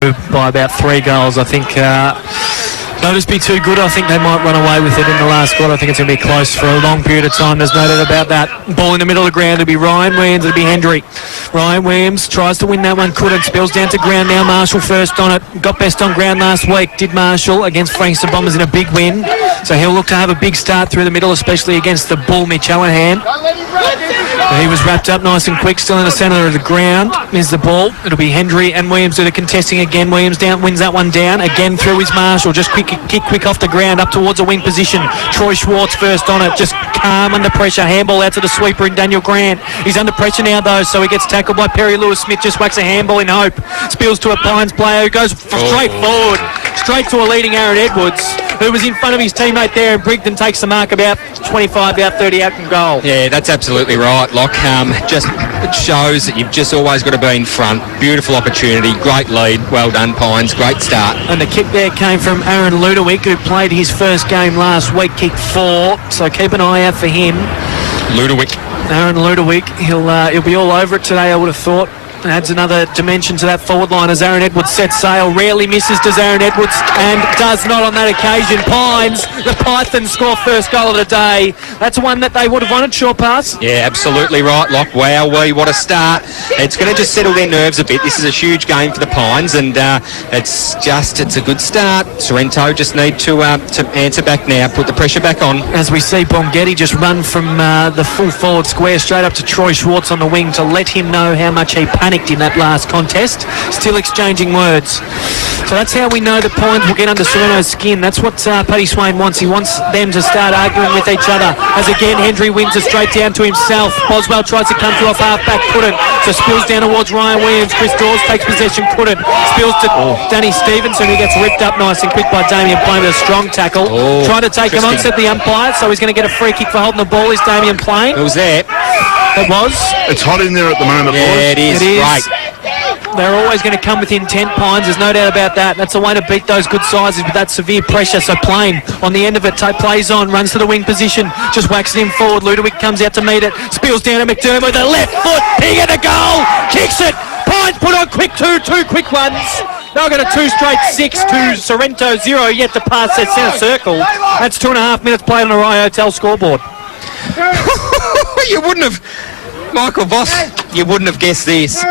by about 3 goals. I think notice be too good. I think they might run away with it in the last quarter. I think it's going to be close for a long period of time. There's no doubt about that. Ball in the middle of the ground. It'll be Ryan Williams. It'll be Hendry. Ryan Williams tries to win that one. Couldn't. Spills down to ground now. Marshall first on it. Got best on ground last week. Did Marshall against Franks the Bombers in a big win. So he'll look to have a big start through the middle, especially against the Bull Mitch Allahan. He was wrapped up nice and quick, still in the centre of the ground. Is the ball. It'll be Hendry and Williams that are contesting again. Williams down, wins that one down. Again through his Marshall. Just quick off the ground, up towards a wing position. Troy Schwartz first on it. Just calm under pressure. Handball out to the sweeper in Daniel Grant. He's under pressure now though, so he gets tackled by Perry Lewis-Smith. Just whacks a handball in hope. Spills to a Pines player who goes straight forward. Straight to a leading Aaron Edwards, who was in front of his teammate there, and Brigden takes the mark about 25 out, 30 out from goal. Yeah, that's absolutely right, Locke. Just it shows that you've just always got to be in front. Beautiful opportunity, great lead. Well done, Pines. Great start. And the kick there came from Aaron Ludowick, who played his first game last week, kicked 4. So keep an eye out for him. Ludowick. Aaron Ludowick, he'll be all over it today, I would have thought. Adds another dimension to that forward line as Aaron Edwards sets sail. Rarely misses, does Aaron Edwards, and does not on that occasion. Pines, the Pythons score first goal of the day. That's one that they would have wanted, short pass. Yeah, absolutely right, Locke. Wow, what a start. It's going to just settle their nerves a bit. This is a huge game for the Pines, and it's a good start. Sorrento just need to answer back now, put the pressure back on. As we see Bongetti just run from the full forward square straight up to Troy Schwartz on the wing to let him know how much he panicked in that last contest. Still exchanging words. So that's how we know the Pines will get under Sorrento's skin. That's what Paddy Swain wants. He wants them to start arguing with each other. As again, Hendry wins it straight down to himself. Boswell tries to come through off half-back, couldn't. So spills down towards Ryan Williams. Chris Dawes takes possession, couldn't. Spills to Danny Stevenson, who gets ripped up nice and quick by Damien Plain with a strong tackle. Trying to take him on, said the umpire, so he's going to get a free kick for holding the ball. Is Damien Plain. It was there. It was. It's hot in there at the moment, boys. Yeah, it is. Great. They're always going to come with intent, Pines. There's no doubt about that. That's the way to beat those good sizes with that severe pressure. So Plain on the end of it, plays on, runs to the wing position, just whacks it in forward. Ludowick comes out to meet it, spills down to McDermott with the left foot, ping at the goal, kicks it. Pines put on two quick ones. They've got a 2 straight 6 to Sorrento 0 yet to pass that centre circle. That's 2.5 minutes played on the Rye Hotel scoreboard. You wouldn't have, Michael Voss, you wouldn't have guessed this.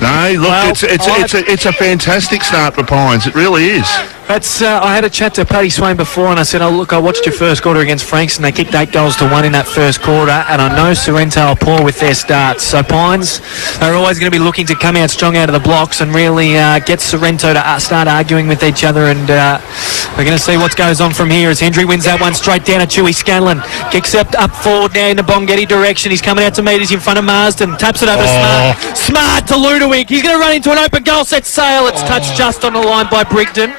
No, look, it's a fantastic start for Pines. It really is. That's. I had a chat to Paddy Swain before, and I said, "Oh, look, I watched your first quarter against Franks, and they kicked 8 goals to 1 in that first quarter, and I know Sorrento are poor with their starts. So Pines are always going to be looking to come out strong out of the blocks and really get Sorrento to start arguing with each other, and we're going to see what goes on from here as Hendry wins that one straight down to Chewy Scanlon. Kicks up forward now in the Bongetti direction. He's coming out to meet. He's in front of Marsden. Taps it over Smart. Smart to Ludowick. He's going to run into an open goal, set sail. It's touched just on the line by Brigden.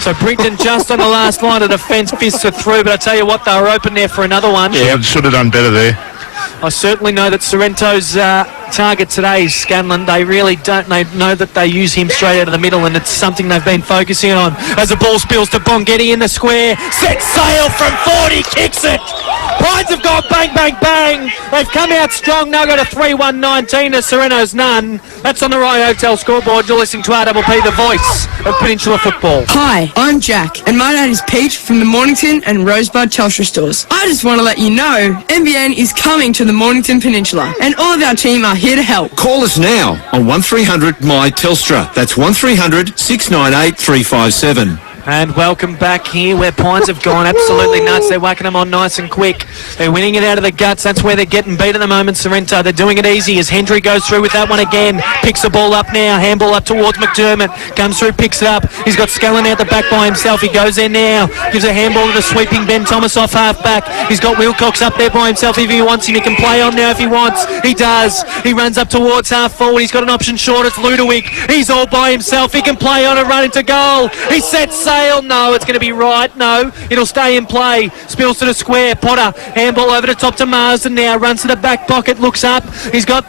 So Brigden just on the last line of defence, fists it through, but I tell you what, they were open there for another one. Yeah, should have done better there. I certainly know that Sorrento's target today is Scanlon. They really don't. They know that they use him straight out of the middle, and it's something they've been focusing on. As the ball spills to Bongetti in the square, sets sail from 40, kicks it. Pines have gone bang, bang, bang. They've come out strong. Now got a 3-1-19 to Sorrento's none. That's on the Rye Hotel scoreboard. You're listening to RPP, the voice of Peninsula football. Hi, I'm Jack, and my dad is Pete from the Mornington and Rosebud Telstra stores. I just want to let you know, NBN is coming to the Mornington Peninsula, and all of our team are here to help. Call us now on 1300 My Telstra. That's 1300 698 357. And welcome back here where Pines have gone absolutely nuts. They're whacking them on nice and quick. They're winning it out of the guts. That's where they're getting beat at the moment, Sorrento. They're doing it easy as Hendry goes through with that one again. Picks the ball up now. Handball up towards McDermott. Comes through, picks it up. He's got Scanlon out the back by himself. He goes there now. Gives a handball to the sweeping Ben Thomas off half-back. He's got Wilcox up there by himself if he wants him. He can play on now if he wants. He does. He runs up towards half-forward. He's got an option short. It's Ludowick. He's all by himself. He can play on and run into goal. He sets sail. No, it's going to be right. No, it'll stay in play. Spills to the square. Potter, handball over the top to Marsden now. Runs to the back pocket, looks up. He's got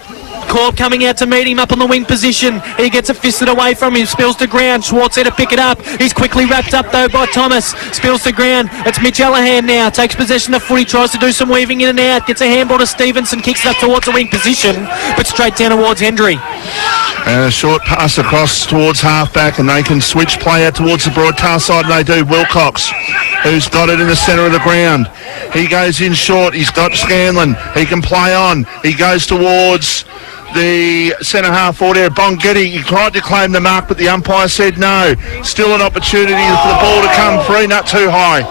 Corb coming out to meet him up on the wing position. He gets it fisted away from him. Spills to ground. Schwartz there to pick it up. He's quickly wrapped up though by Thomas. Spills to ground. It's Mitch Allahan now. Takes possession of the footy. Tries to do some weaving in and out. Gets a handball to Stevenson. Kicks it up towards the wing position. But straight down towards Hendry. And a short pass across towards half-back, and they can switch play out towards the broadcast side, and they do. Wilcox, who's got it in the centre of the ground. He goes in short. He's got Scanlon. He can play on. He goes towards the centre half forward there. Bongetti, he tried to claim the mark, but the umpire said no. Still an opportunity for the ball to come free, not too high.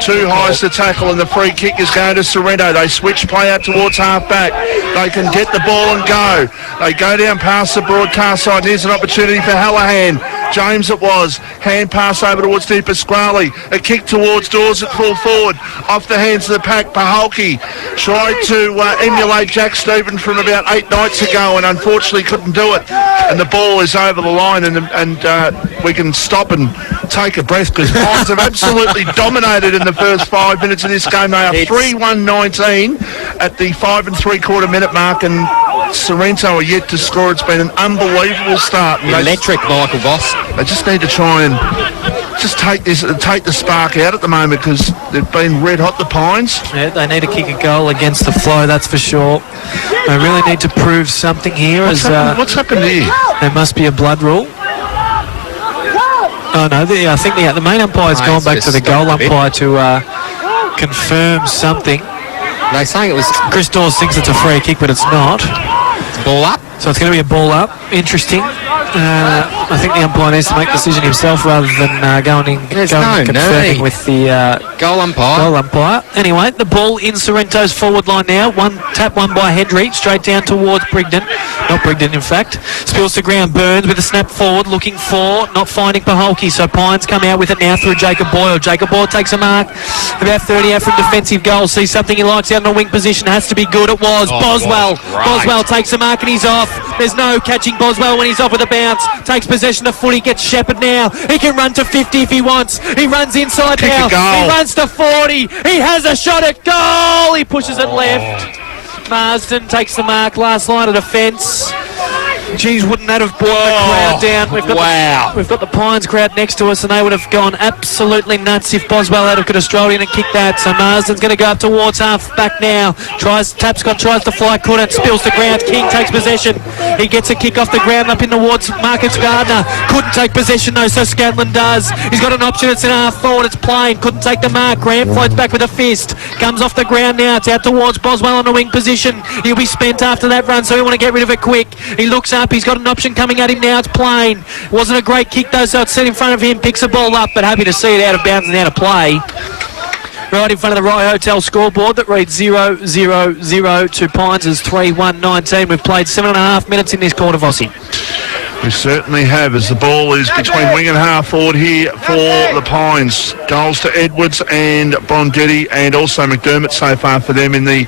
Too high is the tackle, and the free kick is going to Sorrento. They switch play out towards half-back. They can get the ball and go. They go down past the broadcast side. And here's an opportunity for Hallahan. James it was. Hand pass over towards Di Pasquale. A kick towards Dawes at full forward. Off the hands of the pack. Pahalki tried to emulate Jack Stephen from about 8 nights ago and unfortunately couldn't do it. And the ball is over the line, and we can stop and take a breath because Pines have absolutely dominated in the first 5 minutes of this game. They are 3-1-19 at the 5 3/4 minute mark, and Sorrento are yet to score. It's been an unbelievable start. Electric, Michael Voss. They just need to try and just take the spark out at the moment because they've been red hot, the Pines. Yeah, they need to kick a goal against the flow, that's for sure. They really need to prove something here. What's happened here? There must be a blood rule. Oh no, I think the main umpire's gone back to the goal umpire to confirm something. They're saying it was... Chris Dawes thinks it's a free kick, but it's not. Ball up. So it's going to be a ball up. Interesting. I think the umpire needs to make the decision himself rather than going and confirming with the goal umpire. Anyway, the ball in Sorrento's forward line now. One by Hendry, straight down towards Brigden. Not Brigden, in fact. Spills to ground. Burns with a snap forward, looking for, not finding Pahalki. So Pines come out with it now through Jacob Boyle. Jacob Boyle takes a mark about 30 out from defensive goal. Sees something he likes out in a wing position. Has to be good. It was. Boswell. Boswell takes a mark and he's off. There's no catching Boswell when he's off with a bounce. Takes possession of footy, gets Shepherd now. He can run to 50 if he wants. He runs inside now. He runs to 40. He has a shot at goal. He pushes it left. Marsden takes the mark. Last line of defence. Geez, wouldn't that have brought the crowd down? We've got the Pines crowd next to us, and they would have gone absolutely nuts if Boswell had could have strolled in and kicked that. So Marsden's going to go up towards half back now. Tapscott tries to fly, couldn't. Spills the ground. King takes possession. He gets a kick off the ground up in towards Marcus Gardner. Couldn't take possession though, so Scanlon does. He's got an option. It's in half forward. It's plain. Couldn't take the mark. Grant floats back with a fist. Comes off the ground now. It's out towards Boswell on the wing position. He'll be spent after that run, so we want to get rid of it quick. He looks up. He's got an option coming at him now. It's plain. Wasn't a great kick though, so it's set in front of him. Picks the ball up, but happy to see it out of bounds and out of play. Right in front of the Rye Hotel scoreboard that reads 0-0-0 to Pines as 3-1-19. We've played 7.5 minutes in this quarter, Vossi. We certainly have, as the ball is between wing and half forward here for the Pines. Goals to Edwards and Bongetti and also McDermott so far for them in the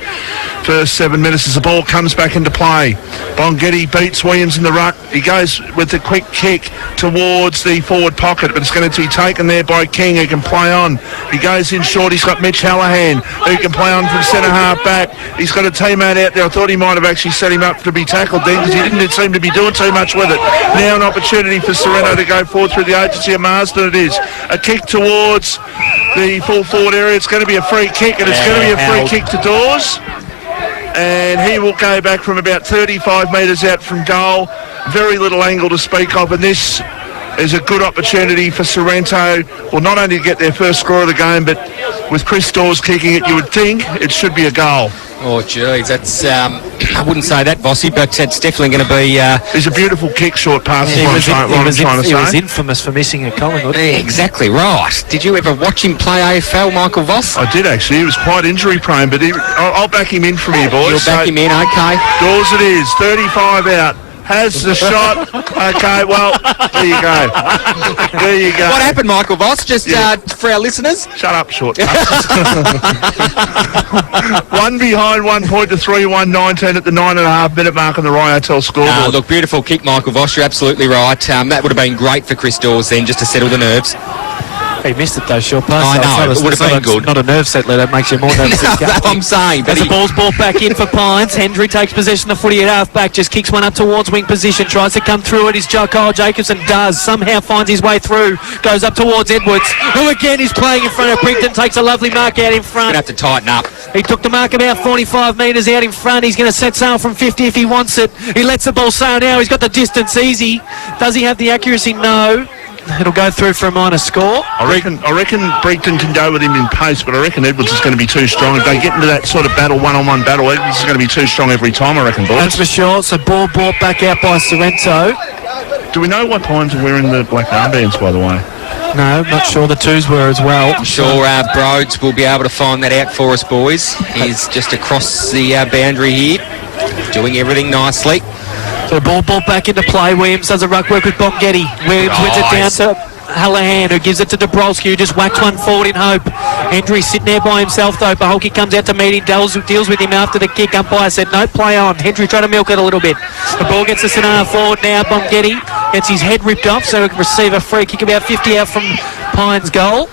first 7 minutes as the ball comes back into play. Bongetti beats Williams in the ruck. He goes with a quick kick towards the forward pocket, but it's going to be taken there by King, who can play on. He goes in short. He's got Mitch Hallahan, who can play on from centre half back. He's got a teammate out there. I thought he might have actually set him up to be tackled then because he didn't seem to be doing too much with it. Now an opportunity for Sorrento to go forward through the agency of Marsden. It is a kick towards the full forward area. It's going to be a free kick, and it's going to be a free kick to Dawes. And he will go back from about 35 metres out from goal. Very little angle to speak of, and this is a good opportunity for Sorrento. Well, not only to get their first score of the game, but with Chris Dawes kicking it, you would think it should be a goal. Oh, geez, that's... I wouldn't say that, Vossi, but it's definitely going to be... It's a beautiful kick, short pass. He was infamous for missing a Collingwood. Exactly right. Did you ever watch him play AFL, Michael Voss? I did, actually. He was quite injury prone, but I'll back him in from here, boys. You'll back him in, okay. Dawes it is, 35 out. Has the shot. Okay, well, there you go. There you go. What happened, Michael Voss? Just for our listeners? Shut up, short. One behind, 1 point to 3-1-19 at the 9.5 minute mark on the Rye Hotel scoreboard. Look, beautiful kick, Michael Voss. You're absolutely right. That would have been great for Chris Dawes then, just to settle the nerves. He missed it though, short pass. I know, It's it would have been good. Not a nerve settle, that makes you more nervous. That's what I'm saying. But As the ball's brought back in for Pines, Hendry takes possession of the footy at half-back, just kicks one up towards wing position, tries to come through it. Is Kyle Jacobson, does, somehow finds his way through, goes up towards Edwards, who again is playing in front of Brigden, takes a lovely mark out in front. Gonna have to tighten up. He took the mark about 45 metres out in front. He's going to set sail from 50 if he wants it. He lets the ball sail now. He's got the distance easy. Does he have the accuracy? No. It'll go through for a minor score. I reckon Brigden can go with him in pace, but I reckon Edwards is going to be too strong. If they get into that sort of battle, one-on-one battle, Edwards is going to be too strong every time, I reckon, boys. That's for sure. So ball brought back out by Sorrento. Do we know what Pines are wearing the black armbands, by the way? No, not sure. The twos were as well. I'm sure Broads will be able to find that out for us, boys. He's just across the boundary here, doing everything nicely. So the ball brought back into play. Williams does a ruck work with Bongetti. Williams wins it down to Hallahan, who gives it to Dabrowski, who just whacks one forward in hope. Hendry sitting there by himself though. Paholke comes out to meet him, deals with him after the kick. Umpire said no, play on. Hendry trying to milk it a little bit. The ball gets the centre forward now. Bongetti gets his head ripped off, so he can receive a free kick about 50 out from Pines' goal.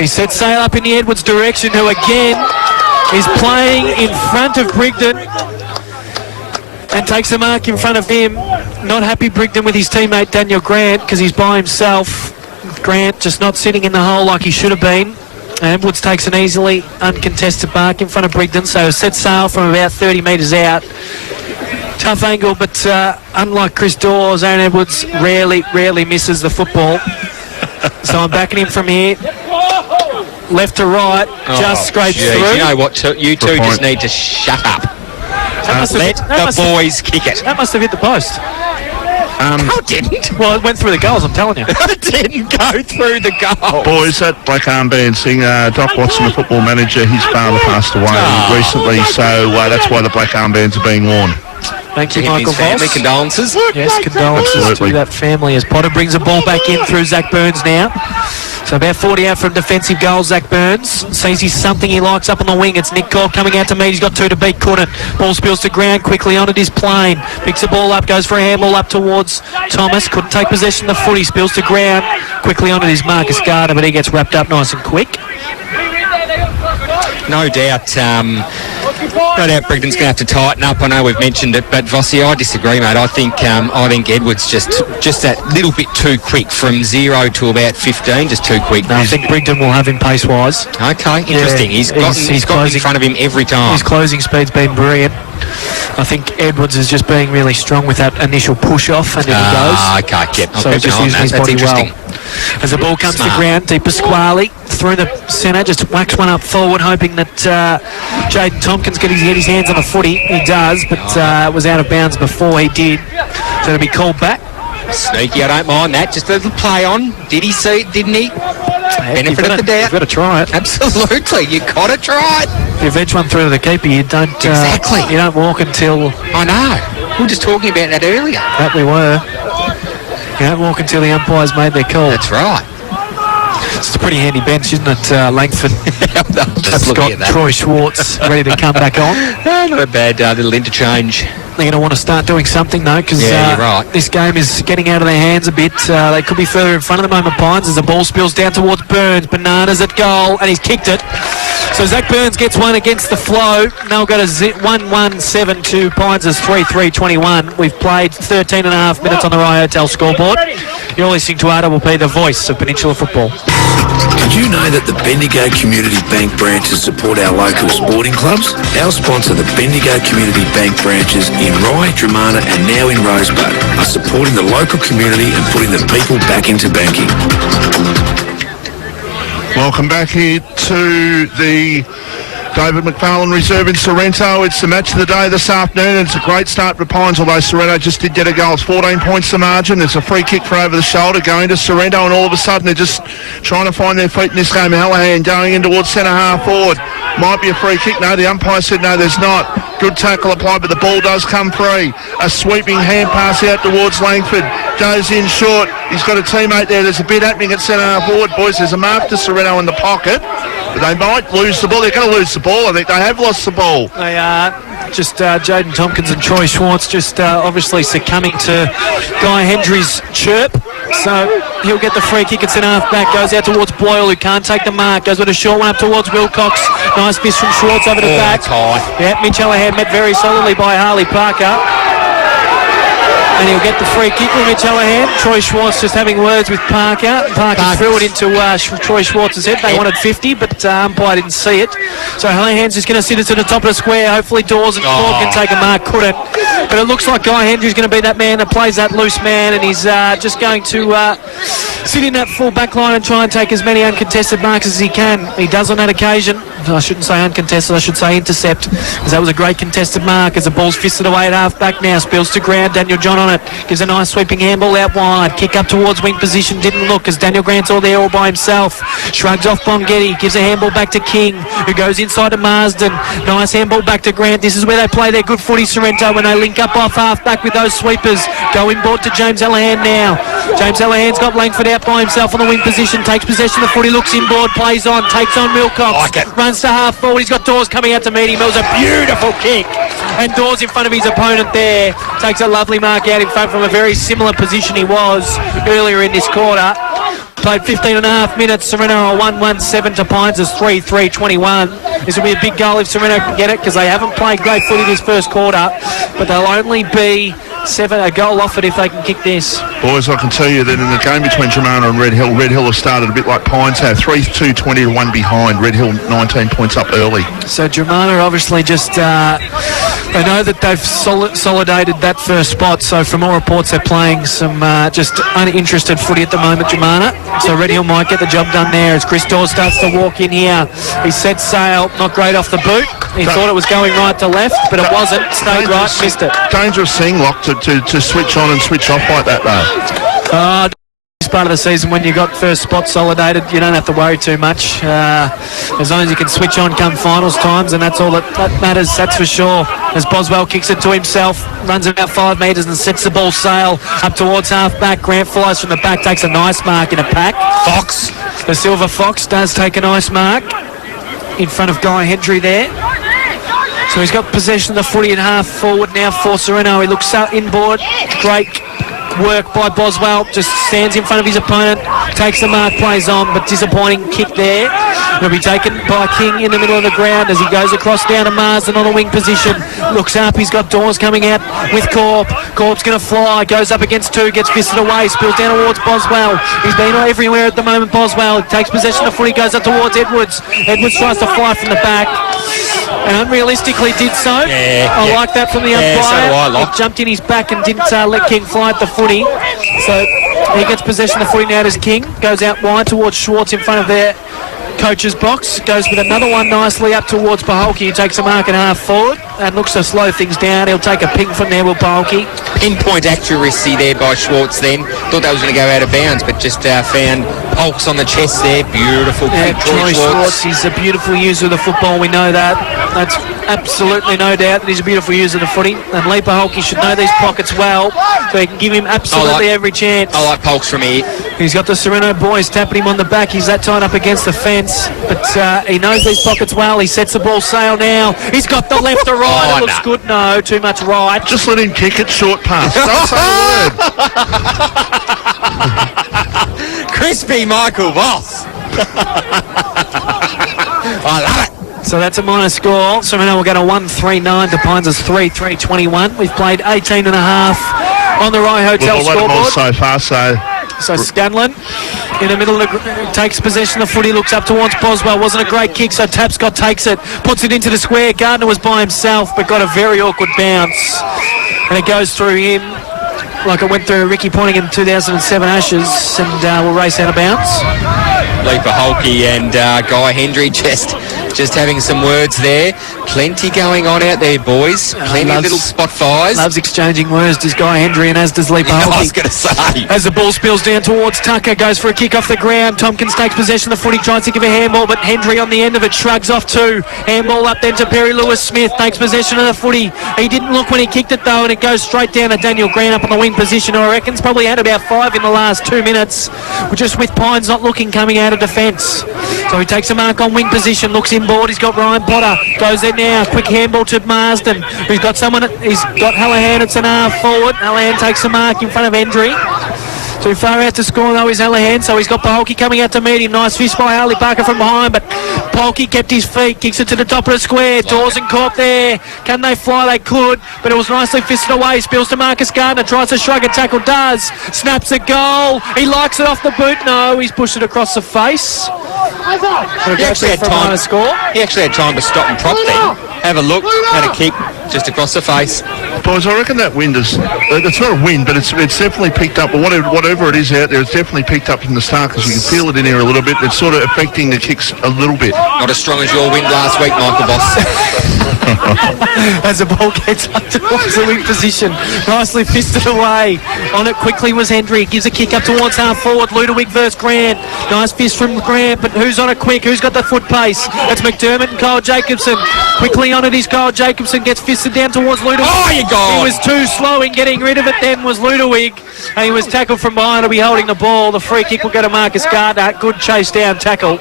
He sets sail up in the Edwards direction, who again is playing in front of Brigden and takes a mark in front of him. Not happy Brigden with his teammate Daniel Grant because he's by himself. Grant just not sitting in the hole like he should have been. And Woods takes an easily uncontested mark in front of Brigden, so set sail from about 30 metres out. Tough angle, but unlike Chris Dawes, Aaron Edwards rarely misses the football. So I'm backing him from here. Left to right, just scrapes through. You know what? You two just need to shut up. Let the boys kick it. That must have hit the post. No, it didn't. Well, it went through the goals, I'm telling you. It didn't go through the goal. Boys, that black armband thing, Doc Watson, the football manager, his father passed away recently, so that's why the black armbands are being worn. Thank you, To him, Michael his family, Voss. condolences. Yes, condolences Absolutely. to that family as Potter brings the ball back in through Zach Burns now. So about 40 out from defensive goal. Zach Burns sees he's something he likes up on the wing. It's Nick Cork coming out to meet. He's got two to beat, couldn't. Ball spills to ground quickly on it is Plain. Picks the ball up, goes for a handball up towards Thomas. Couldn't take possession of the footy. Spills to ground. Quickly on it is Marcus Gardner, but he gets wrapped up nice and quick. No doubt. No doubt Brigden's going to have to tighten up. I know we've mentioned it, but Vossi, I disagree, mate. I think Edwards just that little bit too quick from 0 to about 15, just too quick. No, I think Brigden will have him pace-wise. Okay, interesting. Yeah, He's got in front of him every time. His closing speed's been brilliant. I think Edwards is just being really strong with that initial push-off, and then he goes. Okay, yep. So he's just using his That's body interesting. well. As the ball comes Smart. to ground, Di Pasquale through the centre, just whacks one up forward, hoping that Jaden Tompkins get his hands on the footy. He does, but it was out of bounds before he did. So it'll be called back. Sneaky, I don't mind that. Just a little play on. Did he see it, didn't he? Benefit of the doubt. You've got to try it. Absolutely, you got to try it. If you edge one through to the keeper, you don't Exactly. You don't walk until I know. We were just talking about that earlier. that we were. You don't walk until the umpires made their call. That's right. It's a pretty handy bench, isn't it? Langford. Just looking got at that. Troy Schwartz ready to come back on. Not a bad little interchange. They're going to want to start doing something, though, because Yeah, you're right. this game is getting out of their hands a bit. They could be further in front of the moment, Pines, as the ball spills down towards Burns. Bananas at goal, and he's kicked it. So Zach Burns gets one against the flow. Now we've got a 1-1-7 to Pines' 3-3-21. We've played 13 and a half minutes on the Rye Hotel scoreboard. You're listening to RWP, the voice of Peninsula football. Did you know that the Bendigo Community Bank branches support our local sporting clubs? Our sponsor, the Bendigo Community Bank branches in Rye, Dramana and now in Rosebud, are supporting the local community and putting the people back into banking. Welcome back here to the David McFarlane Reserve in Sorrento. It's the match of the day this afternoon. It's a great start for Pines, although Sorrento just did get a goal. It's 14 points the margin. It's a free kick for over the shoulder going to Sorrento, and all of a sudden they're just trying to find their feet in this game. Hallahan going in towards centre half forward. Might be a free kick. No, the umpire said no, there's not. Good tackle applied, but the ball does come free. A sweeping hand pass out towards Langford. Goes in short. He's got a teammate there. There's a bit happening at centre half forward. Boys, there's a mark to Sorrento in the pocket. But they might lose the ball. They're going to lose the ball. I think they have lost the ball. They are just Jaden Tompkins and Troy Schwartz just obviously succumbing to Guy Hendry's chirp. So he'll get the free kick. It's in half back. Goes out towards Boyle, who can't take the mark. Goes with a short one up towards Wilcox. Nice miss from Schwartz over the back. High. Yeah, Mitch Allahan met very solidly by Harley Parker. And he'll get the free kick with Mitch Allahan. Troy Schwartz just having words with Parker. Parker threw it into Troy Schwartz's head. They wanted 50, but umpire didn't see it. So Allahan's just going to sit it to the top of the square. Hopefully Dawes and Ford can take a mark. Couldn't. But it looks like Guy Hendry's going to be that man that plays that loose man, and he's just going to sit in that full back line and try and take as many uncontested marks as he can. He does on that occasion. I shouldn't say uncontested, I should say intercept, because that was a great contested mark as the ball's fisted away at half back now. Spills to ground, Daniel John on it, gives a nice sweeping handball out wide. Kick up towards wing position, didn't look as Daniel Grant's all there all by himself. Shrugs off Bongetti, gives a handball back to King, who goes inside to Marsden. Nice handball back to Grant. This is where they play their good footy, Sorrento, when they link up off half back with those sweepers. Go inboard to James Allahan now. James Allahan's got Langford out by himself on the wing position, takes possession of the footy, looks inboard, plays on, takes on Wilcox, runs to half forward. He's got Dawes coming out to meet him. It was a beautiful kick, and Dawes in front of his opponent there takes a lovely mark out in front from a very similar position he was earlier in this quarter. Played 15 and a half minutes. Sereno are 1-1-7 to Pines is 3-3-21. This will be a big goal if Sereno can get it, because they haven't played great footy this first quarter, but they'll only be a goal off it if they can kick this. Boys, I can tell you that in the game between Germana and Red Hill have started a bit like Pines have. 3-2, 20 to 1 behind. Red Hill 19 points up early. So Germana obviously just, they know that they've solidated that first spot. So from all reports, they're playing some just uninterested footy at the moment, Germana. So Red Hill might get the job done there as Chris Dawes starts to walk in here. He set sail, not great off the boot. He thought it was going right to left, but it wasn't. Stayed right, missed it. Dangerous thing, Locke, to switch on and switch off like that, though. This part of the season, when you got first spot solidated, you don't have to worry too much. As long as you can switch on come finals times, and that's all that matters, that's for sure. As Boswell kicks it to himself, runs about 5 metres and sets the ball sail up towards half back. Grant flies from the back, takes a nice mark in a pack. Fox. The Silver Fox does take a nice mark in front of Guy Hendry there. So he's got possession of the footy in half forward now for Sereno. He looks inboard. Great work by Boswell. Just stands in front of his opponent. Takes the mark, plays on, but disappointing kick there. It'll be taken by King in the middle of the ground as he goes across down to Marsden on a wing position. Looks up. He's got Dawes coming out with Corp. Corp's going to fly. Goes up against two. Gets fisted away. Spills down towards Boswell. He's been everywhere at the moment, Boswell. Takes possession of the footy. Goes up towards Edwards. Edwards tries to fly from the back, and unrealistically did so. I like that from the umpire. So do I, Locke. He jumped in his back and didn't let King fly at the footy. So he gets possession of the footy now as King. Goes out wide towards Schwartz in front of their coach's box. Goes with another one nicely up towards Paholke, who takes a mark and half forward and looks to slow things down. He'll take a ping from there, will Paholke. Pinpoint accuracy there by Schwartz then. Thought that was going to go out of bounds, but just found Polks on the chest there. Beautiful kick, Troy Schwartz. He's a beautiful user of the football. We know that. That's absolutely no doubt that he's a beautiful user of the footy. And Lee Paholke should know these pockets well, so he can give him absolutely every chance. I like Polks from here. He's got the Sereno boys tapping him on the back. He's that tied up against the fence, but he knows these pockets well. He sets the ball sail now. He's got the left to right. It looks good. No, too much right. Just let him kick it, short pass. Don't say a word. Crispy Michael Voss. I love it. So that's a minor score. Sereno will go to 1-3-9 to Pines is 3-3-21. We've played 18 and a half on the Rye Hotel scoreboard. So far, So Scanlon in the middle of the, takes possession of the footy, looks up towards Boswell. Wasn't a great kick, so Tapscott takes it, puts it into the square. Gardner was by himself, but got a very awkward bounce. And it goes through him like it went through Ricky Ponting in 2007 Ashes, and will race out of bounds. Lee Paholke and Guy Hendry just having some words there. Plenty going on out there, boys. Plenty of little spot fires. Loves exchanging words, does Guy Hendry, and as does Lee Paholke. I was going to say. As the ball spills down towards Tucker, goes for a kick off the ground. Tompkins takes possession of the footy, tries to give a handball, but Hendry on the end of it shrugs off two. Handball up then to Perry Lewis-Smith, takes possession of the footy. He didn't look when he kicked it though, and it goes straight down to Daniel Grant up on the wing position, who I reckon's probably had about 5 in the last 2 minutes, just with Pines not looking coming out of defence. So he takes a mark on wing position, looks inboard. He's got Ryan Potter, goes there now, quick handball to Marsden, who's got someone, he's got Hallahan. It's an half forward. Hallahan takes a mark in front of Hendry. Too far out to score though is Allahan, so he's got Polky coming out to meet him. Nice fish by Harley Parker from behind, but Polky kept his feet, kicks it to the top of the square. Dawson caught there. Can they fly? They could, but it was nicely fisted away. Spills to Marcus Gardner, tries to shrug a tackle, does. Snaps a goal. He likes it off the boot. No, he's pushed it across the face. He actually had time to score. He actually had time to stop and prop then. Have a look, had a kick just across the face. Boys, I reckon that wind is... It's not a wind, but it's definitely picked up. But whatever it is out there, it's definitely picked up from the start because you can feel it in here a little bit. It's sort of affecting the kicks a little bit. Not as strong as your wind last week, Michael Boss. As the ball gets up towards the wing position, nicely fisted away. On it quickly was Hendry. Gives a kick up towards half forward. Ludwig versus Grant. Nice fist from Grant, but who's on it quick? Who's got the foot pace? It's McDermott and Kyle Jacobson. Quickly on it is Kyle Jacobson. Gets fisted down towards Ludwig. Oh, you gone! He was too slow in getting rid of it then was Ludwig. And he was tackled from behind. He'll be holding the ball. The free kick will go to Marcus Gardner. Good chase down tackle.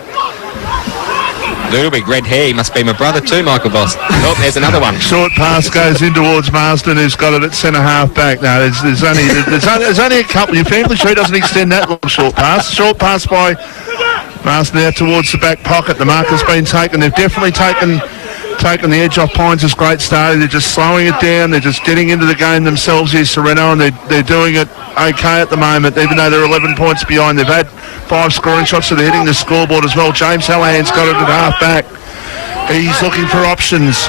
Ludwig, red hair. He must be my brother too, Michael Boss. Oh, there's another one. Short pass goes in towards Marsden, who's got it at centre half back. No, there's only a couple. Your family tree doesn't extend that long. Short pass by Marsden out towards the back pocket. The marker's been taken. They've definitely taken the edge off Pines' great start. They're just slowing it down. They're just getting into the game themselves here, Sereno, and they're doing it okay at the moment, even though they're 11 points behind. They've had 5 scoring shots, so they're hitting the scoreboard as well. James Hallahan's got it at half back. He's looking for options.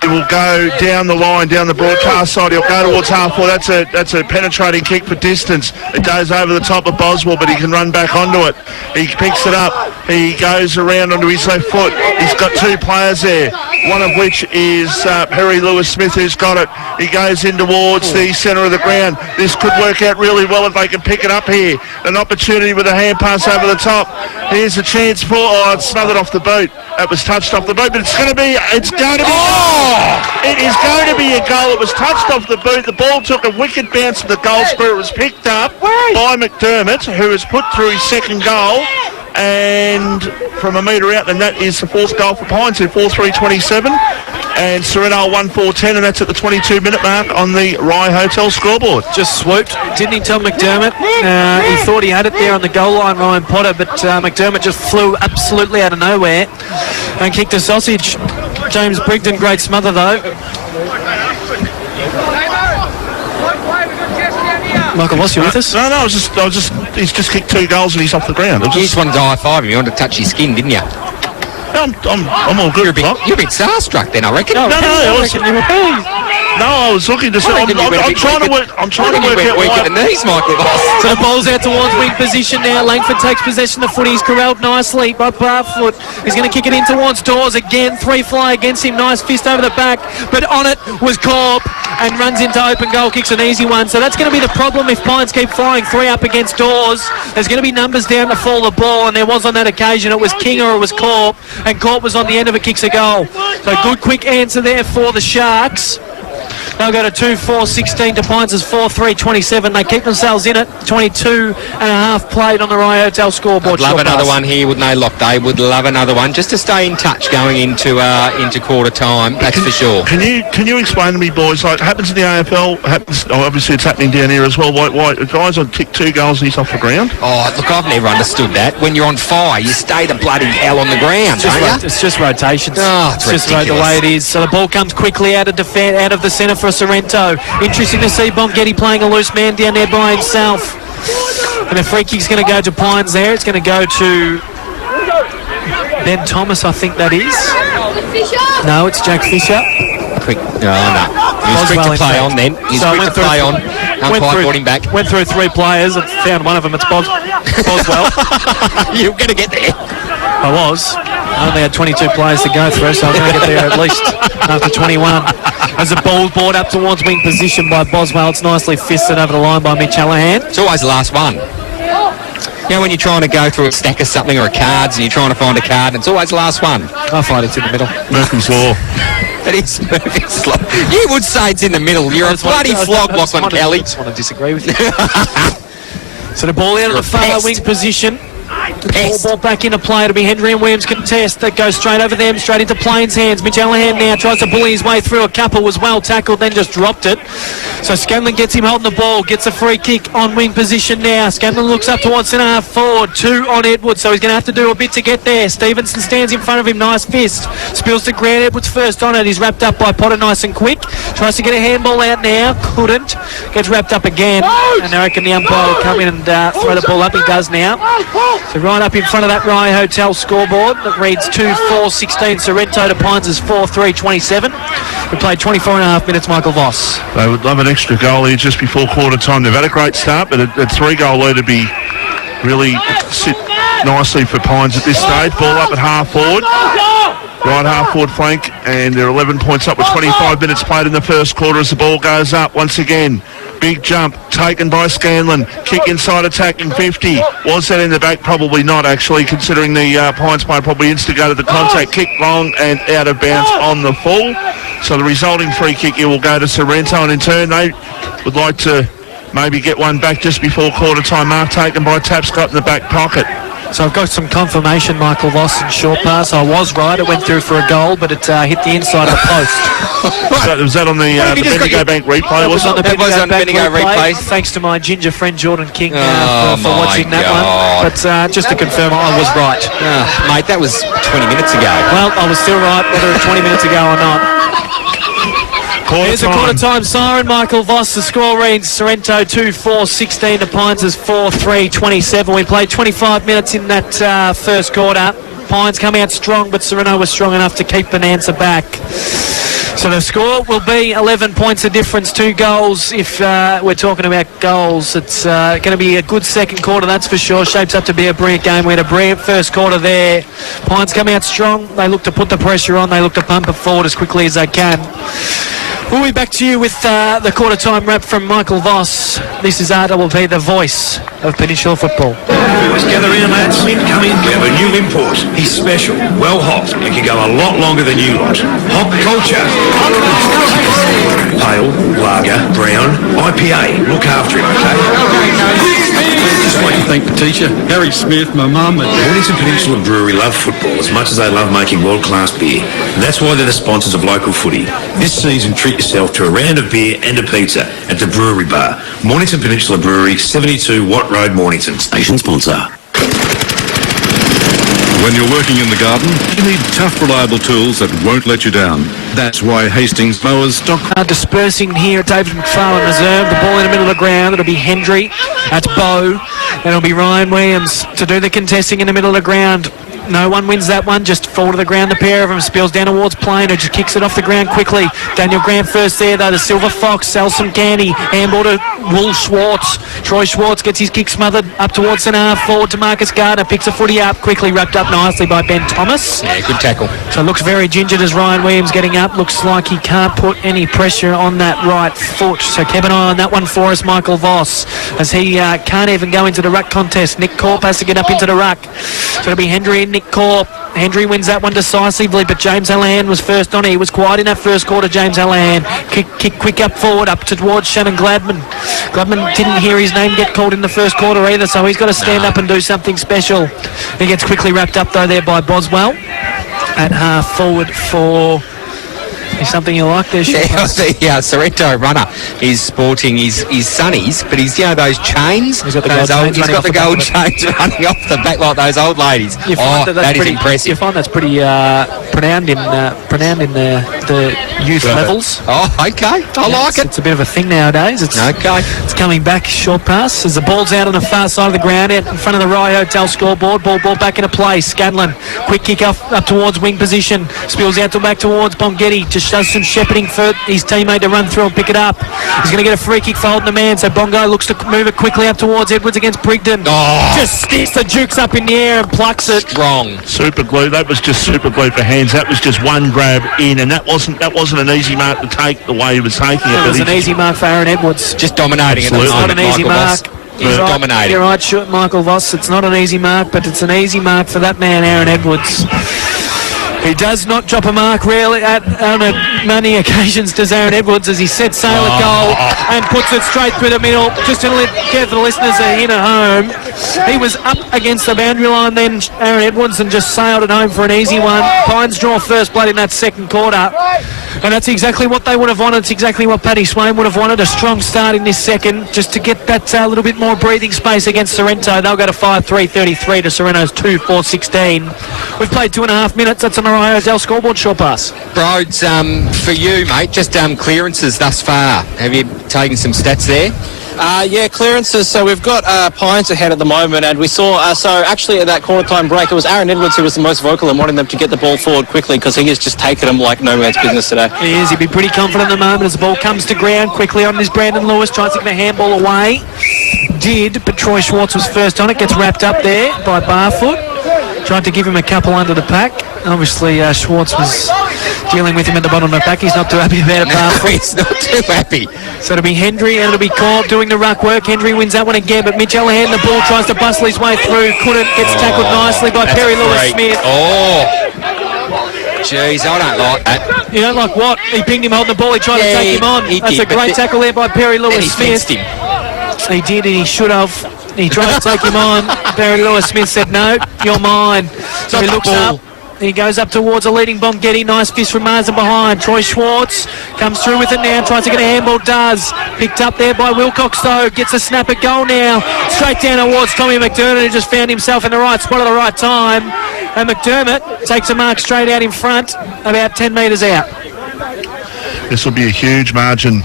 He will go down the line, down the broadcast side. He'll go towards half forward. That's a penetrating kick for distance. It goes over the top of Boswell, but he can run back onto it. He picks it up. He goes around onto his left foot. He's got 2 players there, one of which is Perry Lewis-Smith, who's got it. He goes in towards the centre of the ground. This could work out really well if they can pick it up here. An opportunity with a hand pass over the top. Here's a chance for... Oh, it's smothered off the boot. It was touched off the boot, but it's going to be... It is going to be a goal. It was touched off the boot. The ball took a wicked bounce to the goal square. It was picked up by McDermott, who has put through his second goal. And from a metre out, and that is the 4th goal for Pines in 4-3-27. And Sereno 1-4-10, and that's at the 22-minute mark on the Rye Hotel scoreboard. Just swooped, didn't he, tell McDermott? He thought he had it there on the goal line, Ryan Potter, but McDermott just flew absolutely out of nowhere and kicked a sausage. James Brigden, great smother though. Michael Voss, you with us? No, I was just. He's just kicked 2 goals and he's off the ground. You just wanted to high-five him. You wanted to touch his skin, didn't you? I'm all good. You're a bit starstruck then, I reckon. No, I was looking to say. I'm trying to work out weak why. at the knees, Michael. So the ball's out towards wing position now. Langford takes possession of the footy. He's corralled nicely by Barfoot. He's going to kick it in towards Dawes again. 3 fly against him. Nice fist over the back. But on it was Corp and runs into open goal. Kicks an easy one. So that's going to be the problem if Pines keep flying 3 up against Dawes. There's going to be numbers down to fall the ball, and there was on that occasion. It was King or it was Corp, and Corp was on the end of it, kicks a goal. So good quick answer there for the Sharks. They'll go to 2-4-16 to Pines' 4-3-27. They keep themselves in it. 22 and a half played on the Rye Hotel scoreboard. I'd love another one here, wouldn't they, Lock? They would love another one just to stay in touch going into quarter time. That's for sure. Can you explain to me, boys? Like, it happens in the AFL. Obviously, it's happening down here as well. Why guys on kick 2 goals and he's off the ground? Oh, look, I've never understood that. When you're on fire, you stay the bloody hell on the ground, don't you? It's just rotations. Oh, it's just ridiculous. the way it is. So the ball comes quickly out of the centre for Sorrento. Interesting to see Bongetti playing a loose man down there by himself. And the free kick's going to go to Pines there. It's going to go to Ben Thomas, I think that is. No, it's Jack Fisher. Quick. No. He was quick to play on then. He's quick to play on. Umpire brought him back. Went through 3 players and found one of them. It's Boswell. You're going to get there. I was. I only had 22 players to go through, so I was going to get there at least after 21. As the ball's brought up towards wing position by Boswell, it's nicely fisted over the line by Mitch Hallahan. It's always the last one. You know, when you're trying to go through a stack of something or a cards and you're trying to find a card, and it's always the last one. I find it's in the middle. Murphy's Law. It is Murphy's Law. You would say it's in the middle. You're a bloody flog, Lachlan Kelly. I just want to disagree with you. So the ball out of the far wing position. Ball back into play. It'll be Henry and Williams contest that goes straight over them, straight into Plains' hands. Mitch Allahan now tries to bully his way through. A couple was well tackled, then just dropped it. So Scanlon gets him holding the ball, gets a free kick on wing position now. Scanlon looks up towards centre half forward. 2 on Edwards, so he's going to have to do a bit to get there. Stevenson stands in front of him, nice fist. Spills to Grant. Edwards first on it. He's wrapped up by Potter nice and quick. Tries to get a handball out now, couldn't. Gets wrapped up again, and I reckon the umpire will come in and throw the ball up. He does now. So right up in front of that Rye Hotel scoreboard that reads 2-4-16. Sorrento to Pines is 4-3-27. We played 24 and a half minutes, Michael Voss. They would love an extra goal here just before quarter time. They've had a great start, but a 3-goal lead would be really sit nicely for Pines at this stage. Ball up at half forward. Right half forward flank, and they're 11 points up with 25 minutes played in the first quarter as the ball goes up once again. Big jump taken by Scanlon. Kick inside attacking 50. Was that in the back? Probably not, actually, considering the Pines player probably instigated the contact. Kick long and out of bounds on the full. So the resulting free kick here will go to Sorrento, and in turn they would like to maybe get one back just before quarter time. Mark taken by Tapscott in the back pocket. So I've got some confirmation, Michael Voss, in short pass. I was right. It went through for a goal, but it hit the inside of the post. Was that on the Bendigo Bank replay? Was on the It was on Bendigo Bendigo replay. Thanks to my ginger friend Jordan King for my watching that God. one. But just to confirm, I was right. Mate, that was 20 minutes ago. Well, I was still right, whether it was 20 minutes ago or not. Here's a quarter-time siren, Michael Voss. The score reads Sorrento 2-4-16 to Pines is 4-3-27. We played 25 minutes in that first quarter. Pines come out strong, but Sorrento was strong enough to keep Bonanza back. So the score will be 11 points of difference, 2 goals. If we're talking about goals, it's going to be a good second quarter, that's for sure. Shapes up to be a brilliant game. We had a brilliant first quarter there. Pines come out strong. They look to put the pressure on. They look to pump it forward as quickly as they can. We'll be back to you with the quarter-time wrap from Michael Voss. This is RWP, the voice of Peninsula football. Boys, gather in, lads. Come in. We have a new import. He's special, well hot, and can go a lot longer than you lot. Hop culture. Pale, lager, brown, IPA. Look after him, okay? Just like to thank the teacher, Harry Smith, my mum, and Mornington Peninsula Brewery love football as much as they love making world-class beer. And that's why they're the sponsors of local footy. This season, treat yourself to a round of beer and a pizza at the Brewery Bar. Mornington Peninsula Brewery, 72 Watt Road, Mornington. Station sponsor. when you're working in the garden, you need tough, reliable tools that won't let you down. That's why Hastings mowers stock... Dispersing here at David McFarlane Reserve. The ball in the middle of the ground. It'll be Hendry. That's Bow. And it'll be Ryan Williams to do the contesting in the middle of the ground. No one wins that one. Just fall to the ground. The pair of them spills down towards Plain, who just kicks it off the ground quickly. Daniel Grant first there, though. The Silver Fox sells some candy. Handball to Will Schwartz. Troy Schwartz gets his kick smothered up towards centre half forward to Marcus Gardner. Picks a footy up quickly, wrapped up nicely by Ben Thomas. Yeah, good tackle. So it looks very gingered as Ryan Williams getting up. Looks like he can't put any pressure on that right foot. So keep an eye on that one for us, Michael Voss, as he can't even go into the ruck contest. Nick Corp has to get up into the ruck. So it'll be Hendry and Nick Corp. Hendry wins that one decisively, but James Allahan was first on it. He was quiet in that first quarter, James Allahan. Kick quick up forward, up towards Shannon Gladman. Gladman didn't hear his name get called in the first quarter either, so he's got to stand up and do something special. He gets quickly wrapped up, though, there by Boswell. At half forward for... Is something you like there, Sean? Yeah, Sorrento runner is sporting his sunnies, but he's, those chains. He's got the gold chains running off the back like those old ladies. That is impressive. You find that's pretty pronounced in the youth levels. Oh, okay. I like it. It's a bit of a thing nowadays. It's coming back, short pass, as the ball's out on the far side of the ground, out in front of the Rye Hotel scoreboard. Ball back into play. Scanlon, quick kick up towards wing position. Spills out back towards Bongetti. Just does some shepherding for his teammate to run through and pick it up. He's going to get a free kick for holding the man, so Bongo looks to move it quickly up towards Edwards against Brigden. Just sticks the Dukes up in the air and plucks it. Strong. Super glue. That was just super glue for hands. That was just one grab in, and that wasn't an easy mark to take the way he was taking it. It was an easy mark for Aaron Edwards. Just dominating it. It's not an easy mark. Dominating. You're right, Michael Voss. It's not an easy mark, but it's an easy mark for that man, Aaron Edwards. He does not drop a mark rarely on many occasions does Aaron Edwards as he sets sail at goal and puts it straight through the middle. Just to care for the listeners in at home, he was up against the boundary line then, Aaron Edwards, and just sailed it home for an easy one. Pines draw first blood in that second quarter. And that's exactly what they would have wanted. It's exactly what Paddy Swain would have wanted. A strong start in this second, just to get that little bit more breathing space against Sorrento. They'll go to 5-3-33 to Sorrento's 2-4-16. We've played 2.5 minutes. That's on our Hotel scoreboard. Short pass. Broads, for you, mate, just clearances thus far. Have you taken some stats there? Yeah, clearances. So we've got Pines ahead at the moment, and we saw, so actually at that quarter time break, it was Aaron Edwards who was the most vocal in wanting them to get the ball forward quickly, because he has just taken them like no man's business today. He is. He'd be pretty confident at the moment as the ball comes to ground quickly on this Brandon Lewis. Tries to get a handball away. Did, but Troy Schwartz was first on it. Gets wrapped up there by Barfoot. Tried to give him a couple under the pack. Obviously, Schwartz was dealing with him at the bottom of the pack. He's not too happy about it, Barfoot. He's not too happy. So it'll be Hendry and it'll be Cobb doing the ruck work. Hendry wins that one again, but Mitch Allahan, the ball, tries to bustle his way through. Couldn't. Gets tackled nicely by Perry Lewis-Smith. Oh. Jeez, I don't like that. You don't like what? He pinged him holding the ball. He tried to take him on. That's a great tackle there by Perry Lewis-Smith. He did, and he should have. He tried to take him on. Perry Lewis-Smith said, no, you're mine. So he looks up. He goes up towards a leading Bongetti. Nice fist from Marsden behind. Troy Schwartz comes through with it now. Tries to get a handball. Does. Picked up there by Wilcox, though. Gets a snap at goal now. Straight down towards Tommy McDermott, who just found himself in the right spot at the right time. And McDermott takes a mark straight out in front, about 10 metres out. This will be a huge margin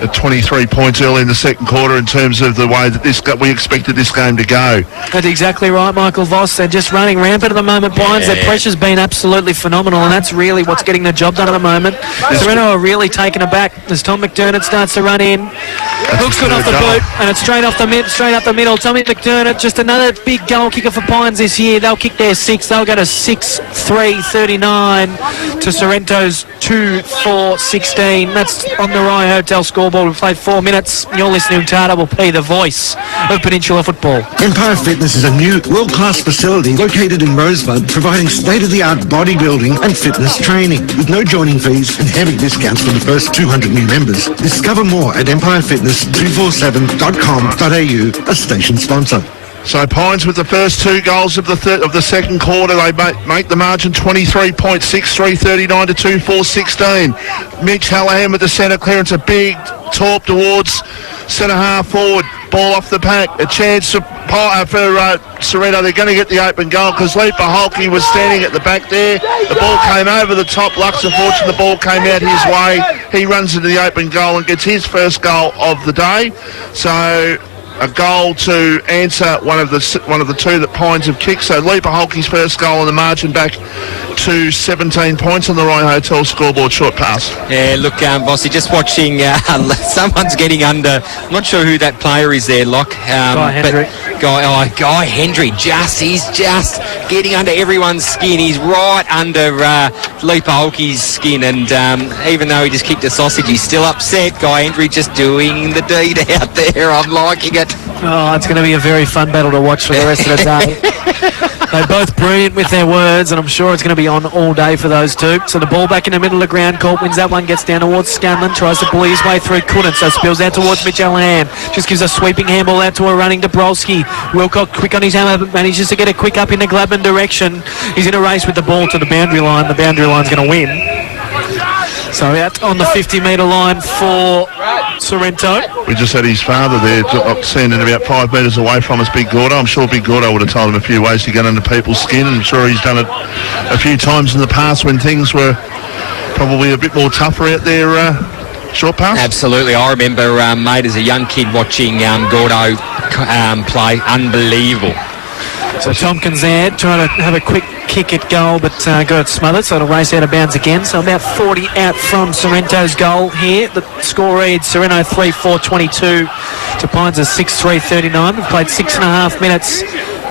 at 23 points early in the second quarter in terms of the way that we expected this game to go. That's exactly right, Michael Voss. They're just running rampant at the moment, Pines. Their pressure's been absolutely phenomenal, and that's really what's getting the job done at the moment. Sorrento are really taken aback as Tom McDermott starts to run in. Looks good off the boot, and it's straight up the middle. Tommy McDermott, just another big goal kicker for Pines this year. They'll kick their sixth. They'll go to 6-3-39 to Sorrento's 2-4-16. That's on the Rye Hotel scoreboard. We've played 4 minutes. You're listening to RPP, the voice of Peninsula football. Empire Fitness is a new world-class facility located in Rosebud, providing state-of-the-art bodybuilding and fitness training with no joining fees and heavy discounts for the first 200 new members. Discover more at empirefitness247.com.au, a station sponsor. So Pines with the first 2 goals of the second quarter, they make the margin 23 points, 6-3-39 to 2-4-16. Mitch Hallahan with the centre clearance, a big torp towards centre half forward, ball off the pack, a chance for Sorrento. They're going to get the open goal because Lee Paholke was standing at the back there. The ball came over the top. Lux, unfortunately, the ball came out his way. He runs into the open goal and gets his first goal of the day. So a goal to answer one of the 2 that Pines have kicked. So Lee Paholke's first goal on the margin back to 17 points on the Rye Hotel scoreboard. Short pass. Yeah, look, Bossy, just watching someone's getting under. I'm not sure who that player is there, Locke. Guy Hendry. Guy Hendry. He's just getting under everyone's skin. He's right under Lee Paholke's skin, and even though he just kicked a sausage, he's still upset. Guy Hendry just doing the deed out there. I'm liking it. Oh, it's going to be a very fun battle to watch for the rest of the day. They're both brilliant with their words, and I'm sure it's going to be on all day for those two. So the ball back in the middle of the ground. Colt wins that one, gets down towards Scanlon, tries to bully his way through, couldn't, so spills out towards Mitch Allahan. Just gives a sweeping handball out to a running Dabrowski. Wilcock quick on his hammer, but manages to get it quick up in the Gladman direction. He's in a race with the ball to the boundary line. The boundary line's going to win. So out on the 50-metre line for Sorrento. We just had his father there standing about 5 metres away from us, Big Gordo. I'm sure Big Gordo would have told him a few ways to get under people's skin. I'm sure he's done it a few times in the past when things were probably a bit more tougher out there. Short pass? Absolutely. I remember, mate, as a young kid watching Gordo play. Unbelievable. So Tompkins there trying to have a quick kick at goal, but got it smothered, so it'll race out of bounds again. So about 40 out from Sorrento's goal here. The score reads Sorrento 3-4-22 to Pines 6-3-39. We've played 6.5 minutes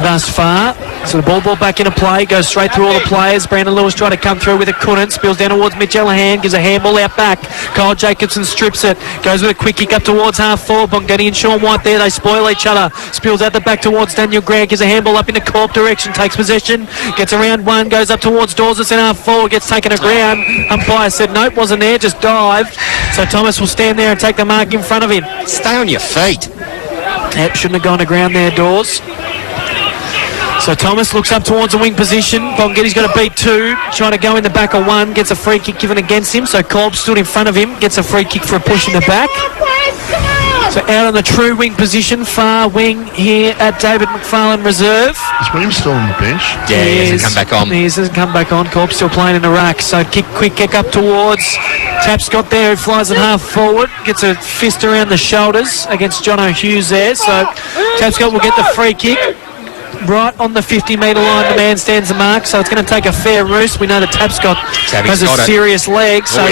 thus far. So the ball back into play, goes straight through all the players. Brandon Lewis tried to come through with it, couldn't. Spills down towards Mitch Allahan, gives a handball out back. Kyle Jacobson strips it, goes with a quick kick up towards half forward. Bongetti and Sean White there, they spoil each other. Spills out the back towards Daniel Grant, gives a handball up into Corp direction, takes possession, gets around one, goes up towards Dawes in half forward, gets taken to ground. Umpire said nope, wasn't there, just dived. So Thomas will stand there and take the mark in front of him. Stay on your feet. Yep, shouldn't have gone to ground there, Dawes. So Thomas looks up towards the wing position. Bongetti's got to beat two, trying to go in the back of one, gets a free kick given against him. So Kolb stood in front of him, gets a free kick for a push in the back. So out on the true wing position, far wing here at David McFarlane Reserve. Is Williams still on the bench? Yeah, he hasn't come back on. He hasn't come back on. Kolb still playing in Iraq. So quick kick up towards Tapscott there, who flies it half forward, gets a fist around the shoulders against John O'Hughes there. So Tapscott will get the free kick. Right on the 50-metre line, the man stands the mark, so it's going to take a fair roost. We know that Tapscott has a serious leg, so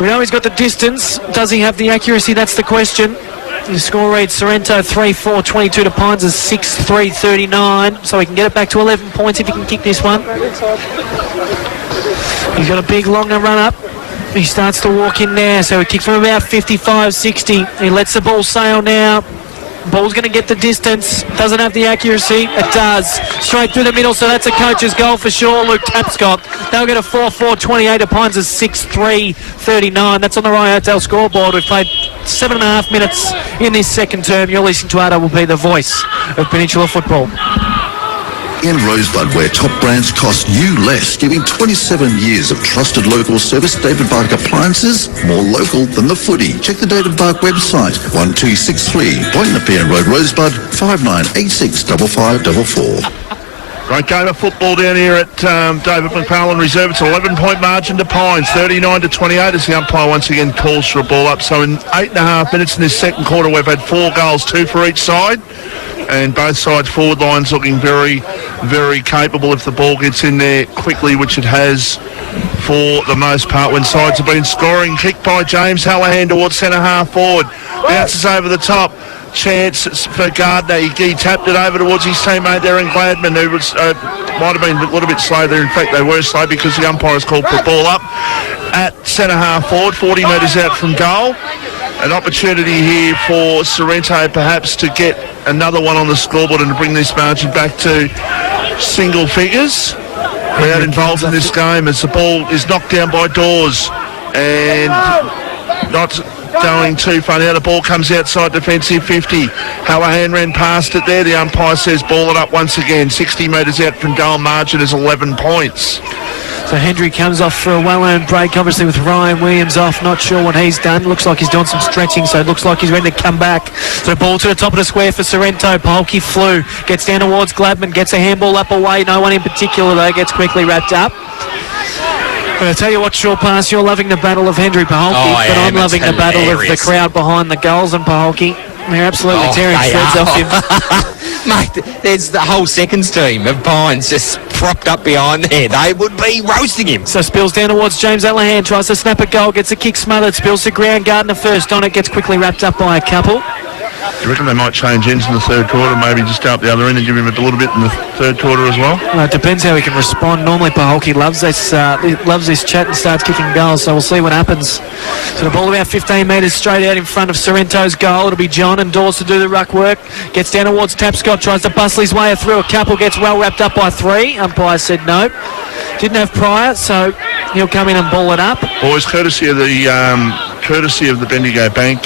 we know he's got the distance. Does he have the accuracy? That's the question. The score reads Sorrento 3-4, 22 to Pines is 6-3, 39, so he can get it back to 11 points if he can kick this one. He's got a big longer run up. He starts to walk in now, so he kicks from about 55, 60. He lets the ball sail now. Ball's going to get the distance. Doesn't have the accuracy. It does. Straight through the middle, so that's a coach's goal for sure. Luke Tapscott. They'll get a 4-4, 28 to Pines is 6-3, 39. That's on the Rye Hotel scoreboard. We've played 7.5 minutes in this second term. You're listening to RWP, the voice of Peninsula football. In Rosebud, where top brands cost you less, giving 27 years of trusted local service, David Bark Appliances, more local than the footy. Check the David Bark website, 1263 Point Nepean Road, Rosebud, 5986 5544. Great game of football down here at David McFarlane Reserve. It's an 11-point margin to Pines, 39 to 28 as the umpire once again calls for a ball up. So in 8.5 minutes in this second quarter, we've had 4 goals, 2 for each side. And both sides' forward lines looking very, very capable if the ball gets in there quickly, which it has for the most part when sides have been scoring. Kick by James Hallahan towards centre half forward. Bounces over the top. Chance for Gardner. He tapped it over towards his teammate Aaron Gladman, who was might have been a little bit slow there. In fact, they were slow because the umpires called for the ball up at centre half forward, 40 metres out from goal. An opportunity here for Sorrento perhaps to get another one on the scoreboard and to bring this margin back to single figures. Crowd involved in this game as the ball is knocked down by Dawes and not going too far. Now the ball comes outside defensive 50. Hallahan ran past it there. The umpire says ball it up once again. 60 metres out from goal. Margin is 11 points. So Hendry comes off for a well-earned break, obviously with Ryan Williams off. Not sure what he's done. Looks like he's doing some stretching, so it looks like he's ready to come back. So ball to the top of the square for Sorrento. Paholke flew, gets down towards Gladman, gets a handball up away. No one in particular, though, gets quickly wrapped up. But I tell you what, Shaw Pass, you're loving the battle of Hendry Paholke, but I'm loving the battle of the crowd behind the goals and Paholke. They're absolutely tearing shreds off him. Mate, there's the whole seconds team of Pines just propped up behind there. They would be roasting him. So spills down towards James Allahan, tries to snap a goal, gets a kick smothered, spills to ground. Gardner first on it, gets quickly wrapped up by a couple. Do you reckon they might change ends in the third quarter, maybe just go up the other end and give him a little bit in the third quarter as well? It depends how he can respond. Normally Paholke loves this chat and starts kicking goals, so we'll see what happens. So the ball about 15 metres straight out in front of Sorrento's goal. It'll be John and Dawes to do the ruck work. Gets down towards Tapscott, tries to bustle his way through a couple, gets well wrapped up by 3. Umpire said no. Didn't have Pryor, so he'll come in and ball it up. Boys, courtesy of the Bendigo Bank,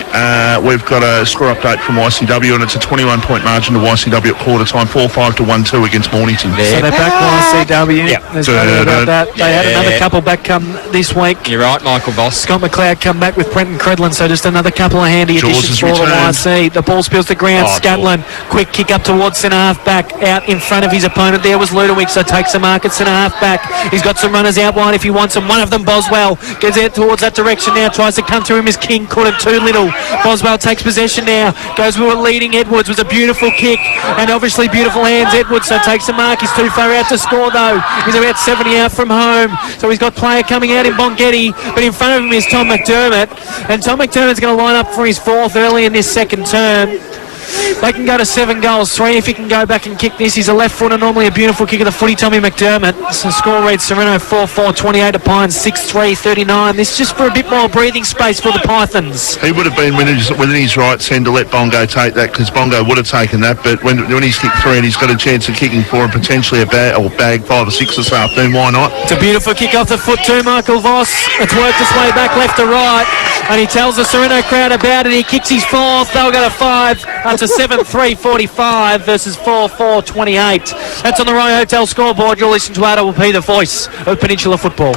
we've got a score update from YCW, and it's a 21-point margin to YCW at quarter time, 4-5 to 1-2 against Mornington. So they're back YCW. Yep. There's no doubt about that. They had another couple back come this week. You're right, Michael Voss. Scott McLeod come back with Brenton Credlin, so just another couple of handy additions for the YC. The ball spills to ground. Scutlin, quick kick up towards centre half back, out in front of his opponent. There was Ludovic, so takes the mark at centre half back. He's got some runners out wide if he wants them. One of them, Boswell, gets out towards that direction now, tries to come through him as King, couldn't, too little. Boswell takes possession now, goes with leading Edwards, was a beautiful kick, and obviously beautiful hands Edwards, so takes the mark. He's too far out to score though. He's about 70 out from home, so he's got player coming out in Bongetti, but in front of him is Tom McDermott, and Tom McDermott's going to line up for his 4th early in this second term. They can go to 7 goals, 3 if he can go back and kick this. He's a left footer, normally a beautiful kick of the footy, Tommy McDermott. So score reads Sereno 4-4-28 to Pines 6-3-39. This is just for a bit more breathing space for the Pythons. He would have been within his rights then to let Bongo take that, because Bongo would have taken that, but when he's kicked 3 and he's got a chance of kicking 4 and potentially a bag 5 or 6 this afternoon, why not? It's a beautiful kick off the foot too, Michael Voss. It's worked its way back left to right, and he tells the Sereno crowd about it. He kicks his 4th. They'll go to 5 up to 7-3-45 versus 4-4-28. That's on the Roy Hotel scoreboard. You're listening to RWP, the voice of Peninsula football.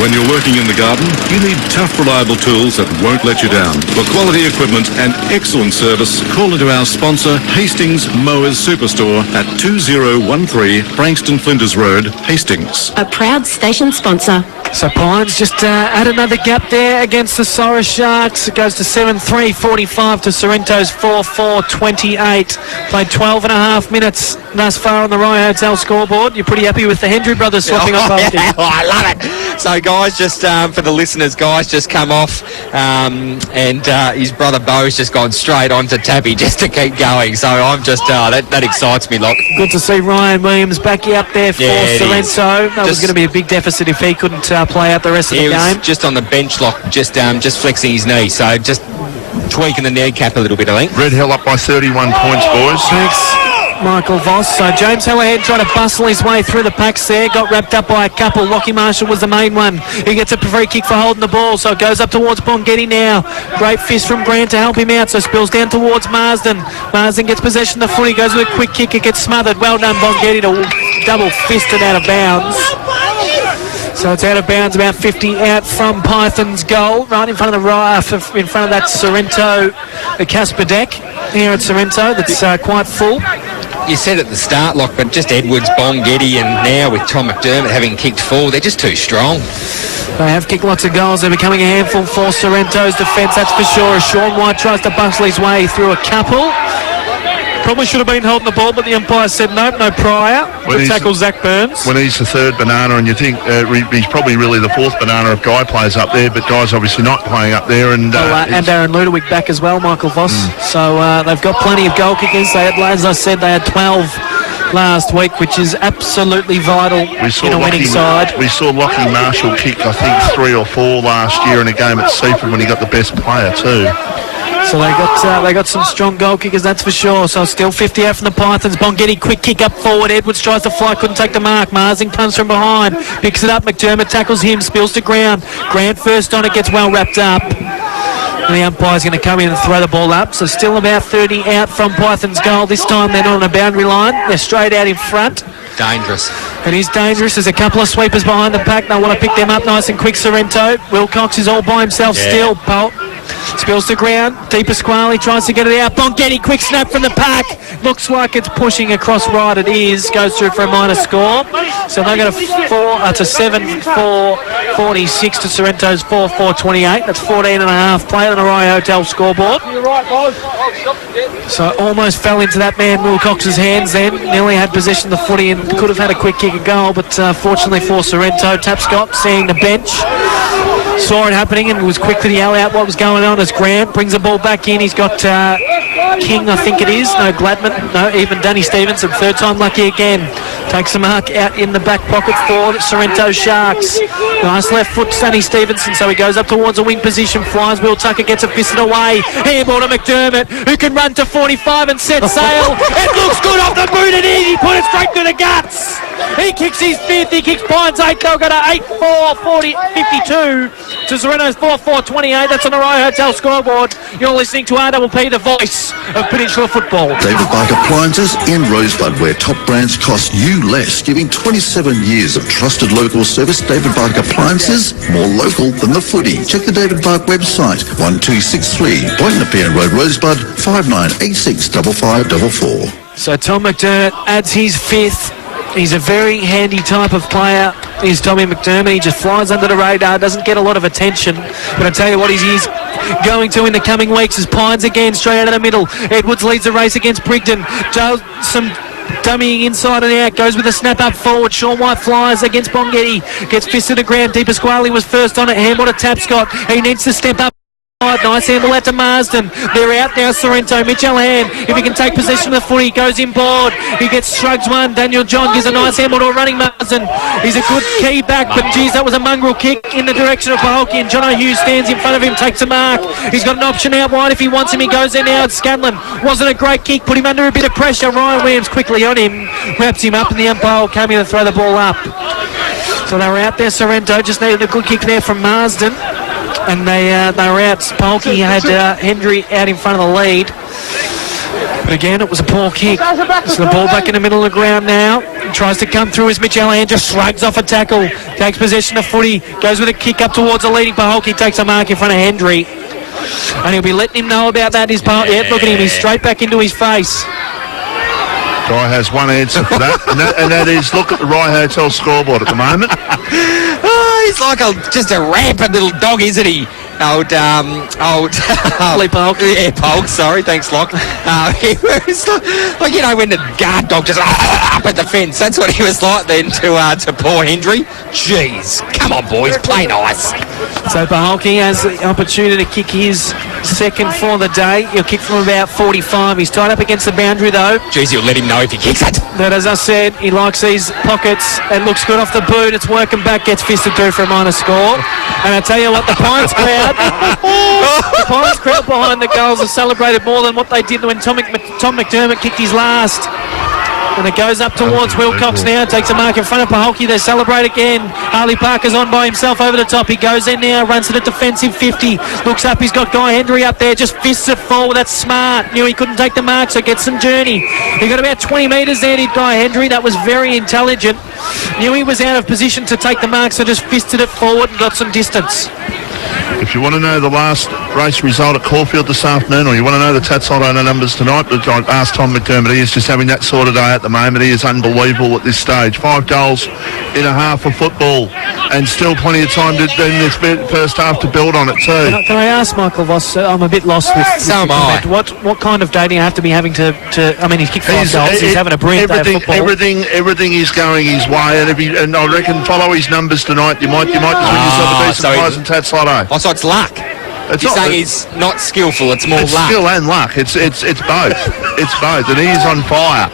When you're working in the garden, you need tough, reliable tools that won't let you down. For quality equipment and excellent service, call into our sponsor, Hastings Mowers Superstore at 2013 Frankston Flinders Road, Hastings. A proud station sponsor. So Pines just add another gap there against the Sorra Sharks. It goes to 7-3-45 to Sorrento's 4-4-28. Played 12 and a half minutes thus far on the Roy Hotel scoreboard. You're pretty happy with the Hendry brothers swapping up? Yeah, I love it. So guys, just for the listeners, guys just come off and his brother Bo's just gone straight on to Tabby just to keep going. So I'm just, that excites me, Lock. Good to see Ryan Williams back out there for Sorrento. That was going to be a big deficit if he couldn't play out the rest of the game. Just on the bench, Lock, just flexing his knee. So just tweaking the kneecap a little bit, I think. Red Hill up by 31 points, boys. Thanks, Michael Voss. So James Hallahead trying to bustle his way through the packs there. Got wrapped up by a couple. Lockie Marshall was the main one. He gets a free kick for holding the ball, so it goes up towards Bongetti now. Great fist from Grant to help him out, so spills down towards Marsden. Marsden gets possession of the footy, goes with a quick kick. It gets smothered. Well done, Bongetti, to double fist it out of bounds. So it's out of bounds, about 50 out from Python's goal, right in front of the in front of that Sorrento, the Casper deck here at Sorrento. That's quite full. You said at the start, Lock, but just Edwards, Bongetti, and now with Tom McDermott having kicked 4, they're just too strong. They have kicked lots of goals. They're becoming a handful for Sorrento's defence, that's for sure. As Sean White tries to bustle his way through a couple. Probably should have been holding the ball, but the umpire said no prior. To tackle Zach Burns. When he's the 3rd banana, and you think he's probably really the 4th banana if Guy plays up there, but Guy's obviously not playing up there. And Aaron Ludwig back as well, Michael Voss. So they've got plenty of goal kickers. As I said, they had 12 last week, which is absolutely vital in a winning side. We saw Lockie Marshall kick, I think, 3 or 4 last year in a game at Seaford when he got the best player too. So they got some strong goal kickers, that's for sure. So still 50 out from the Pythons. Bongetti, quick kick up forward. Edwards tries to fly, couldn't take the mark. Marsing comes from behind, picks it up. McDermott tackles him, spills to ground. Grant first on it, gets well wrapped up. And the umpire's going to come in and throw the ball up. So still about 30 out from Python's goal. This time they're not on a boundary line. They're straight out in front. Dangerous. It is dangerous. There's a couple of sweepers behind the pack. They want to pick them up nice and quick. Sorrento. Wilcox is all by himself still. Polt spills to ground. Di Pasquale tries to get it out. Bongetti, quick snap from the pack. Looks like it's pushing across right. It is. Goes through for a minor score. So they're going to 7-4-46 to Sorrento's 4-4-28. That's 14 and a half play on the Roy Hotel scoreboard. So almost fell into that man Wilcox's hands then. Nearly had possession of the footy and could have had a quick kick and goal, but fortunately for Sorrento, Tapscott seeing the bench, saw it happening and was quick to yell out what was going on as Grant brings the ball back in. He's got King, I think it is. No, Gladman. No, even Danny Stevenson. 3rd time lucky again. Takes the mark out in the back pocket for Sorrento Sharks. Nice left foot, Danny Stevenson. So he goes up towards a wing position. Flies. Will Tucker gets it fisted away. Handball to McDermott, who can run to 45 and set sail. It looks good off the boot. It is. He put it straight to the guts. He kicks his 5th. He kicks Pines 8. They'll go to 8-4-52 to Sorrento's 4-4-28. That's on the Roy Hotel scoreboard. You're listening to RWP, the voice of Peninsula football. David Barker Appliances in Rosebud, where top brands cost you less. Giving 27 years of trusted local service. David Barker Appliances, more local than the footy. Check the David Barker website. 1263 Boynton Nepean Road, Rosebud, 5986 5544. So Tom McDermott adds his 5th. He's a very handy type of player, is Tommy McDermott. He just flies under the radar, doesn't get a lot of attention. But I tell you what, he's going to in the coming weeks is Pines again, straight out of the middle. Edwards leads the race against Brigden. Does some dummying inside and out, goes with a snap up forward. Sean White flies against Bongetti, gets fisted to ground. Di Pasquale was first on it, handball to Tapscott. He needs to step up. Nice handle out to Marsden. They're out now, Sorrento. Mitch Allahan, if he can take possession of the footy, goes inboard. He gets shrugs one. Daniel John gives a nice handle to a running Marsden. He's a good key back, but geez, that was a mongrel kick in the direction of Paholke, and John O'Hughes stands in front of him, takes a mark. He's got an option out wide if he wants him. He goes there now. It's Scanlon. Wasn't a great kick, put him under a bit of pressure. Ryan Williams quickly on him, wraps him up, and the umpire came in to throw the ball up. So they were out there. Sorrento just needed a good kick there from Marsden. And they were out. Paholke had Hendry out in front of the lead. But again, it was a poor kick. So the ball back in the middle of the ground now. Tries to come through as Mitch Allahan just shrugs off a tackle. Takes possession of footy. Goes with a kick up towards the leading Paholke. Takes a mark in front of Hendry. And he'll be letting him know about that. Yeah, look at him. He's straight back into his face. Guy has one answer for that, and that is look at the Rye Hotel scoreboard at the moment. He's like just a rampant little dog, isn't he? Paholke. Yeah, Paholke, sorry, thanks, Locke. He was like, you know, when the guard dog just up at the fence, that's what he was like then to poor Hendry. Jeez, come on, boys, play nice. So Paholke has the opportunity to kick his second for the day. He'll kick from about 45. He's tied up against the boundary, though. Jeez, he'll let him know if he kicks it. But as I said, he likes these pockets. It looks good off the boot. It's working back, gets fisted through for a minor score. And I tell you what, the Pines crowd behind the goals have celebrated more than what they did when Tom McDermott kicked his last. And it goes up towards Wilcox now, takes a mark in front of Paholke. They celebrate again. Harley Parker's on by himself over the top. He goes in now, runs to the defensive 50. Looks up, he's got Guy Hendry up there, just fists it forward. That's smart. Knew he couldn't take the mark, so gets some journey. He got about 20 metres there, did Guy Hendry. That was very intelligent. Knew he was out of position to take the mark, so just fisted it forward and got some distance. If you want to know the last race result at Caulfield this afternoon, or you want to know the Tatsolo numbers tonight, but I asked Tom McDermott. He is just having that sort of day at the moment. He is unbelievable at this stage. 5 goals in a half of football, and still plenty of time in this first half to build on it too. Can I ask Michael Voss? I'm a bit lost with so am I. What kind of day do you have to be having to I mean, he's kicked 5 goals. He's having a brilliant day of football. Everything is going his way, and I reckon follow his numbers tonight. You might just win yourself a decent prize in Tatsolo. So it's luck. You're saying he's not skillful, it's more luck. Skill and luck. It's both. It's both, and he is on fire.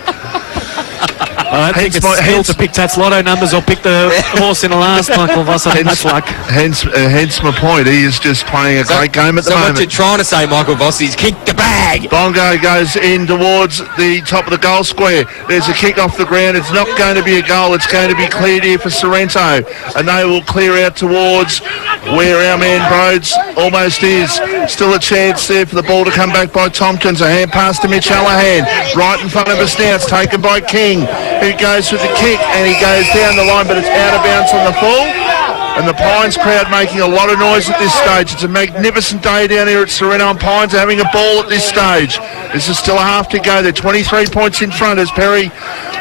I don't think it's skill to pick Tats Lotto numbers or pick the horse in the last, Michael Voss. I think that's luck. Hence my point. He is just playing a great game at the moment. So what you're trying to say, Michael Voss, is kick the bag. Bongo goes in towards the top of the goal square. There's a kick off the ground. It's not going to be a goal. It's going to be cleared here for Sorrento. And they will clear out towards where our man Broads almost is. Still a chance there for the ball to come back by Tompkins. A hand pass to Mitch Allahan. Right in front of us now. It's taken by King, who goes with the kick, and he goes down the line, but it's out of bounds on the full. And the Pines crowd making a lot of noise at this stage. It's a magnificent day down here at Sorrento, and Pines are having a ball at this stage. This is still a half to go. They're 23 points in front as Perry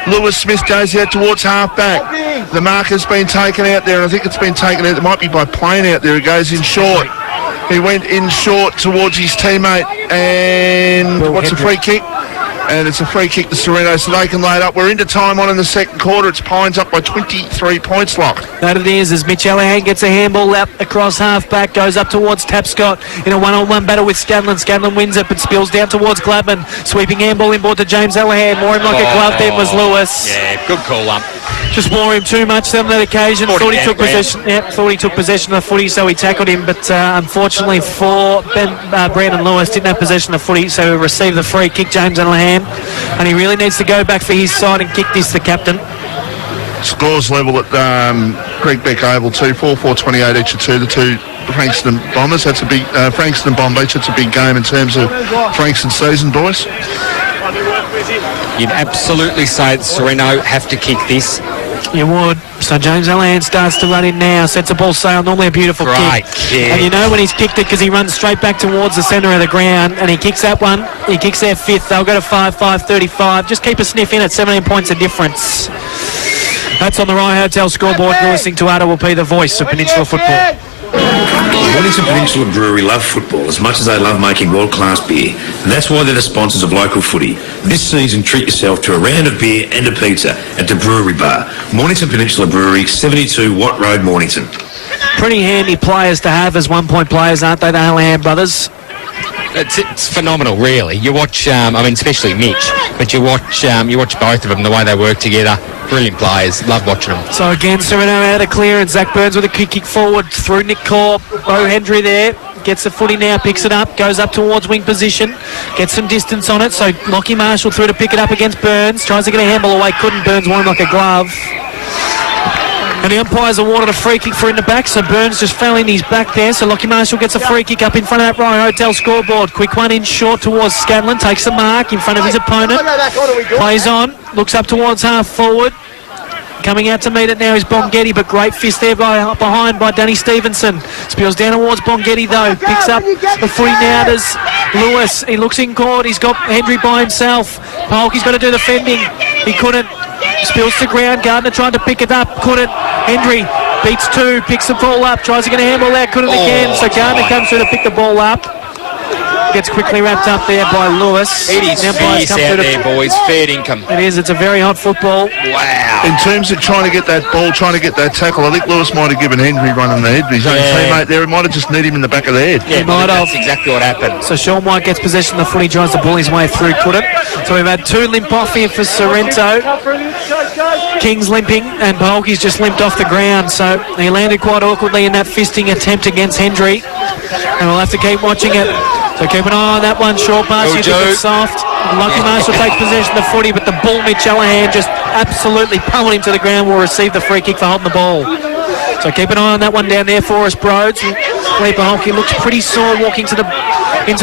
Lewis-Smith goes out towards half-back. The mark has been taken out there, and I think it's been taken out. It might be by Plain out there. He goes in short. He went in short towards his teammate, and what's a free kick? And it's a free kick to Sorrento, so they can load up. We're into time on in the second quarter. It's Pines up by 23 points, Lock. That it is, as Mitch Allahan gets a handball out across half-back, goes up towards Tapscott in a one-on-one battle with Scanlon. Scanlon wins it, but spills down towards Gladman. Sweeping handball inboard to James Allahan. More him like a glove then was Lewis. Yeah, good call up. Just wore him too much on that occasion. Thought he took possession. Yep, thought he took possession of the footy, so he tackled him. But unfortunately for Brandon Lewis, didn't have possession of the footy, so he received the free kick, James Allahan. And he really needs to go back for his side and kick this, the captain. Scores level at Greg Beck Oval 2-4-4-28 each of two. The two Frankston Bombers. That's a big Frankston Bomb Beach. That's a big game in terms of Frankston season, boys. You'd absolutely say that Sorrento have to kick this. You would. So James Allahan starts to run in now, sets a ball sail, normally a beautiful kick. And you know when he's kicked it because he runs straight back towards the centre of the ground, and he kicks that one, he kicks their fifth, they'll go to 5-5-35. Just keep a sniff in at 17 points of difference. That's on the Rye Hotel scoreboard. You're listening to Ada will be the voice of Peninsula football. Mornington Peninsula Brewery love football as much as they love making world-class beer, and that's why they're the sponsors of local footy. This season, treat yourself to a round of beer and a pizza at the Brewery Bar. Mornington Peninsula Brewery, 72 Watt Road, Mornington. Pretty handy players to have as one-point players, aren't they, the Hallahan brothers? It's phenomenal, really. You watch, especially Mitch, but you watch both of them, the way they work together. Brilliant players. Love watching them. So again, Sereno out of clearance. Zach Burns with a kick forward through Nick Corp. Bo Hendry there. Gets the footy now, picks it up, goes up towards wing position, gets some distance on it. So Lockie Marshall through to pick it up against Burns. Tries to get a handball away, couldn't. Burns won like a glove. And the umpires awarded a free kick for in the back, so Burns just fell in his back there. So Lockie Marshall gets a free kick up in front of that Rye Hotel scoreboard. Quick one in short towards Scanlon, takes the mark in front of his opponent. Plays on, looks up towards half forward. Coming out to meet it now is Bongetti, but great fist there behind by Danny Stevenson. Spills down towards Bongetti though. Picks up the footy now. There's Lewis. He looks in court. He's got Hendry by himself. Polky's got to do the fending. He couldn't. Spills to ground. Gardner tried to pick it up. Couldn't. Hendry beats two. Picks the ball up. Tries to get a handball there. Couldn't again. So Gardner comes through to pick the ball up. Gets quickly wrapped up there by Lewis. It is fierce out there, boys. Fair income. It is. It's a very hot football. Wow. In terms of trying to get that ball, trying to get that tackle, I think Lewis might have given Hendry one in the head, but his own teammate there, it might have just need him in the back of the head. Yeah, that's exactly what happened. So Sean White gets possession of the footy, tries to pull his way through, couldn't. So we've had two limp off here for Sorrento. King's limping, and Polky's just limped off the ground. So he landed quite awkwardly in that fisting attempt against Hendry. And we'll have to keep watching it. So keep an eye on that one. Short pass, you think it's soft. Lucky Marshall takes possession of the footy, but the bull Mitch Allahan just absolutely pummeled him to the ground. Will receive the free kick for holding the ball. So keep an eye on that one down there for us, Broads. Lee Paholke looks pretty sore walking into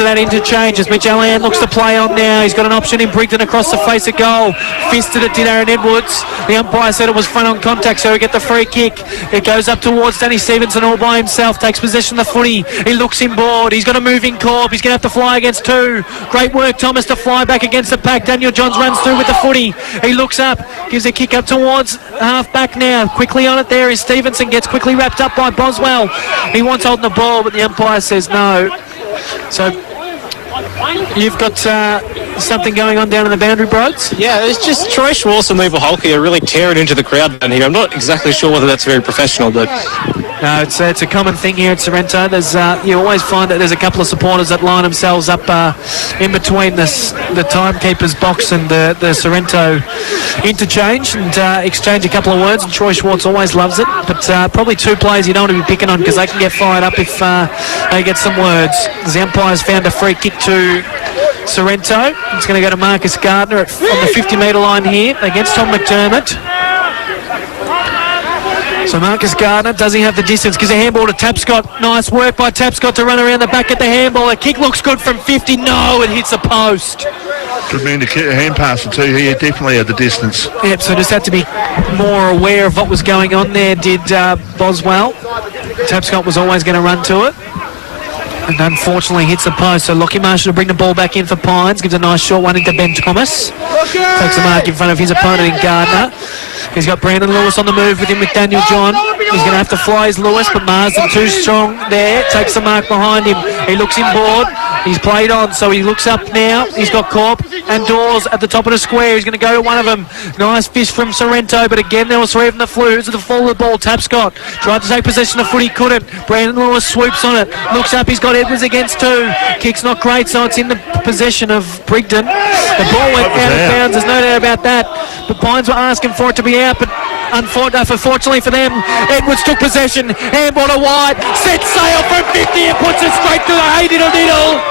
that interchange as Mitch Allahan looks to play on now. He's got an option in Brigden across the face of goal. Fisted it, did Aaron Edwards. The umpire said it was front on contact, so we get the free kick. It goes up towards Danny Stevenson all by himself, takes possession of the footy. He looks inboard. He's got a moving corp. He's going to have to fly against two. Great work, Thomas, to fly back against the pack. Daniel Johns runs through with the footy. He looks up, gives a kick up towards half back now. Quickly on it there is Stevenson, gets quickly wrapped up by Boswell. He wants holding the ball, but the umpire says no. So you've got something going on down in the boundary, Broads? Yeah, it's just Troy Schwartz and Lee Paholke are really tearing into the crowd down here. I'm not exactly sure whether that's very professional, but... No, it's a common thing here at Sorrento. There's you always find that there's a couple of supporters that line themselves up in between the timekeeper's box and the Sorrento interchange and exchange a couple of words, and Troy Schwartz always loves it, but probably two players you don't want to be picking on because they can get fired up if they get some words. The umpire's found a free kick to Sorrento. It's going to go to Marcus Gardner on the 50-metre line here against Tom McDermott. So Marcus Gardner, does he have the distance? Gives a handball to Tapscott. Nice work by Tapscott to run around the back at the handball. A kick looks good from 50. No, it hits the post. Could mean the hand passer too. He definitely had the distance. Yep, so just had to be more aware of what was going on there, did Boswell. Tapscott was always going to run to it. And unfortunately hits the post. So Lockie Marshall to bring the ball back in for Pines. Gives a nice short one into Ben Thomas. Takes a mark in front of his opponent in Gardner. He's got Brandon Lewis on the move with him with Daniel John. He's going to have to fly his Lewis, but Marsden too strong there. Takes the mark behind him. He looks inboard. He's played on, so he looks up now. He's got Corp and Dawes at the top of the square. He's going to go to one of them. Nice fist from Sorrento, but again there was three of them the flues. At the fall of the ball, Tapscott tried to take possession of footy, couldn't. Brandon Lewis swoops on it. Looks up, he's got Edwards against two. Kick's not great, so it's in the possession of Brigden. The ball went out of bounds, there's no doubt about that. But Pines were asking for it to be out, but unfortunately for them, Edwards took possession. Handball to White. Set sail from 50 and puts it straight to the hey-diddle-diddle.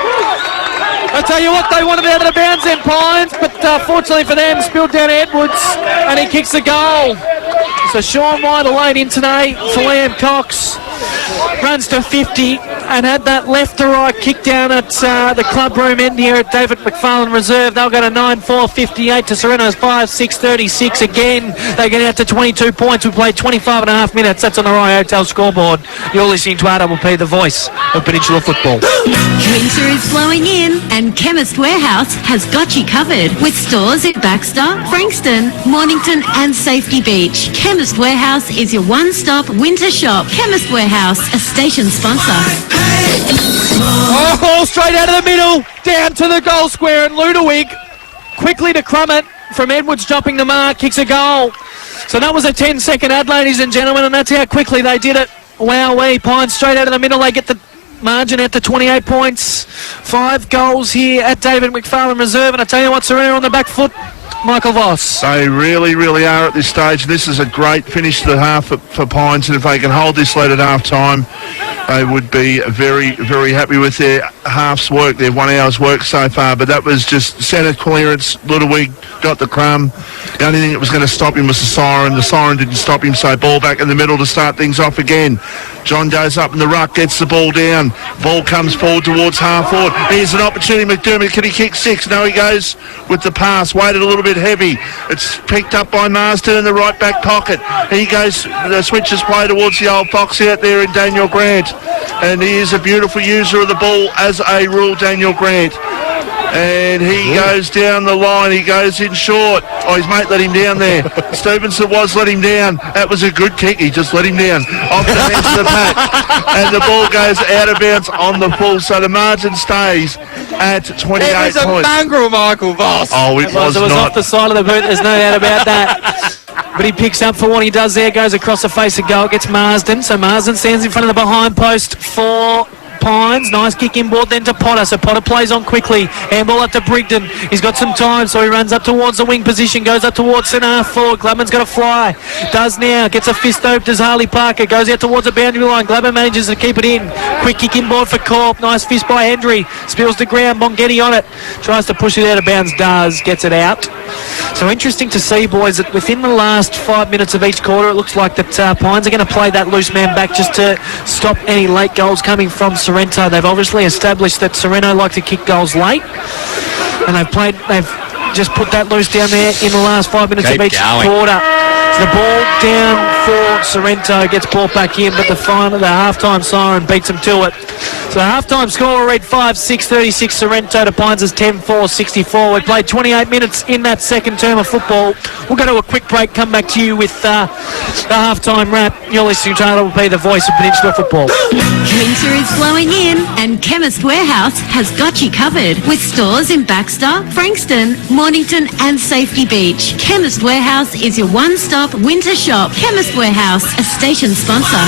I tell you what, they wanted out of the bounds then, Pines, but fortunately for them, spilled down Edwards, and he kicks the goal. So Sean White late in today for Liam Cox. Runs to 50 and had that left to right kick down at the club room end here at David McFarlane Reserve. They'll go to 9-4-58 to Sorrento's 5-6-36 again. They get out to 22 points. We played 25 and a half minutes. That's on the Rye Hotel scoreboard. You're listening to RWP, the voice of Peninsula football. Winter is blowing in and Chemist Warehouse has got you covered with stores in Baxter, Frankston, Mornington and Safety Beach. Chemist Warehouse is your one-stop winter shop. Chemist Warehouse, a station sponsor. Oh, straight out of the middle, down to the goal square, and Ludwig quickly to Crummett from Edwards dropping the mark, kicks a goal. So that was a 10-second ad, ladies and gentlemen, and that's how quickly they did it. Wowee, Pines straight out of the middle. They get the margin out to 28 points. 5 goals here at David McFarlane Reserve. And I tell you what, Serena on the back foot. Michael Voss. They really, really are at this stage. This is a great finish to the half for Pines, and if they can hold this lead at half-time, they would be very, very happy with their half's work, their 1 hour's work so far. But that was just centre clearance. Ludwig got the crumb. The only thing that was going to stop him was the siren. The siren didn't stop him, so ball back in the middle to start things off again. John goes up in the ruck, gets the ball down. Ball comes forward towards half-forward. Here's an opportunity. McDermott, can he kick 6? No, he goes with the pass. Weighted a little bit heavy. It's picked up by Marsden in the right back pocket. He goes, the switches play towards the old Fox out there in Daniel Grant. And he is a beautiful user of the ball as a rule, Daniel Grant. And he goes down the line. He goes in short. Oh, his mate let him down there. Stevenson was let him down. That was a good kick. He just let him down. Off the bench of the pack. And the ball goes out of bounds on the full. So the margin stays at 28 points. It was a mongrel, Michael Voss. Oh, it was not. Off the side of the boot. There's no doubt about that. But he picks up for what he does there. Goes across the face of goal. Gets Marsden. So Marsden stands in front of the behind post for Pines. Nice kick inboard then to Potter. So Potter plays on quickly. Handball up to Brigden. He's got some time, so he runs up towards the wing position. Goes up towards centre half forward. Glabman's got to fly. Does now. Gets a fist over to Harley Parker. Goes out towards the boundary line. Glabman manages to keep it in. Quick kick inboard for Corp. Nice fist by Hendry. Spills the ground. Bongetti on it. Tries to push it out of bounds. Does. Gets it out. So interesting to see, boys, that within the last 5 minutes of each quarter, it looks like that Pines are going to play that loose man back just to stop any late goals coming from Sorrento. They've obviously established that Sorrento like to kick goals late, and they've just put that loose down there in the last 5 minutes of each quarter. So the ball down for Sorrento, gets brought back in, but the half-time siren beats them to it. So the half-time score will read 5-6-36 Sorrento to Pines' 10-4-64. We played 28 minutes in that second term of football. We'll go to a quick break, come back to you with the half-time wrap. You're listening to Taylor will be the voice of Peninsula football. Winter is flowing in and Chemist Warehouse has got you covered with stores in Baxter, Frankston, Mornington and Safety Beach. Chemist Warehouse is your one-stop winter shop. Chemist Warehouse, a station sponsor.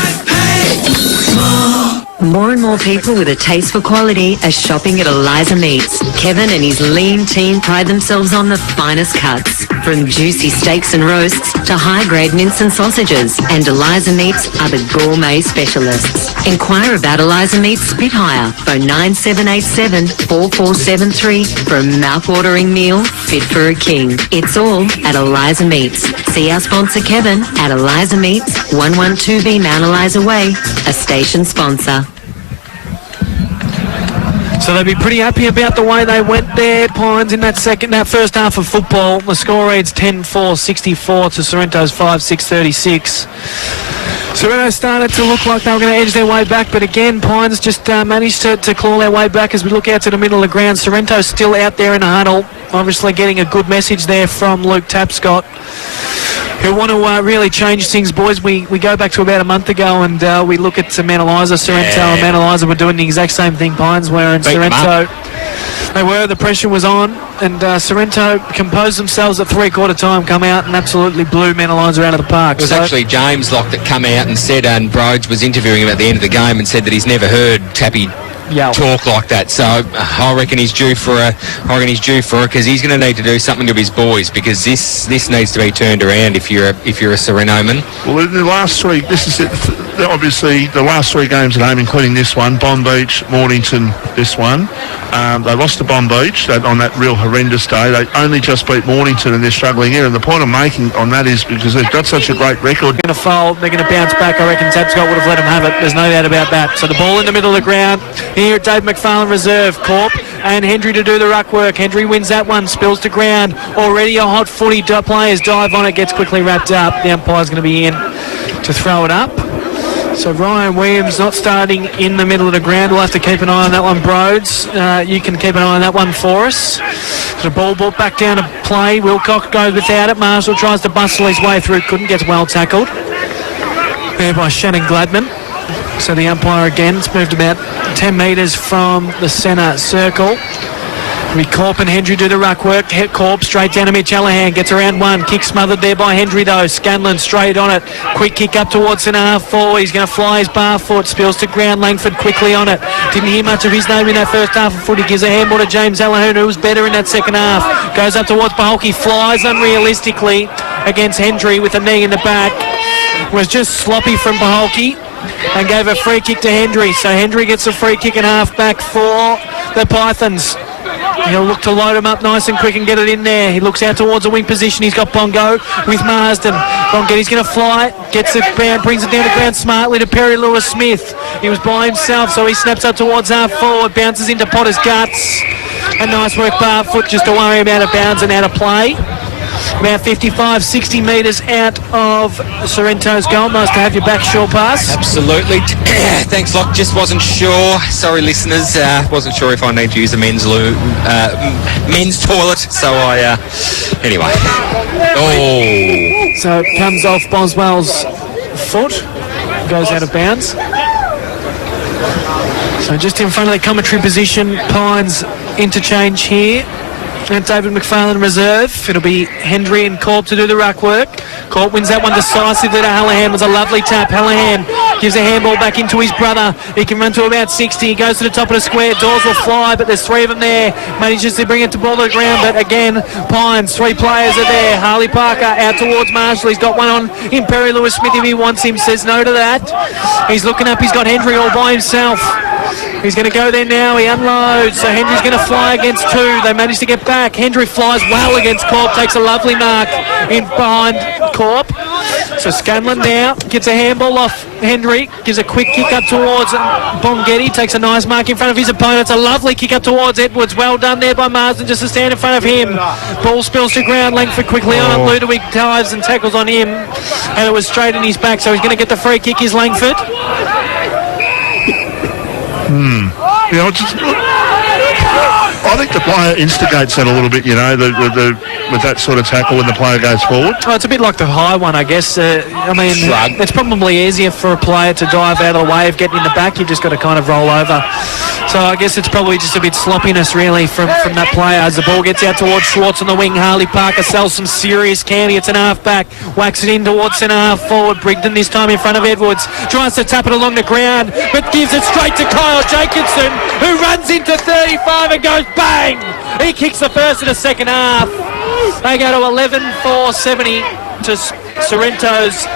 More and more people with a taste for quality are shopping at Eliza Meats. Kevin and his lean team pride themselves on the finest cuts, from juicy steaks and roasts to high-grade mince and sausages. And Eliza Meats are the gourmet specialists. Inquire about Eliza Meats Spitfire. Phone 9787 4473 for a mouth-watering meal fit for a king. It's all at Eliza Meats. See our sponsor Kevin at Eliza Meats, 112B Mount Eliza Way, a station sponsor. So they'd be pretty happy about the way they went there, Pines, in that first half of football. The score reads 10-4-64 to Sorrento's 5-6-36. Sorrento started to look like they were going to edge their way back, but again, Pines just managed to claw their way back as we look out to the middle of the ground. Sorrento's still out there in a huddle, obviously getting a good message there from Luke Tapscott, who want to really change things, boys. We go back to about a month ago and we look at Mount Eliza, Sorrento, and Mount Eliza were doing the exact same thing Pines were, and Sorrento, the pressure was on, and Sorrento composed themselves at three-quarter time, come out and absolutely blew Mount Eliza out of the park. It was actually James Locke that come out and said, and Broads was interviewing him at the end of the game and said that he's never heard Tappy talk like that. So I reckon he's due for it because he's going to need to do something to his boys, because this needs to be turned around if you're a Sorrentoman. Well, in the last three, this is it. Obviously, the last three games at home, including this one, Bomb Beach, Mornington, this one. They lost to Bomb Beach on that real horrendous day. They only just beat Mornington and they're struggling here. And the point I'm making on that is because they've got such a great record. They're going to fold. They're going to bounce back. I reckon Tapscott would have let them have it. There's no doubt about that. So the ball in the middle of the ground here at Dave McFarlane Reserve. Corp and Hendry to do the ruck work. Hendry wins that one. Spills to ground. Already a hot footy. Players dive on it. Gets quickly wrapped up. The umpire's going to be in to throw it up. So Ryan Williams not starting in the middle of the ground. We'll have to keep an eye on that one, Broads. You can keep an eye on that one for us. The ball brought back down to play. Wilcox goes without it. Marshall tries to bustle his way through. Couldn't, gets well tackled there by Shannon Gladman. So the umpire again, it's moved about 10 metres from the centre circle. We Corp and Hendry do the ruck work. Hit Corp straight down to Mitch Allahan. Gets around one. Kick smothered there by Hendry though. Scanlon straight on it. Quick kick up towards centre half forward. He's going to fly his bar foot. Spills to ground. Langford quickly on it. Didn't hear much of his name in that first half of footy. Gives a handball to James Allahan, who was better in that second half. Goes up towards Baholke. Flies unrealistically against Hendry with a knee in the back. Was just sloppy from Baholke and gave a free kick to Hendry. So Hendry gets a free kick and half back for the Pythons. He'll look to load him up nice and quick and get it in there. He looks out towards a wing position. He's got Bongo with Marsden. Bongetti's going to fly. Gets it down, brings it down to ground smartly to Perry Lewis-Smith. He was by himself, so he snaps up towards half forward. Bounces into Potter's guts. A nice work bar foot just to worry him out of bounds and out of play. About 55, 60 metres out of Sorrento's goal. Nice to have your back short pass. Absolutely. Thanks, Locke. Just wasn't sure. Sorry, listeners. Wasn't sure if I need to use the men's toilet. So anyway. Oh. So it comes off Boswell's foot. Goes out of bounds. So just in front of the commentary position, Pines interchange here. And David McFarlane reserve. It'll be Hendry and Corp to do the ruck work. Corp wins that one decisively to Hallahan. Was a lovely tap. Hallahan gives a handball back into his brother. He can run to about 60. He goes to the top of the square. Doors will fly, but there's three of them there. Manages to bring it to ball to the ground, but again, Pines, three players are there. Harley Parker out towards Marshall. He's got one on in Perry Lewis-Smith if he wants him. Says no to that. He's looking up. He's got Hendry all by himself. He's going to go there now. He unloads. So Hendry's going to fly against two. They manage to get back. Hendry flies well against Corp. Takes a lovely mark in behind Corp. So Scanlon now gets a handball off Hendry. Gives a quick kick up towards Bongetti. Takes a nice mark in front of his opponent. It's a lovely kick up towards Edwards. Well done there by Marsden just to stand in front of him. Ball spills to ground. Langford quickly on it. Ludwig dives and tackles on him. And it was straight in his back. So he's going to get the free kick. Is Langford. You know, I think the player instigates that a little bit, you know, with that sort of tackle when the player goes forward. Oh, it's a bit like the high one, I guess. Shrug. It's probably easier for a player to dive out of the way of getting in the back. You've just got to kind of roll over. So I guess it's probably just a bit sloppiness, really, from that player. As the ball gets out towards Schwartz on the wing, Harley Parker sells some serious candy. It's an half-back. Whacks it in towards centre half forward. Brigden this time in front of Edwards. Tries to tap it along the ground, but gives it straight to Kyle Jacobson, who runs into 35 and goes bang! He kicks the first of the second half. They go to 11-4-70 to Sorrento's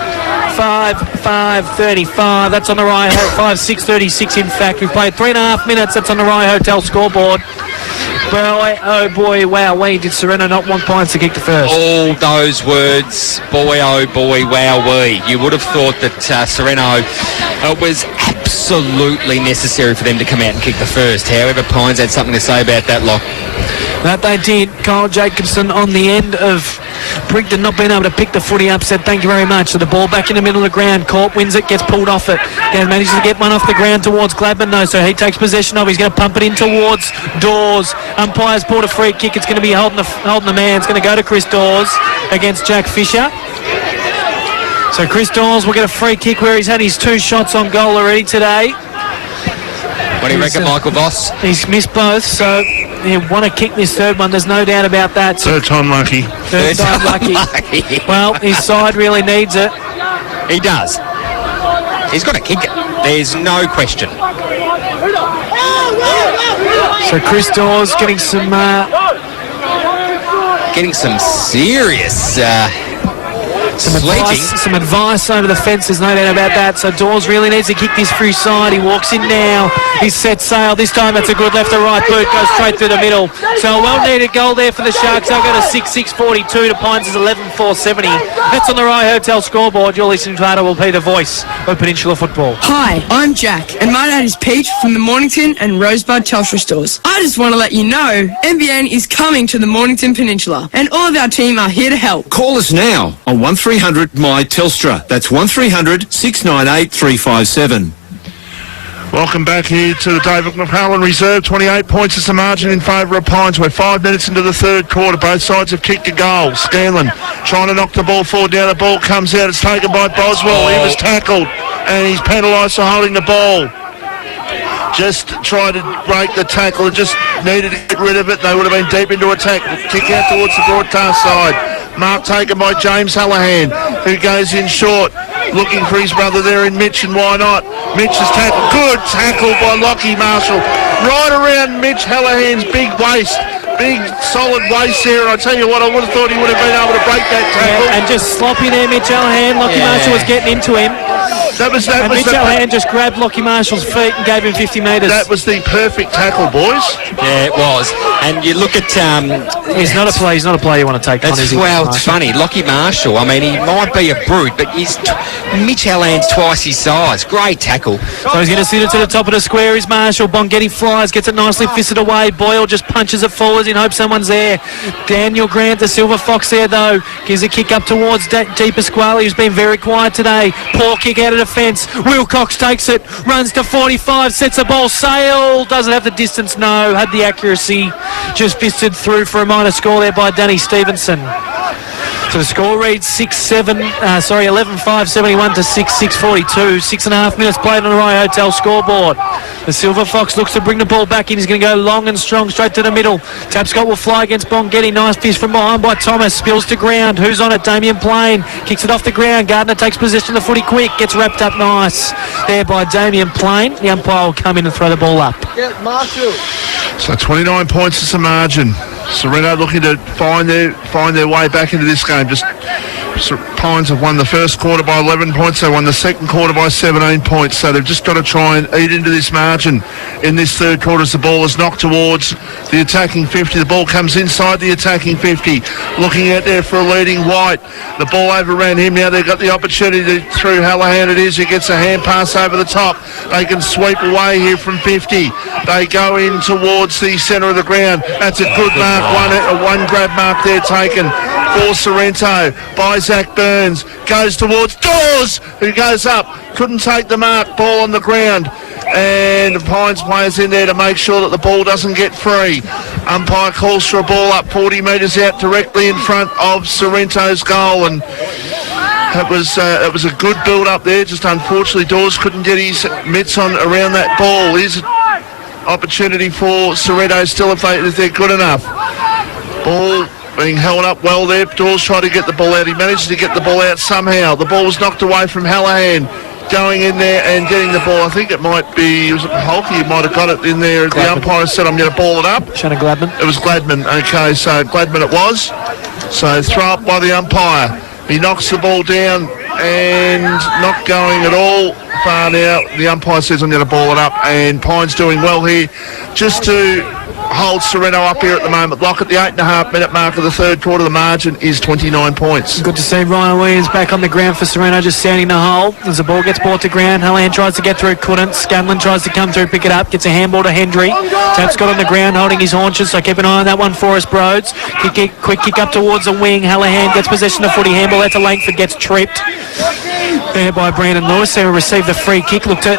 5-5-35. That's on the Rye 5-6-36 in fact. We've played 3.5 minutes. That's on the Rye Hotel scoreboard. Boy, oh boy, wow, did Sorrento not want Pines to kick the first? All those words, boy, oh boy, wow, you would have thought that Sorrento was absolutely necessary for them to come out and kick the first. However, Pines had something to say about that, Lock. That they did. Kyle Jacobson on the end of Brigden not being able to pick the footy up said thank you very much. So the ball back in the middle of the ground. Corp wins it, gets pulled off it. And manages to get one off the ground towards Gladman though. So he takes possession of it. He's going to pump it in towards Dawes. Umpires bought a free kick. It's going to be holding the man. It's going to go to Chris Dawes against Jack Fisher. So Chris Dawes will get a free kick where he's had his 2 shots on goal already today. What do you reckon, Michael Voss? He's missed both, so he'll want to kick this third one. There's no doubt about that. Third time lucky. Third time lucky. Well, his side really needs it. He does. He's got to kick it. There's no question. So Chris Dawes getting some serious some advice over the fence. There's no doubt about that. So Dawes really needs to kick this through side. He walks in now. He's set sail. This time it's a good left to right boot. Goes straight through the middle. So a well-needed goal there for the Sharks. They'll go to 6-6-42 to Pines' 11-4-70. That's on the Rye Hotel scoreboard. You're listening to Arda will be the voice of Peninsula football. Hi, I'm Jack, and my dad is Peach from the Mornington and Rosebud Telstra stores. I just want to let you know NBN is coming to the Mornington Peninsula, and all of our team are here to help. Call us now on 1300 My Telstra. That's 1300 698 357. Welcome back here to the David McFarlane Reserve. 28 points is the margin in favour of Pines. We're 5 minutes into the third quarter. Both sides have kicked a goal. Scanlon trying to knock the ball forward. Down the ball comes out. It's taken by Boswell. He was tackled and he's penalised for holding the ball. just tried to break the tackle and just needed to get rid of it. They would have been deep into attack. Kick out towards the broadcast side. Mark taken by James Hallahan, who goes in short, looking for his brother there in Mitch, and why not? Mitch is tackled. Good tackle by Lockie Marshall. Right around Mitch Hallahan's big waist. Big, solid waist there, and I tell you what, I would have thought he would have been able to break that tackle. And just sloppy there, Mitch Hallahan. Lockie Marshall was getting into him. Mitch Hallahan just grabbed Lockie Marshall's feet and gave him 50 metres. That was the perfect tackle, boys. Yeah, it was. And you look at... he's not a player you want to take on, is he? Well, it's funny. Lockie Marshall, I mean, he might be a brute, but Mitch Hallahan's twice his size. Great tackle. So he's going to sit it to the top of the square. Is Marshall. Bongetti flies, gets it nicely fisted away. Boyle just punches it forwards in hope someone's there. Daniel Grant, the Silver Fox there, though, gives a kick up towards Deep Pasquale, who's been very quiet today. Poor kick out of defence. Wilcox takes it, runs to 45, sets the ball, sail. Doesn't have the distance, no. Had the accuracy. Just fisted through for a minor score there by Danny Stevenson. So the score reads 11-5, 71 to 6-42. 6.5 minutes played on the Rye Hotel scoreboard. The Silver Fox looks to bring the ball back in. He's going to go long and strong straight to the middle. Tapscott will fly against Bongetti. Nice fish from behind by Thomas. Spills to ground. Who's on it? Damien Plain. Kicks it off the ground. Gardner takes possession of the footy quick. Gets wrapped up nice there by Damien Plain. The umpire will come in and throw the ball up. So 29 points is the margin. Sorrento looking to find their way back into this game. Just Pines have won the first quarter by 11 points. They won the second quarter by 17 points. So they've just got to try and eat into this margin in this third quarter as the ball is knocked towards the attacking 50. The ball comes inside the attacking 50. Looking out there for a leading White. The ball overran him. Now they've got the opportunity through Hallahan. It is. He gets a hand pass over the top. They can sweep away here from 50. They go in towards the centre of the ground. That's a good mark. One grab mark there taken for Sorrento by Zach Burns. Goes towards Dawes, who goes up. Couldn't take the mark. Ball on the ground. And the Pines players in there to make sure that the ball doesn't get free. Umpire calls for a ball up 40 metres out directly in front of Sorrento's goal. And it was a good build up there. Just unfortunately Dawes couldn't get his mitts on around that ball. Here's opportunity for Sorrento still if they're good enough. Ball being held up well there. Dawes tried to get the ball out. He managed to get the ball out somehow. The ball was knocked away from Hallahan. Going in there and getting the ball. I think it might be, was it Holke? He might have got it in there. Gladman. The umpire said, I'm going to ball it up. Shannon Gladman. It was Gladman. Okay, so Gladman it was. So throw up by the umpire. He knocks the ball down and not going at all far now. The umpire says, I'm going to ball it up. And Pine's doing well here just to hold Sorrento up here at the moment. Lock at the 8.5 minute mark of the third quarter. The margin is 29 points. Good to see Ryan Williams back on the ground for Sorrento, just sounding the hole. As the ball gets brought to ground, Hallahan tries to get through, couldn't. Scanlon tries to come through, pick it up, gets a handball to Hendry. Tap's got on the ground holding his haunches, so keep an eye on that one for us, Broads. Quick kick up towards the wing. Hallahan gets possession of footy, handball out to Langford, gets tripped there by Brandon Lewis. They will receive the free kick. Looked to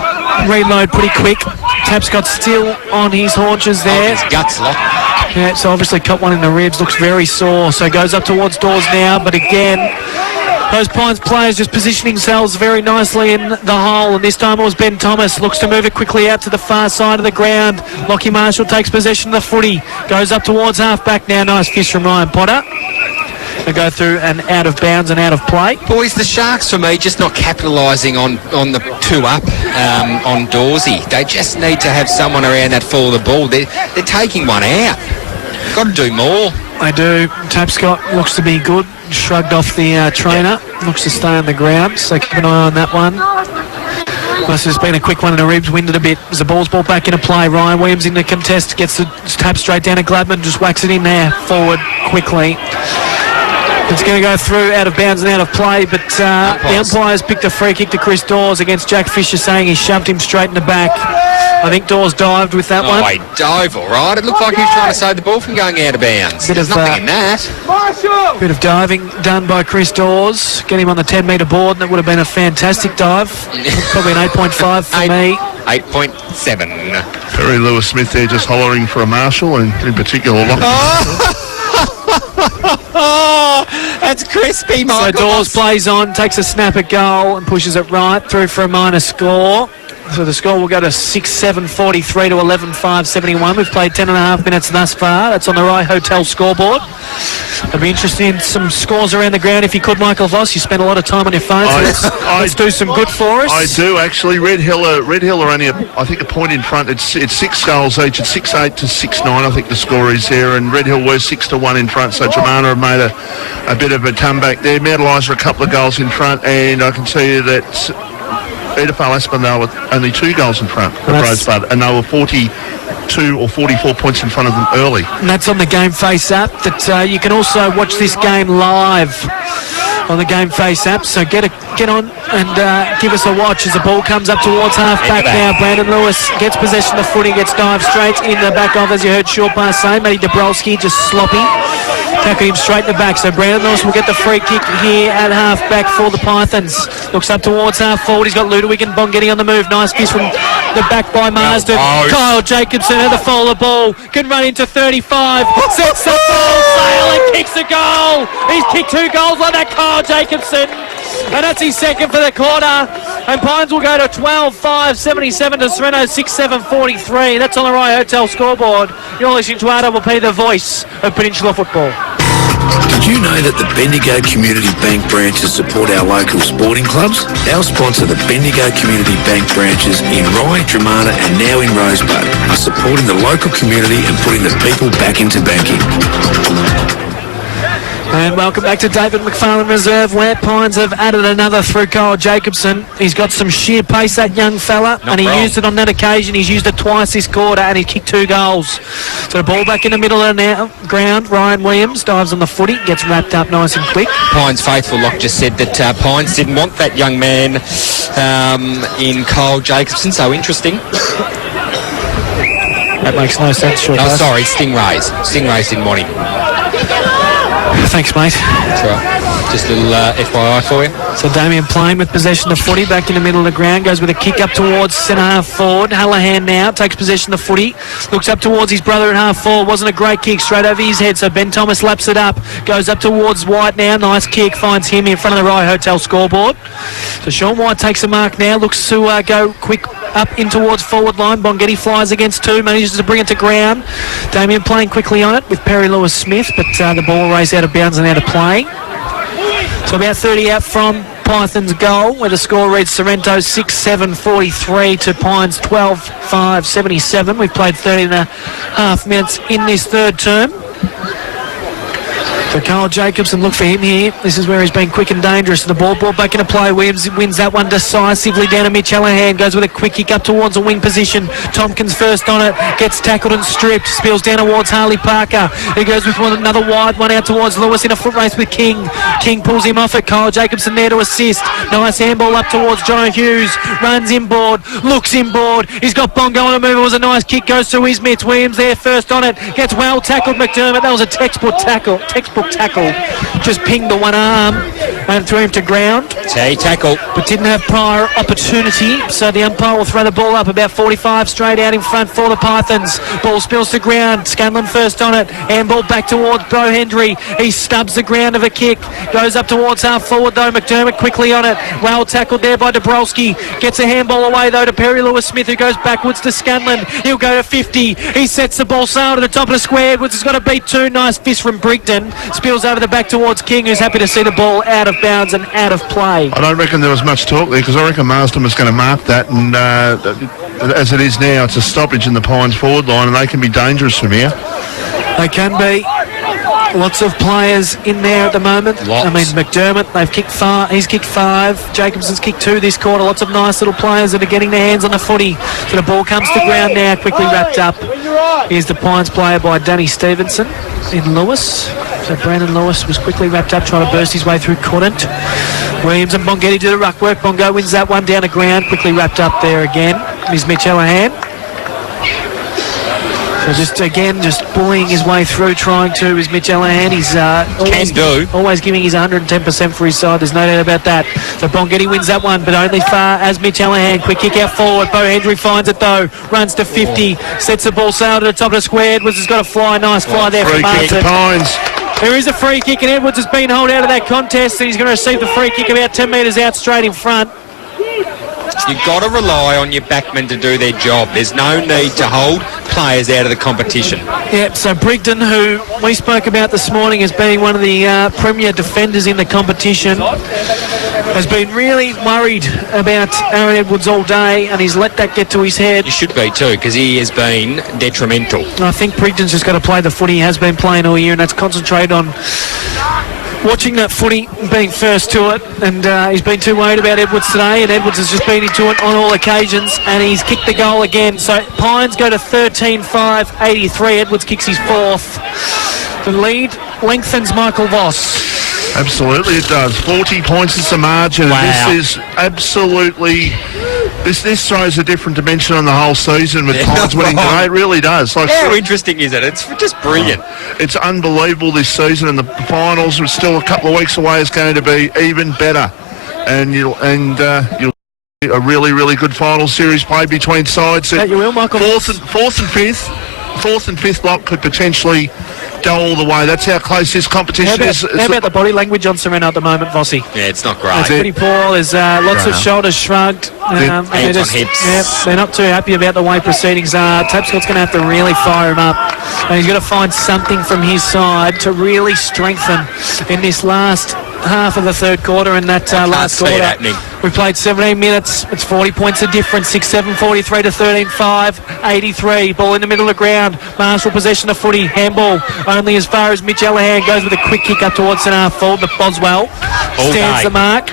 reload pretty quick. Tapscott still on his haunches there. His guts locked. Yeah, so obviously caught one in the ribs. Looks very sore. So goes up towards Dawes now. But again, those Pines players just positioning themselves very nicely in the hole. And this time it was Ben Thomas. Looks to move it quickly out to the far side of the ground. Lockie Marshall takes possession of the footy. Goes up towards half-back now. Nice fish from Ryan Potter. They go through and out of bounds and out of play. Boys, the Sharks for me just not capitalising on the two up on Dawsey. They just need to have someone around that fall of the ball. They're taking one out. Got to do more. They do. Tapscott looks to be good. Shrugged off the trainer. Looks to stay on the ground. So keep an eye on that one. Plus there's been a quick one in the ribs, winded a bit as the ball's brought back into play. Ryan Williams in the contest, gets the tap straight down to Gladman, just whacks it in there forward quickly. It's going to go through out of bounds and out of play, but the umpires picked a free kick to Chris Dawes against Jack Fisher, saying he shoved him straight in the back. I think Dawes dived with that one. Oh, he dove all right. It looked like he was trying to save the ball from going out of bounds. There's nothing in that. Bit of diving done by Chris Dawes. Get him on the 10-metre board, and that would have been a fantastic dive. Probably an 8.5 for me. 8.7. Perry Lewis-Smith there just hollering for a marshal, and in particular Lockie. Oh, that's crispy, Michael. So Dawes plays on, takes a snap at goal and pushes it right through for a minor score. So the score will go to 6-7-43 to 11-5-71. We've played 10.5 minutes thus far. That's on the Rye Hotel scoreboard. It'll be interesting in some scores around the ground if you could, Michael Voss. You spend a lot of time on your phone, so let's do some good for us. I do, actually. Red Hill are only, I think, a point in front. It's 6 goals each. It's 6-8 to 6-9, I think the score is there. And Red Hill were 6-1 in front, so Germana have made a bit of a comeback there. Mount Eliza a couple of goals in front, and I can tell you that Edithvale Aspendale were only 2 goals in front of Rosebud, and they were 42 or 44 points in front of them early. And that's on the Game Face app. That you can also watch this game live on the Game Face app. So get on and give us a watch as the ball comes up towards half-back now. Brandon Lewis gets possession of the footy, gets dived straight in the back of, as you heard Short Pass say. Matty Dabrowski just sloppy. Tackled him straight in the back. So Brandon Lewis will get the free kick here at half-back for the Pythons. Looks up towards half-forward. He's got Ludovic and Bongetti on the move. Nice kiss from the back by Marsden. Kyle Jacobson at the fall of the ball. Can run into 35. Sets the ball sail and kicks a goal. He's kicked 2 goals like that, Kyle Jacobson. And that's his second for the quarter. And Pines will go to 12-5-77 to Sorrento 6-7-43. That's on the Rye Hotel scoreboard. You're listening to RPP, the voice of Peninsula football. Did you know that the Bendigo Community Bank branches support our local sporting clubs? Our sponsor, the Bendigo Community Bank branches in Rye, Germana and now in Rosebud, are supporting the local community and putting the people back into banking. And welcome back to David McFarlane Reserve, where Pines have added another through Kyle Jacobson. He's got some sheer pace, that young fella, and he used it on that occasion. He's used it twice this quarter, and he kicked 2 goals. So the ball back in the middle of the ground. Ryan Williams dives on the footy, gets wrapped up nice and quick. Pines faithful Locke just said that Pines didn't want that young man in Kyle Jacobson, so interesting. That makes no sense, Short Oh, Pass. sorry, Stingrays didn't want him. Thanks, mate. That's right. Just a little FYI for you. So Damien playing with possession of the footy back in the middle of the ground, goes with a kick up towards centre half forward. Hallahan now takes possession of the footy, looks up towards his brother at half forward. Wasn't a great kick, straight over his head, so Ben Thomas laps it up, goes up towards White now. Nice kick, finds him in front of the Rye Hotel scoreboard. So Sean White takes a mark now, looks to go quick up in towards forward line. Bongetti flies against 2, manages to bring it to ground. Damien playing quickly on it with Perry Lewis Smith, but the ball raised out of bounds and out of play. So about 30 out from Python's goal, where the score reads Sorrento 6-7-43 to Pines 12-5-77. We've played 30.5 minutes in this third term. So Kyle Jacobson, look for him here. This is where he's been quick and dangerous. The ball brought back into play. Williams wins that one decisively down to Mitch Hallahan. Goes with a quick kick up towards a wing position. Tompkins first on it. Gets tackled and stripped. Spills down towards Harley Parker. He goes with another wide one out towards Lewis in a foot race with King. King pulls him off it. Kyle Jacobson there to assist. Nice handball up towards John Hughes. Runs inboard. Looks inboard. He's got Bongo on the move. It was a nice kick. Goes through his mitts. Williams there first on it. Gets well tackled McDermott. That was a textbook tackle. Just pinged the one arm and threw him to ground. Tackle. But didn't have prior opportunity, so the umpire will throw the ball up about 45 straight out in front for the Pythons. Ball spills to ground. Scanlon first on it. Handball back towards Bo Hendry. He stubs the ground of a kick. Goes up towards half forward though. McDermott quickly on it. Well tackled there by Dabrowski. Gets a handball away though to Perry Lewis Smith, who goes backwards to Scanlon. He'll go to 50. He sets the ball sail to the top of the square. Edwards has got to beat 2. Nice fist from Brigden. Spills over the back towards King, who's happy to see the ball out of bounds and out of play. I don't reckon there was much talk there, because I reckon Marsden was going to mark that, and as it is now, it's a stoppage in the Pines forward line, and they can be dangerous from here. They can be. Lots of players in there at the moment. Lots. I mean, McDermott, they've kicked 5. He's kicked 5. Jacobson's kicked 2 this quarter. Lots of nice little players that are getting their hands on the footy. So the ball comes to ground now, quickly wrapped up. Here's the Pines player by Danny Stevenson in Lewis. So Brandon Lewis was quickly wrapped up, trying to burst his way through, couldn't. Williams and Bongetti do the ruck work. Bongo wins that one down to ground, quickly wrapped up there again. Here's Mitch Hallahan. So just bullying his way through, trying to, is Mitch Hallahan. He's always giving his 110% for his side. There's no doubt about that. So Bongetti wins that one, but only far as Mitch Hallahan. Quick kick out forward. Bo Hendry finds it though. Runs to 50. Sets the ball sail to the top of the square. Edwards has got a fly. Nice fly there Free from kick to Pines. There is a free kick, and Edwards has been held out of that contest, and he's going to receive the free kick about 10 metres out straight in front. You've got to rely on your backmen to do their job. There's no need to hold players out of the competition. Yep, so Brigden, who we spoke about this morning as being one of the premier defenders in the competition, has been really worried about Aaron Edwards all day, and he's let that get to his head. You should be too, because he has been detrimental. I think Brigden's just got to play the footy he has been playing all year, and that's concentrate on watching that footy, being first to it, and he's been too worried about Edwards today, and Edwards has just been into it on all occasions, and he's kicked the goal again. So Pines go to 13-5, 83. Edwards kicks his fourth. The lead lengthens Michael Voss. Absolutely it does. 40 points is the margin. Wow. This is absolutely... This throws a different dimension on the whole season with Pines winning today. It really does. Like, how interesting is it? It's just brilliant. It's unbelievable this season, and the finals are still a couple of weeks away. Is going to be even better, and you'll see a really, really good final series played between sides. That you will, Michael. Fourth and fifth block could potentially go all the way. That's how close this competition is. How about the body language on Serena at the moment, Vossi? Yeah, it's not great. It's pretty poor. There's lots of shoulders shrugged. Hands on hips. Yep, they're not too happy about the way proceedings are. Tapscott's going to have to really fire him up. And he's got to find something from his side to really strengthen in this last half of the third quarter and that last quarter. Happening. We played 17 minutes. It's 40 points of difference. 6-7, 43 to 13-5, 83. Ball in the middle of the ground. Marshall possession of footy. Handball only as far as Mitch Allahan goes with a quick kick up towards centre half forward. But Boswell stands the mark.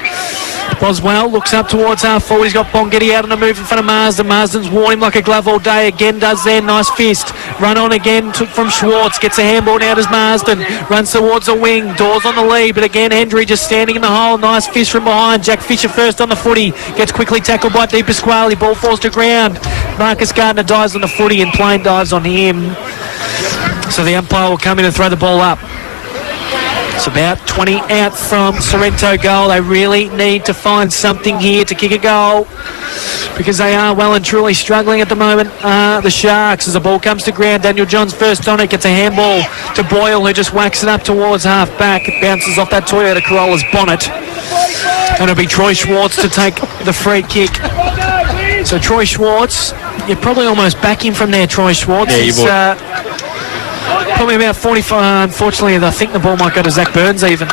Boswell looks up towards half forward. He's got Bongetti out on the move in front of Marsden. Marsden's worn him like a glove all day. Again does there. Nice fist. Run on again from Schwartz. Gets a handball now as Marsden. Runs towards the wing. Dawes on the lead. But again, Hendry just standing in the hole. Nice fist from behind. Jack Fisher first on the footy. Gets quickly tackled by Di Pasquale. Ball falls to ground. Marcus Gardner dives on the footy and Plain dives on him. So the umpire will come in and throw the ball up. It's about 20 out from Sorrento goal. They really need to find something here to kick a goal because they are well and truly struggling at the moment. The Sharks, as the ball comes to ground, Daniel Johns first on it, gets a handball to Boyle, who just whacks it up towards half back. It bounces off that Toyota Corolla's bonnet. And it'll be Troy Schwartz to take the free kick. So Troy Schwartz, you'd probably almost back him from there, Troy Schwartz. Yeah, you would. Probably about 45. Unfortunately, I think the ball might go to Zach Burns even.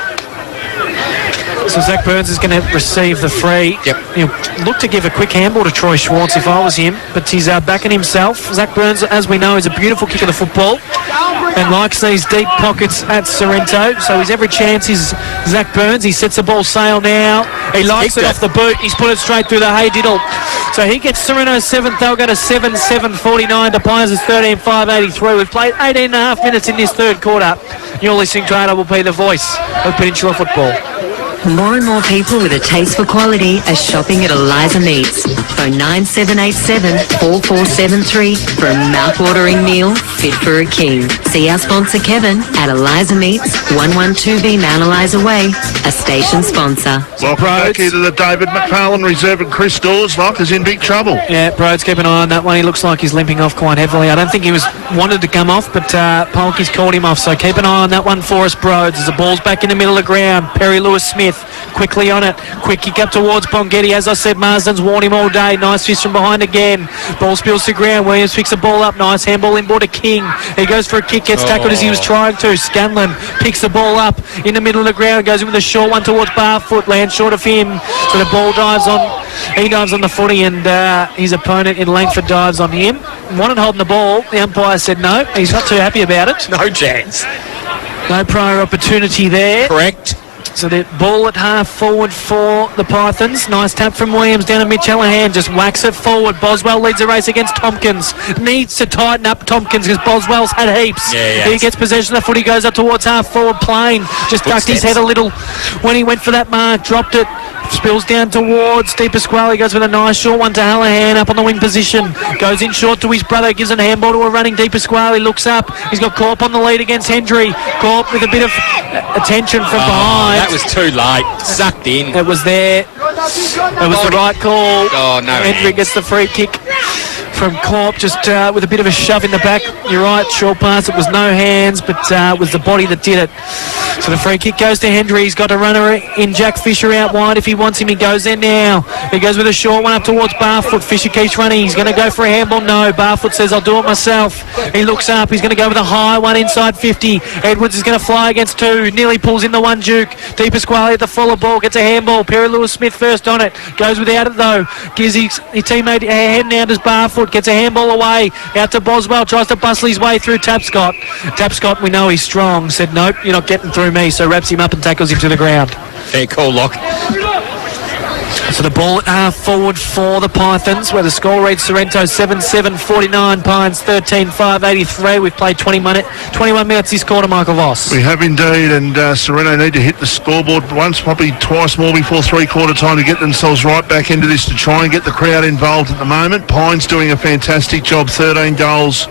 So Zach Burns is going to receive the free. Yep. He'll look to give a quick handball to Troy Schwartz if I was him, but he's backing himself. Zach Burns, as we know, is a beautiful kicker of the football and likes these deep pockets at Sorrento. So his every chance is Zach Burns. He sets the ball sail now. He likes it off the boot. He's put it straight through the hay diddle. So he gets Sorrento 7th. They'll go to 7-7-49 to Pines is 13-5-83. We've played 18 and a half minutes in this third quarter. You're listening to RWP, the voice of Peninsula football. More and more people with a taste for quality are shopping at Eliza Meats. Phone 9787-4473 for a mouth-watering meal fit for a king. See our sponsor Kevin at Eliza Meats, 112B Mount Eliza Way, a station sponsor. Welcome back here to the David McFarlane Reserve, and Chris Dawes is in big trouble. Yeah, Broads, keep an eye on that one. He looks like he's limping off quite heavily. I don't think he wanted to come off, but Polky's called him off. So keep an eye on that one for us, Broads. As the ball's back in the middle of the ground, Perry Lewis-Smith quickly on it. Quick kick up towards Bongetti. As I said, Marsden's worn him all day. Nice fist from behind again. Ball spills to ground. Williams picks the ball up. Nice handball inboard to King. He goes for a kick. Gets tackled as he was trying to. Scanlon picks the ball up in the middle of the ground. Goes in with a short one towards Barfoot. Lands short of him. So the ball dives on. He dives on the footy, and his opponent in Langford dives on him. Wanted holding the ball. The umpire said no. He's not too happy about it. No chance. No prior opportunity there. Correct. So the ball at half forward for the Pythons. Nice tap from Williams down to Mitch Allahan. Just whacks it forward. Boswell leads the race against Tompkins. Needs to tighten up Tompkins because Boswell's had heaps. He gets possession of the foot. He goes up towards half forward. Plain just ducked his head a little when he went for that mark. Dropped it. Spills down towards Di Pasquale. Goes with a nice short one to Allahan up on the wing position. Goes in short to his brother. Gives a handball to a running Di Pasquale. Looks up. He's got Corp on the lead against Hendry. Corp with a bit of attention from behind. That was too late. Sucked in. It was there. It was the right call. Oh, no. Hendry gets the free kick from Corp, just with a bit of a shove in the back. You're right, short pass. It was no hands, but it was the body that did it. So the free kick goes to Hendry. He's got a runner in Jack Fisher out wide. If he wants him, he goes there now. He goes with a short one up towards Barfoot. Fisher keeps running. He's going to go for a handball. No, Barfoot says, I'll do it myself. He looks up. He's going to go with a high one inside 50. Edwards is going to fly against two. Nearly pulls in the one Duke. Di Pasquale at the fuller ball. Gets a handball. Perry Lewis-Smith first on it. Goes without it though. Gives his teammate a hand now to Barfoot. Gets a handball away. Out to Boswell. Tries to bustle his way through Tapscott. Tapscott, we know he's strong. Said, nope, you're not getting through me. So wraps him up and tackles him to the ground. Fair call, Lock. So the ball forward for the Pythons, where the score reads Sorrento 7-7-49, Pines 13-5-83. We've played 21 minutes this quarter, Michael Voss. We have indeed, and Sorrento need to hit the scoreboard once, probably twice more before three-quarter time to get themselves right back into this, to try and get the crowd involved at the moment. Pines doing a fantastic job, 13 goals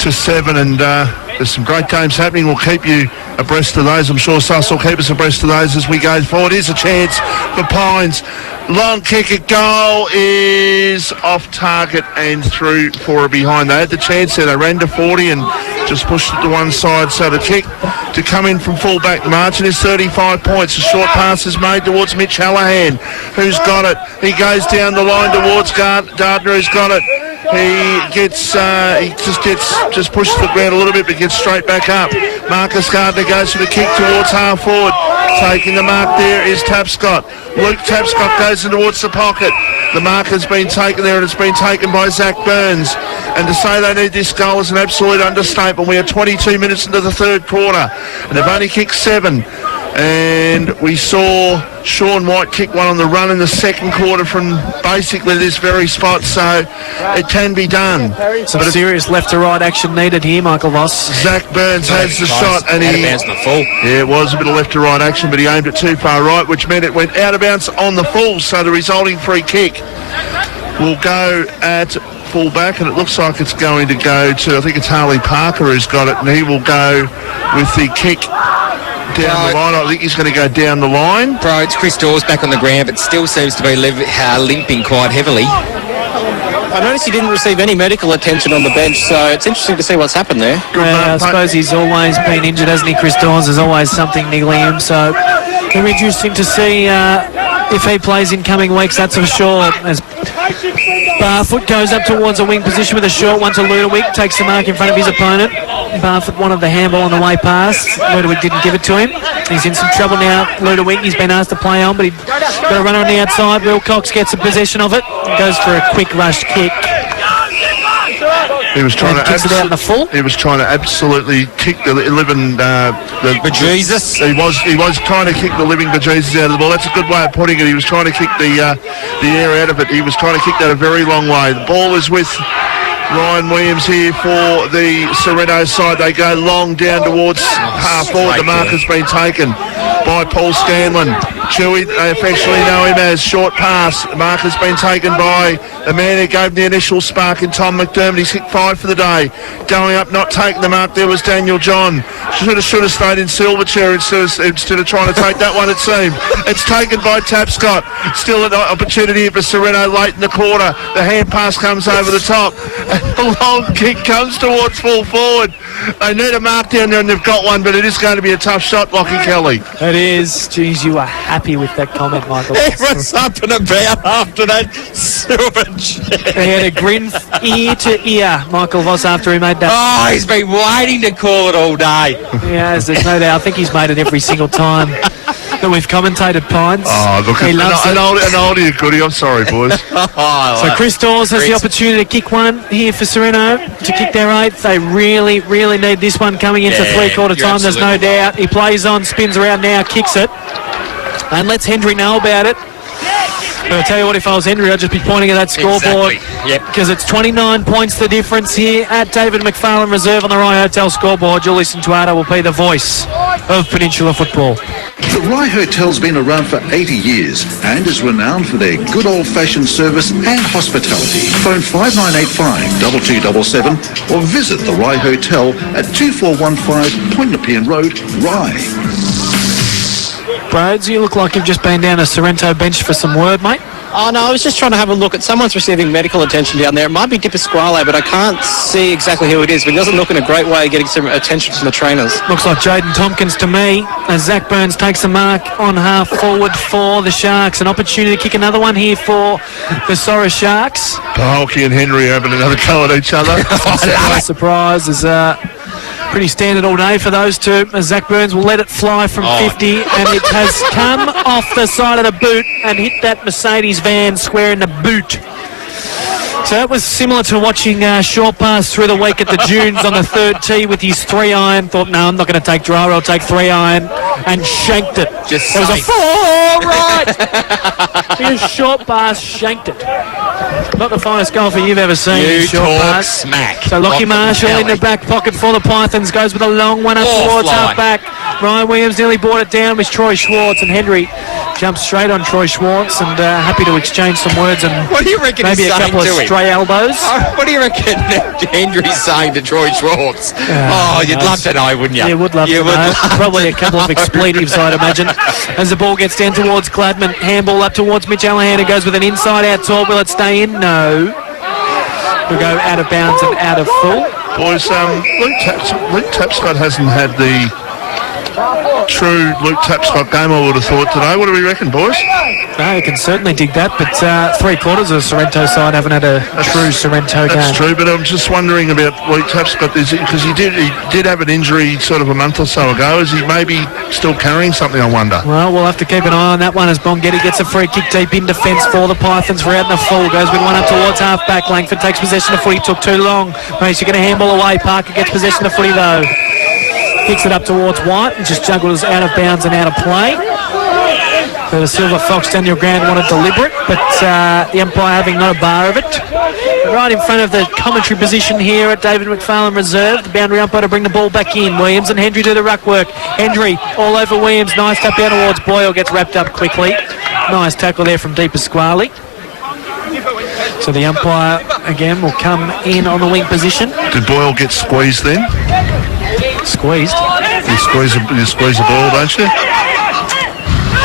to 7, and there's some great games happening. We'll keep you abreast of those. I'm sure Suss will keep us abreast of those as we go forward. Here's a chance for Pines. Long kick at goal is off target and through for a behind. They had the chance there. They ran to 40 and just pushed it to one side. So the kick to come in from full-back. Margin is 35 points. A short pass is made towards Mitch Hallahan, who's got it. He goes down the line towards Gardner, who's got it. He just pushes the ground a little bit, but gets straight back up. Marcus Gardner goes for the kick towards half forward. Taking the mark there is Tapscott. Luke Tapscott goes in towards the pocket. The mark has been taken there, and it's been taken by Zach Burns. And to say they need this goal is an absolute understatement. We are 22 minutes into the third quarter, and they've only kicked 7. And we saw Sean White kick one on the run in the second quarter from basically this very spot, so it can be done. Some serious left to right action needed here, Michael Voss. Zach Burns has the shot, and he bounced on the full. Yeah, it was a bit of left to right action, but he aimed it too far right, which meant it went out of bounds on the full. So the resulting free kick will go at full back, and it looks like it's going to go to, I think it's Harley Parker who's got it, and he will go with the kick down the line. I think he's going to go down the line. Bro, it's Chris Dawes back on the ground, but still seems to be limping quite heavily. I noticed he didn't receive any medical attention on the bench, so it's interesting to see what's happened there. I suppose he's always been injured, hasn't he, Chris Dawes? There's always something niggling him, so it'll be interesting to see if he plays in coming weeks, that's for sure. As Barfoot goes up towards a wing position with a short one to Ludovic, takes the mark in front of his opponent. Barfoot wanted the handball on the way past. Ludovic didn't give it to him. He's in some trouble now. Ludovic, he's been asked to play on, but he's got a runner on the outside. Wilcox gets a possession of it, goes for a quick rush kick. He was trying to kicks it out in the full. He was trying to absolutely kick the living bejesus. He was trying to kick the living bejesus out of the ball. That's a good way of putting it. He was trying to kick the air out of it. He was trying to kick that a very long way. The ball is with Ryan Williams here for the Sorrento side. They go long down towards half forward. The mark has been taken by Paul Scanlon. Chewy, they affectionately know him as short pass. The mark has been taken by the man who gave the initial spark in Tom McDermott. He's hit 5 for the day. Going up, not taking the mark there was Daniel John. Should have stayed in Silverchair instead of trying to take that one, it seemed. It's taken by Tapscott. Still an opportunity for Sorrento late in the quarter. The hand pass comes over the top. A long kick comes towards full forward. They need a mark down there, and they've got one, but it is going to be a tough shot, Lockie Kelly. It is. Geez, you are happy with that comment, Michael. He was up and about after that silver chair. He had a grin ear to ear, Michael Voss, after he made that. Oh, he's been waiting to call it all day. Yeah, there's no doubt. I think he's made it every single time that we've commentated Pines. Oh, look, an oldie goodie. I'm sorry, boys. So Chris Dawes has the opportunity to kick one here for Sorrento, to kick their 8th. They really, really need this one coming into three-quarter time. There's no doubt. He plays on, spins around now, kicks it, and lets Hendry know about it. But I'll tell you what, if I was Hendry, I'd just be pointing at that scoreboard. Exactly. Yep. Because it's 29 points the difference here at David McFarlane Reserve on the Rye Hotel scoreboard. Julie Santuado will be the voice of Peninsula football. The Rye Hotel's been around for 80 years and is renowned for their good old-fashioned service and hospitality. Phone 5985-2277 or visit the Rye Hotel at 2415 Point Nepean Road, Rye. Broads, you look like you've just been down a Sorrento bench for some word, mate. Oh, no, I was just trying to have a look at someone's receiving medical attention down there. It might be Di Pasquale, but I can't see exactly who it is. But he doesn't look in a great way getting some attention from the trainers. Looks like Jaden Tompkins to me, as Zach Burns takes the mark on half forward for the Sharks. An opportunity to kick another one here for the Sora Sharks. Paholke and Henry having another go at each other. No surprise, is pretty standard all day for those two, as Zach Burns will let it fly from 50, and it has come off the side of the boot and hit that Mercedes van square in the boot. So that was similar to watching Short Pass through the week at the Dunes on the third tee with his 3-iron. Thought, no, I'm not going to take driver, I'll take 3-iron, and shanked it. Just it was a 4, right. His Short Pass shanked it. Not the finest golfer you've ever seen. You Short talk pass. smack. So Lockie Marshall in the back pocket for the Pythons, goes with a long one up towards half back. Ryan Williams nearly brought it down with Troy Schwartz, and Henry jumps straight on Troy Schwartz, and happy to exchange some words and What do you reckon maybe he's a couple of saying to him? stray elbows. What do you reckon Hendry's saying to Troy Schwartz? You'd love to know, wouldn't you? You would love to know. Probably a couple of expletives, I'd imagine. As the ball gets down towards Gladman, handball up towards Mitch Allahan, who goes with an inside-out tour. Will it stay in? No. We'll go out of bounds and out of full. Boys, Luke Tapscott hasn't had the true Luke Tapscott game, I would have thought, today. What do we reckon, boys? No, you can certainly dig that, but 3/4 of the Sorrento side haven't had a true Sorrento game. That's true, but I'm just wondering about Luke Tapscott, because he did have an injury sort of a month or so ago. Is he maybe still carrying something, I wonder? Well, we'll have to keep an eye on that one as Bongetti gets a free kick deep in defence for the Pythons. For out in the full, goes with one up towards half-back. Langford takes possession of footy, took too long. Mace, you're going to handball away. Parker gets possession of footy, though. Kicks it up towards White and just juggled us out of bounds and out of play. So the Silver Fox Daniel Grant wanted deliberate, but the umpire having not a bar of it. Right in front of the commentary position here at David McFarlane Reserve, the boundary umpire to bring the ball back in. Williams and Hendry do the ruck work. Hendry all over Williams, nice tap down towards Boyle, gets wrapped up quickly. Nice tackle there from Di Pasquale. So the umpire again will come in on the wing position. Did Boyle get squeezed then? Squeezed? You squeeze the ball, don't you?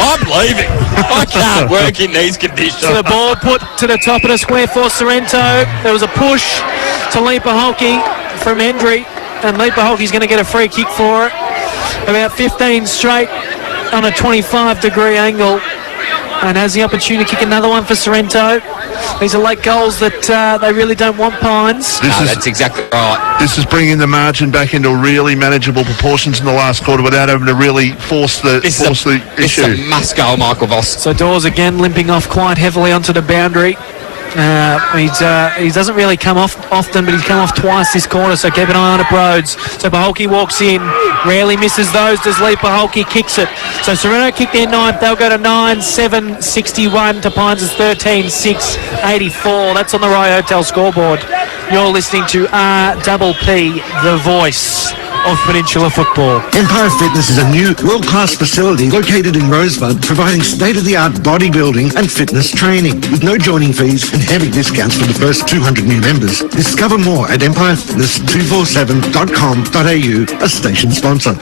I'm leaving. I can't work in these conditions. So the ball put to the top of the square for Sorrento. There was a push to Lee Paholke from Hendry, and Lee Paholke's going to get a free kick for it. About 15 straight on a 25-degree angle, and has the opportunity to kick another one for Sorrento. These are late goals that they really don't want, Pines. That's exactly right. This is bringing the margin back into really manageable proportions in the last quarter without having to really force the issue. This is a must-go, Michael Voss. So Dawes again limping off quite heavily onto the boundary. He doesn't really come off often, but he's come off twice this quarter, so keep an eye on it, Rhodes. So Paholke walks in, rarely misses those, does Lee Paholke, kicks it. So Sorrento kick their ninth, they'll go to 9-7-61 to Pines' 13-6-84. That's on the Roy Hotel scoreboard. You're listening to RPP, the voice of Peninsula football. Empire Fitness is a new world-class facility located in Rosebud, providing state-of-the-art bodybuilding and fitness training with no joining fees and heavy discounts for the first 200 new members. Discover more at empirefitness247.com.au, a station sponsor.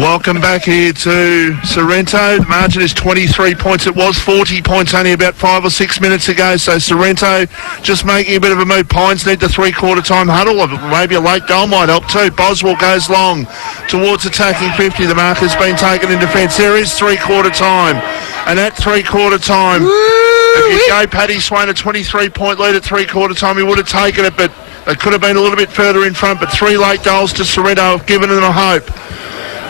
Welcome back here to Sorrento. The margin is 23 points. It was 40 points only about 5 or 6 minutes ago. So Sorrento just making a bit of a move. Pines need the three-quarter time huddle. Maybe a late goal might help too. Boswell goes long towards attacking 50. The mark has been taken in defence. There is three-quarter time. And at three-quarter time, if you gave Paddy Swain a 23-point lead at three-quarter time, he would have taken it, but they could have been a little bit further in front. But 3 late goals to Sorrento have given them a hope.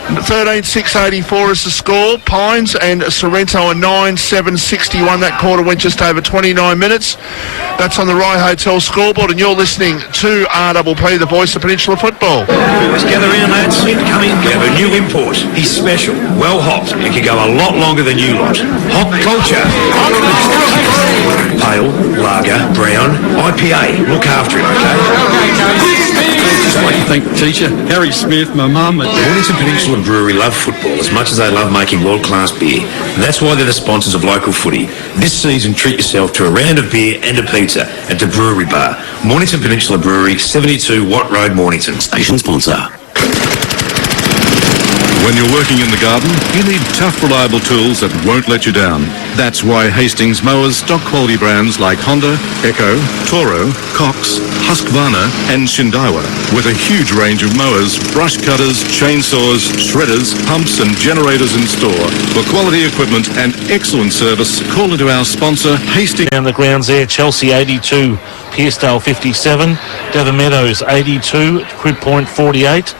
13-6-84 is the score. Pines and Sorrento are 9-7-61. That quarter went just over 29 minutes. That's on the Rye Hotel scoreboard, and you're listening to RPP, the voice of Peninsula football. Let's gather around, lads. Come in. We have a new import. He's special, well hopped, and can go a lot longer than you lot. Hop culture. Pale, lager, brown, IPA. Look after him, okay? Just like to thank the teacher, Harry Smith, my mum. Mornington Peninsula Brewery love football as much as they love making world-class beer. And that's why they're the sponsors of local footy. This season, treat yourself to a round of beer and a pizza at the Brewery Bar. Mornington Peninsula Brewery, 72 Watt Road, Mornington. Station sponsor. When you're working in the garden, you need tough, reliable tools that won't let you down. That's why Hastings mowers stock quality brands like Honda, Echo, Toro, Cox, Husqvarna and Shindaiwa. With a huge range of mowers, brush cutters, chainsaws, shredders, pumps and generators in store. For quality equipment and excellent service, call into our sponsor, Hastings. Down the grounds there, Chelsea 82, Pearcedale 57, Devon Meadows 82, Crib Point 48.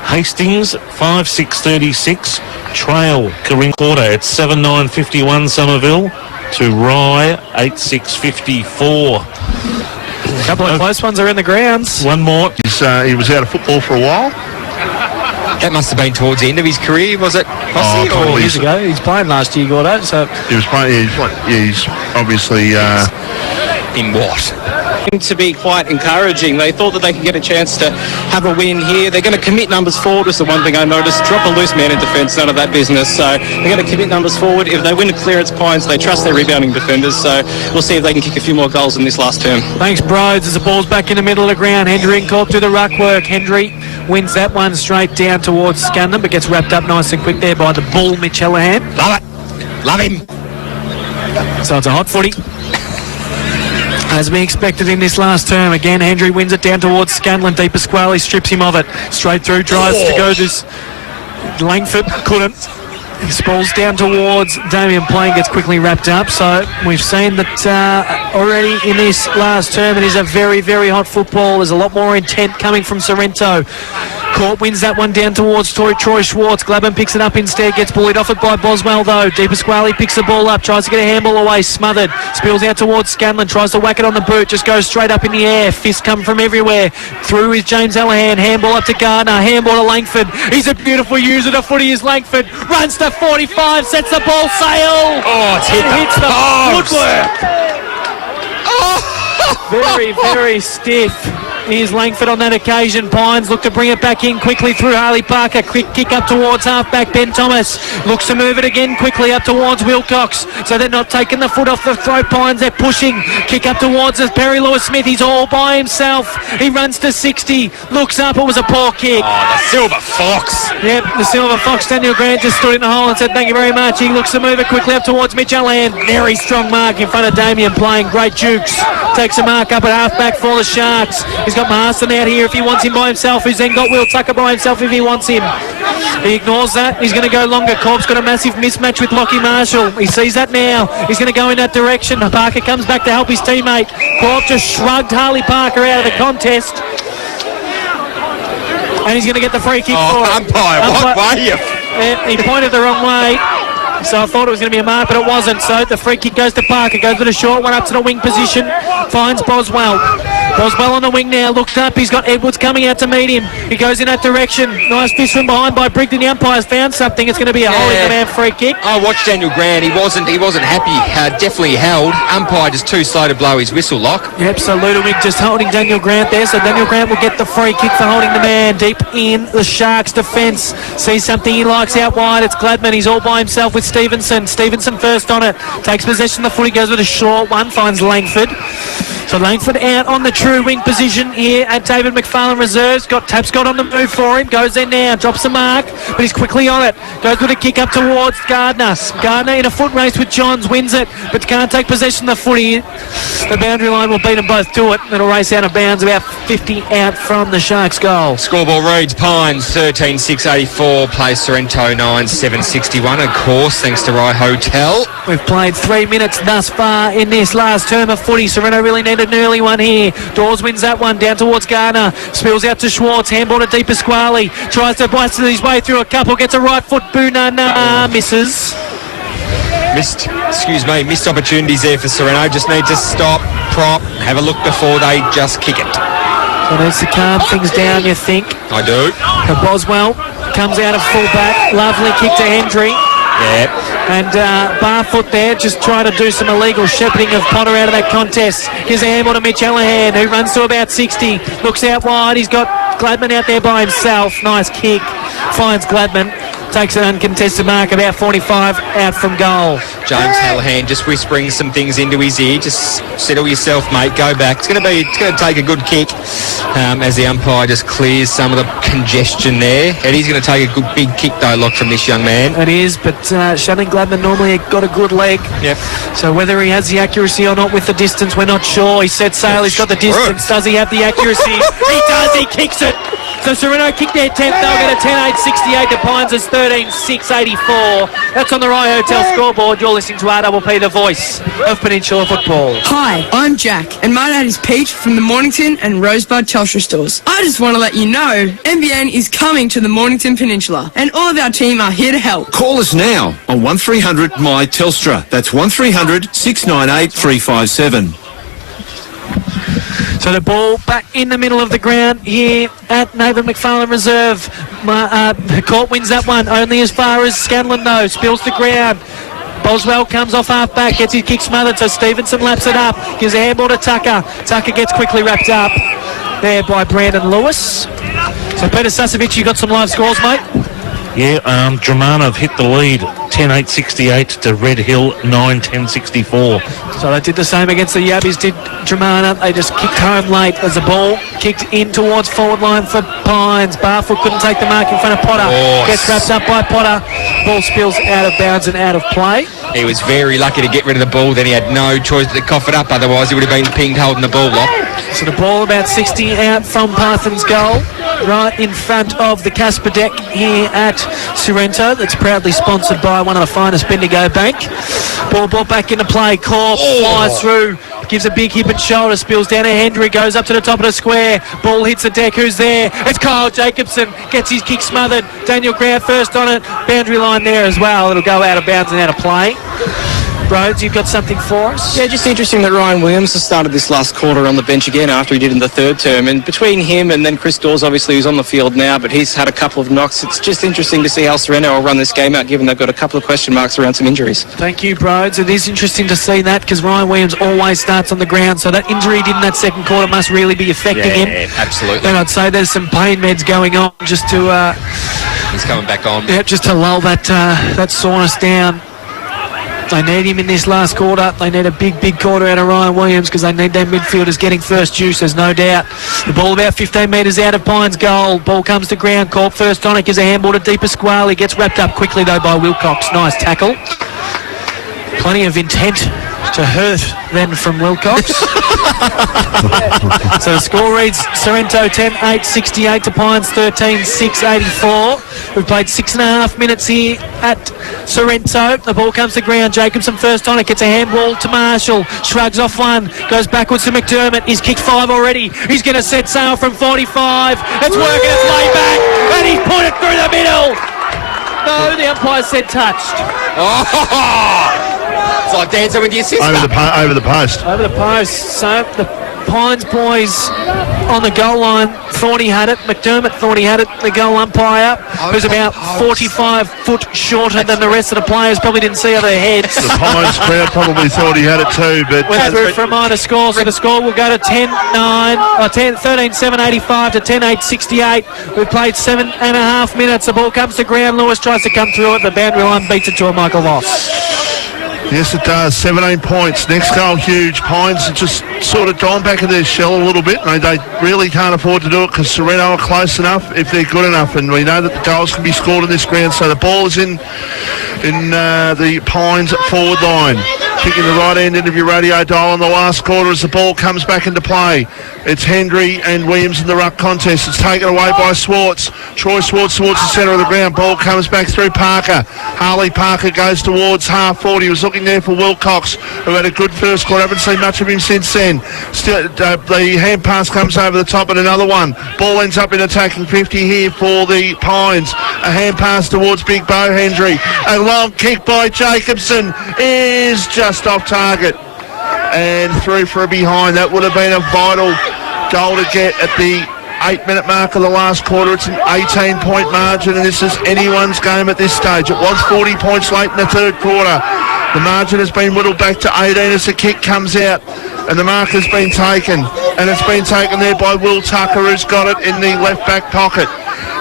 Hastings 5636, Trail Corinne Quarter at 7951 Somerville to Rye 8654. A couple of close ones are in the grounds. One more. He was out of football for a while. That must have been towards the end of his career, was it? Oh, 4 years ago. He's playing last year, Gordo. So he was playing. He's obviously in what? To be quite encouraging. They thought that they could get a chance to have a win here. They're going to commit numbers forward, was the one thing I noticed. Drop a loose man in defence, none of that business. So they're going to commit numbers forward. If they win a clearance, Pines, they trust their rebounding defenders. So we'll see if they can kick a few more goals in this last term. thanks, Broads, as the ball's back in the middle of the ground. Hendry caught through the ruck work. Hendry wins that one straight down towards Scunthorpe, but gets wrapped up nice and quick there by the bull, Mitch Hallahan. Love it. Love him. So it's a hot footy. As we expected in this last term. Again, Hendry wins it down towards Scanlon. Deeper Squally strips him of it. Straight through, tries to go this. Langford couldn't. He sprawls down towards Damien Plain, gets quickly wrapped up. So we've seen that already in this last term. It is a very, very hot football. There's a lot more intent coming from Sorrento. Court wins that one down towards Troy Schwartz. Gladman picks it up instead, gets bullied off it by Boswell though. Deeper Squally picks the ball up, tries to get a handball away, smothered. Spills out towards Scanlon, tries to whack it on the boot, just goes straight up in the air. Fists come from everywhere. Through is James Hallahan, handball up to Gardner, handball to Langford. He's a beautiful user of footy is Langford. Runs to 45, sets the ball sail. Oh, it's hit hits the footwork. Very, very stiff. Here's Langford on that occasion. Pines look to bring it back in quickly through Harley Parker. Quick kick up towards halfback Ben Thomas. Looks to move it again quickly up towards Wilcox. So they're not taking the foot off the throat. Pines, they're pushing. Kick up towards us. Perry Lewis-Smith. He's all by himself. He runs to 60. Looks up. It was a poor kick. Oh, the Silver Fox. Yep, the Silver Fox. Daniel Grant just stood in the hole and said thank you very much. He looks to move it quickly up towards Mitch Hallahan. Very strong mark in front of Damien playing. Great jukes. Takes a mark up at halfback for the Sharks. He's got Marston out here if he wants him by himself. He's then got Will Tucker by himself if he wants him. He ignores that. He's going to go longer. Cobb's got a massive mismatch with Lockie Marshall. He sees that now. He's going to go in that direction. Parker comes back to help his teammate. Cobb just shrugged Harley Parker out of the contest. And he's going to get the free kick for it. Umpire, what way? Yeah, he pointed the wrong way. So I thought it was going to be a mark, but it wasn't. So the free kick goes to Parker. Goes with a short one up to the wing position. Finds Boswell. Boswell on the wing now. Looks up. He's got Edwards coming out to meet him. He goes in that direction. Nice fish from behind by Brigden. The umpire's found something. It's going to be a holding the man free kick. I watched Daniel Grant. He wasn't happy. Definitely held. Umpire just too slow to blow his whistle, Lock. Yep, so Ludovic just holding Daniel Grant there. So Daniel Grant will get the free kick for holding the man deep in the Sharks' defence. Sees something he likes out wide. It's Gladman. He's all by himself with Stevenson. Stevenson first on it. Takes possession of the footy. Goes with a short one. Finds Langford. So Langford out on the true wing position here at David McFarlane Reserves. Tap's got on the move for him. Goes there now. Drops the mark. But he's quickly on it. Goes with a kick up towards Gardner. Gardner in a foot race with Johns. Wins it. But can't take possession of the footy. The boundary line will beat them both to it. It'll race out of bounds about 50 out from the Sharks' goal. Scoreboard reads Pines 13-6-84. Plays Sorrento 9-7-61. Of course, thanks to Rye Hotel. We've played 3 minutes thus far in this last term of footy. Sorrento really needed an early one here. Dawes wins that one down towards Garner. Spills out to Schwartz. Handball to Deeper Squally. Tries to blast his way through a couple. Gets a right foot. Boonana misses. Missed opportunities there for Sorrento. Just need to stop, prop, have a look before they just kick it. So needs to calm things down, you think. I do. Boswell comes out of full-back. Lovely kick to Hendry. Yeah. And Barfoot there just trying to do some illegal shepherding of Potter out of that contest. Gives a handball to Mitch Hallahan, who runs to about 60. Looks out wide. He's got Gladman out there by himself. Nice kick. Finds Gladman. takes an uncontested mark about 45 out from goal. James Hallahan just whispering some things into his ear. Just settle yourself, mate. Go back. It's going to take a good kick as the umpire just clears some of the congestion there. It is going to take a good big kick though, Lock, from this young man. It is, but Shannon Gladman normally got a good leg. Yep. So whether he has the accuracy or not with the distance, we're not sure. He set sail. He's got the distance. Does he have the accuracy? He does. He kicks it. So Sereno kicked their 10th. They'll get a 10-8-68 to Pines as 13-6-84. That's on the Rye Hotel scoreboard. You're listening to RPP, the voice of Peninsula football. Hi, I'm Jack, and my dad is Pete from the Mornington and Rosebud Telstra stores. I just want to let you know NBN is coming to the Mornington Peninsula, and all of our team are here to help. Call us now on 1300 My Telstra. That's 1300 698 357. So the ball back in the middle of the ground here at Nathan McFarlane Reserve. Court wins that one only as far as Scanlon though. Spills the ground. Boswell comes off half back, gets his kick smothered, so Stevenson laps it up, gives a handball to Tucker. Tucker gets quickly wrapped up there by Brandon Lewis. So Peter Sasovic, you got some live scores, mate? Yeah, Dramana have hit the lead, 10-8-68 to Red Hill, 9-10-64. So they did the same against the Yabbies, did Dramana. They just kicked home late as the ball kicked in towards forward line for Pines. Barfoot couldn't take the mark in front of Potter. Gets wrapped up by Potter. Ball spills out of bounds and out of play. He was very lucky to get rid of the ball. Then he had no choice to cough it up. Otherwise, he would have been pinged holding the ball, Lock. So the ball about 60 out from Parthen's goal, right in front of the Casper deck here at Sorrento. That's proudly sponsored by one of the finest Bendigo Bank. Ball brought back into play. Corp flies through, gives a big hip and shoulder, spills down to Hendry, goes up to the top of the square. Ball hits the deck. Who's there? It's Kyle Jacobson. Gets his kick smothered. Daniel Grant first on it. Boundary line there as well. It'll go out of bounds and out of play. Rhodes, you've got something for us? Yeah, just interesting that Ryan Williams has started this last quarter on the bench again after he did in the third term. And between him and then Chris Dawes, obviously, who's on the field now, but he's had a couple of knocks. It's just interesting to see how Sereno will run this game out, given they've got a couple of question marks around some injuries. Thank you, Rhodes. It is interesting to see that because Ryan Williams always starts on the ground, so that injury he did in that second quarter must really be affecting him. Yeah, absolutely. And I'd say there's some pain meds going on just to... He's coming back on. Yeah, just to lull that soreness down. They need him in this last quarter. They need a big quarter out of Ryan Williams because they need their midfielders getting first juice, there's no doubt. The ball about 15 metres out of Pines' goal. Ball comes to ground. Corp first on it, gives a handball to Deepa Squally. Gets wrapped up quickly, though, by Wilcox. Nice tackle. Plenty of intent to hurt then from Wilcox. So the score reads Sorrento 10-8-68 to Pines 13-6-84. We've played 6.5 minutes here at Sorrento. The ball comes to ground. Jacobson first on it, gets a handball to Marshall. Shrugs off one, goes backwards to McDermott. He's kicked 5 already. He's going to set sail from 45. It's working its way back, and he's put it through the middle. No, the umpire said touched. It's like dancing with your sister. Over the post. Over the post. So the Pines boys on the goal line thought he had it. McDermott thought he had it. The goal umpire, who's about 45 foot shorter than the rest of the players, probably didn't see other heads. The Pines crowd probably thought he had it too, but... We're through for a minor score, so the score will go to 13-7-85 to 10-8-68. We've played 7.5 minutes. The ball comes to ground. Lewis tries to come through it. The boundary line beats it to a Michael Voss. Yes, it does. 17 points. Next goal, huge. Pines are just sort of gone back in their shell a little bit. They really can't afford to do it because Sereno are close enough if they're good enough. And we know that the goals can be scored in this ground. So the ball is in the Pines forward line. Picking the right end of your radio dial on the last quarter as the ball comes back into play. It's Hendry and Williams in the ruck contest. It's taken away by Swartz. Troy Swartz towards the centre of the ground. Ball comes back through Parker. Harley Parker goes towards half forward. He was looking there for Wilcox, who had a good first quarter. Haven't seen much of him since then. Still, the hand pass comes over the top and another one. Ball ends up in attacking 50 here for the Pines. A hand pass towards Big Bo Hendry. A long kick by Jacobson is just off target and through for a behind. That would have been a vital goal to get at the 8-minute mark of the last quarter. It's an 18-point margin, and this is anyone's game at this stage. It was 40 points late in the third quarter. The margin has been whittled back to 18 as the kick comes out, and the mark has been taken, and it's been taken there by Will Tucker, who's got it in the left back pocket.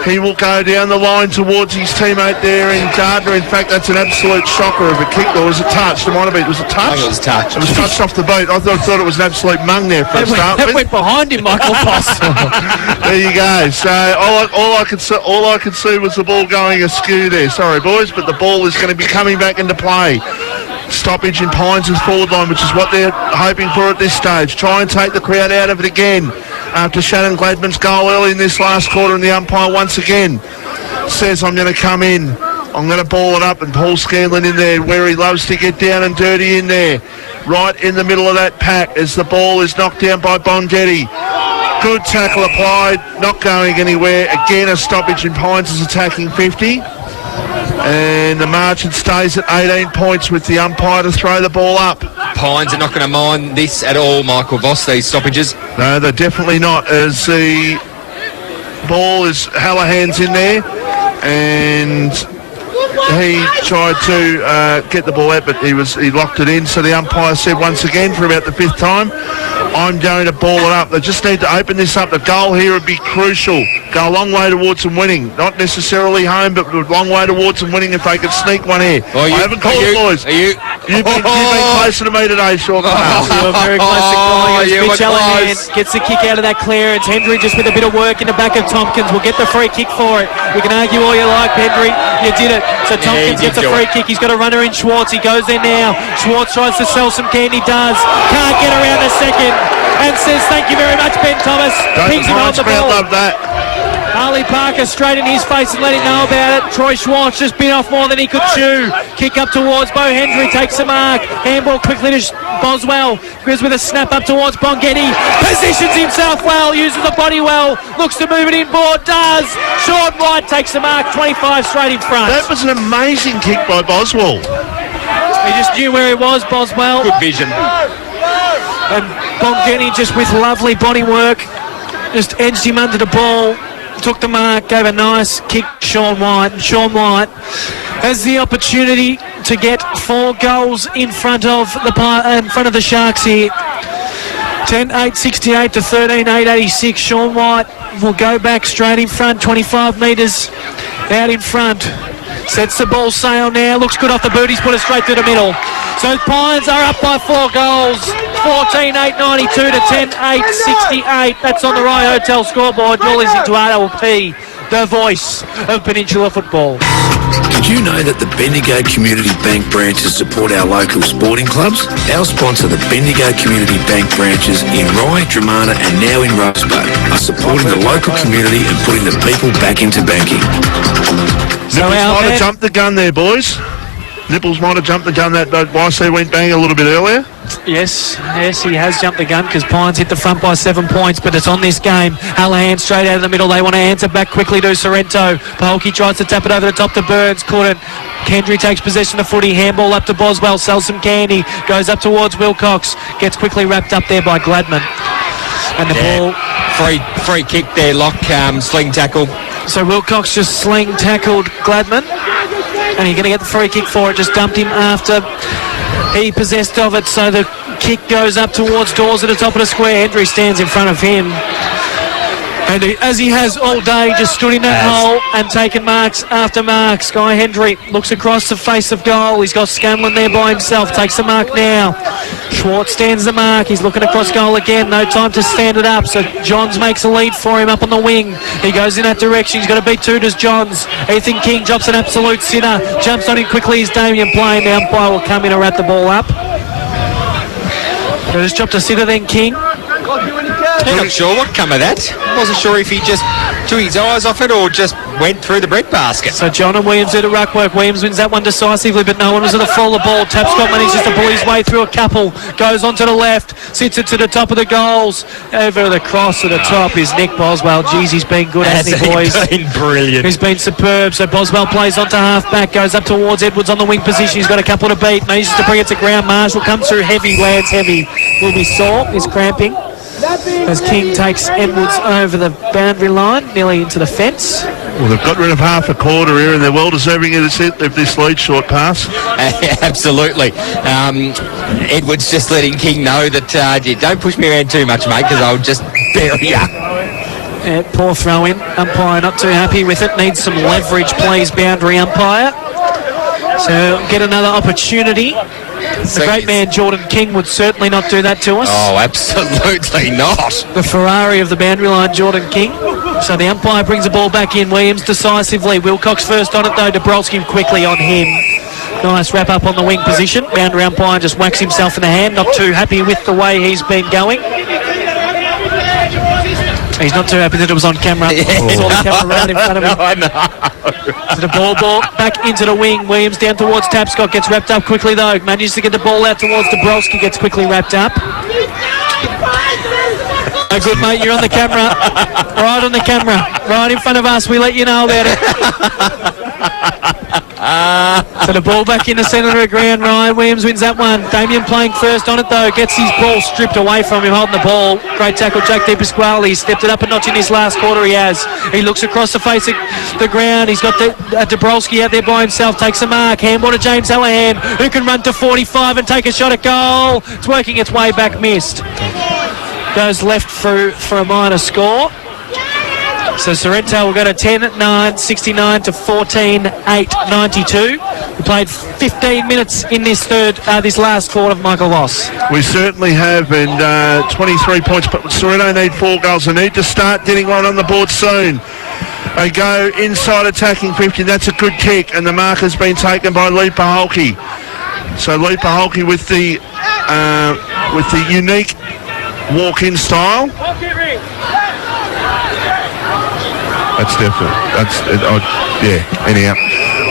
He will go down the line towards his teammate there in Gardner. In fact, that's an absolute shocker of a kick. Or was it touched? It might have been. Was it touched? I think it was touched. It was touched off the boot. I thought it was an absolute mung there for a start That with. went behind him, Michael Foss. There you go. So all I could see was the ball going askew there. Sorry, boys, but the ball is going to be coming back into play. Stoppage in Pines' forward line, which is what they're hoping for at this stage. Try and take the crowd out of it again after Shannon Gladman's goal early in this last quarter, and the umpire once again says, I'm going to come in. I'm going to ball it up, and Paul Scanlon in there where he loves to get down and dirty in there. Right in the middle of that pack as the ball is knocked down by Bongetti. Good tackle applied, not going anywhere. Again, a stoppage in Pines is attacking 50. And the margin stays at 18 points with the umpire to throw the ball up. Pines are not going to mind this at all, Michael Voss, these stoppages. No, they're definitely not, as the ball is Hallahan's in there, and he tried to get the ball out, but he locked it in. So the umpire said once again for about the 5th time, I'm going to ball it up. They just need to open this up. The goal here would be crucial. Go a long way towards them winning. Not necessarily home, but a long way towards them winning if they could sneak one here. I haven't called it, boys. You've been closer to me today, Sean. You're very close to calling it. you were Mitch Allahan close. gets the kick out of that clearance. Hendry just with a bit of work in the back of Tompkins will get the free kick for it. You can argue all you like, Hendry. You did it. So Tompkins he did gets a do free it. kick. He's got a runner in Schwartz. He goes there now. Schwartz tries to sell some candy. Does. Can't get around the second. And says, thank you very much, Ben Thomas. Pings him on the ball. Love that. Harley Parker straight in his face and let him know about it. Troy Schwartz just bit off more than he could chew. Kick up towards Bo Hendry, takes the mark. Handball quickly to Boswell. Goes with a snap up towards Bongetti. Positions himself well, uses the body well. Looks to move it inboard, does. Sean White takes the mark, 25 straight in front. That was an amazing kick by Boswell. He just knew where he was, Boswell. Good vision. And Bongetti just with lovely body work, just edged him under the ball, took the mark, gave a nice kick to Sean White. And Sean White has the opportunity to get 4 goals in front of the Sharks here. 10-8-68 to 13-8-86. Sean White will go back straight in front, 25 metres out in front. Sets the ball sail now, looks good off the boot, he's put it straight through the middle. So Pines are up by 4 goals, 14-8-92 to 10-8-68. That's on the Rye Hotel scoreboard. You're listening to RLP, the voice of Peninsula football. Did you know that the Bendigo Community Bank branches support our local sporting clubs? Our sponsor, the Bendigo Community Bank branches in Rye, Dramana and now in Rosebud, are supporting the local community and putting the people back into banking. Nipples might have jumped the gun there, boys. Nipples might have jumped the gun. That YC went bang a little bit earlier. Yes, he has jumped the gun because Pines hit the front by 7 points, but it's on this game. Hallahan straight out of the middle. They want to answer back quickly to Sorrento. Paholke tries to tap it over the top to Burns. Couldn't. Kendry takes possession of footy. Handball up to Boswell. Sells some candy. Goes up towards Wilcox. Gets quickly wrapped up there by Gladman. And the ball... Free kick there, Lock. Sling tackle. So Wilcox just sling tackled Gladman. And you're going to get the free kick for it. Just dumped him after he possessed of it. So the kick goes up towards Dawes at the top of the square. Hendry stands in front of him. And as he has all day, just stood in that hole and taken marks after marks. Guy Hendry looks across the face of goal. He's got Scanlon there by himself. Takes the mark now. Schwartz stands the mark. He's looking across goal again. No time to stand it up. So Johns makes a lead for him up on the wing. He goes in that direction. He's got to beat Tudors Johns. Ethan King drops an absolute sinner. Jumps on him quickly as Damien Plain. The umpire will come in and wrap the ball up. Just dropped a sitter then, King. I'm not sure what come of that. Wasn't sure if he just took his eyes off it or just went through the breadbasket. So John and Williams do the ruck work. Williams wins that one decisively, but no one was at the fall of the ball. Tapscott manages to pull his way through a couple. Goes on to the left. Sits it to the top of the goals. Over the cross at the top is Nick Boswell. Jeez, he's been good, hasn't he, boys? He's been brilliant. He's been superb. So Boswell plays onto half-back. Goes up towards Edwards on the wing position. He's got a couple to beat. Manages to bring it to ground. Marshall comes through heavy. Lands heavy. Will be sore. He's cramping. As King takes Edwards over the boundary line, nearly into the fence. Well, they've got rid of half a quarter here, and they're well deserving of this lead short pass. Absolutely. Edwards just letting King know that don't push me around too much, mate, because I'll just bury you. Poor throw in. Umpire not too happy with it. Needs some leverage, please, boundary umpire. So get another opportunity. The great man Jordan King would certainly not do that to us. Oh, absolutely not. The Ferrari of the boundary line, Jordan King. So the umpire brings the ball back in. Williams decisively. Wilcox first on it though. Dabrowski quickly on him. Nice wrap up on the wing position. Boundary umpire just whacks himself in the hand. Not too happy with the way he's been going. He's not too happy that it was on camera. Yeah. Saw the camera right in front of him. I know. So the ball back into the wing. Williams down towards Tapscott. Gets wrapped up quickly though. Manages to get the ball out towards Dabrowski. Gets quickly wrapped up. Oh, good, mate. You're on the camera. Right on the camera. Right in front of us. We let you know about it. So the ball back in the centre of the ground. Ryan Williams wins that one. Damien playing first on it though. Gets his ball stripped away from him holding the ball. Great tackle, Jack DePasquale. He's stepped it up a notch in this last quarter. He has. He looks across the face of the ground. He's got the Dabrowski out there by himself. Takes a mark. Handball to James Hallahan, who can run to 45 and take a shot at goal. It's working its way back. Missed. Goes left through for a minor score. So Sorrento will go to 10-9, 69 to 14-8, 92. We played 15 minutes in this last quarter of Michael Voss. We certainly have, and 23 points, but Sorrento need 4 goals. They need to start getting one on the board soon. They go inside attacking 50. That's a good kick, and the mark has been taken by Lee Paholke. So Lee Paholke with the unique walk-in style. That's different. Anyhow,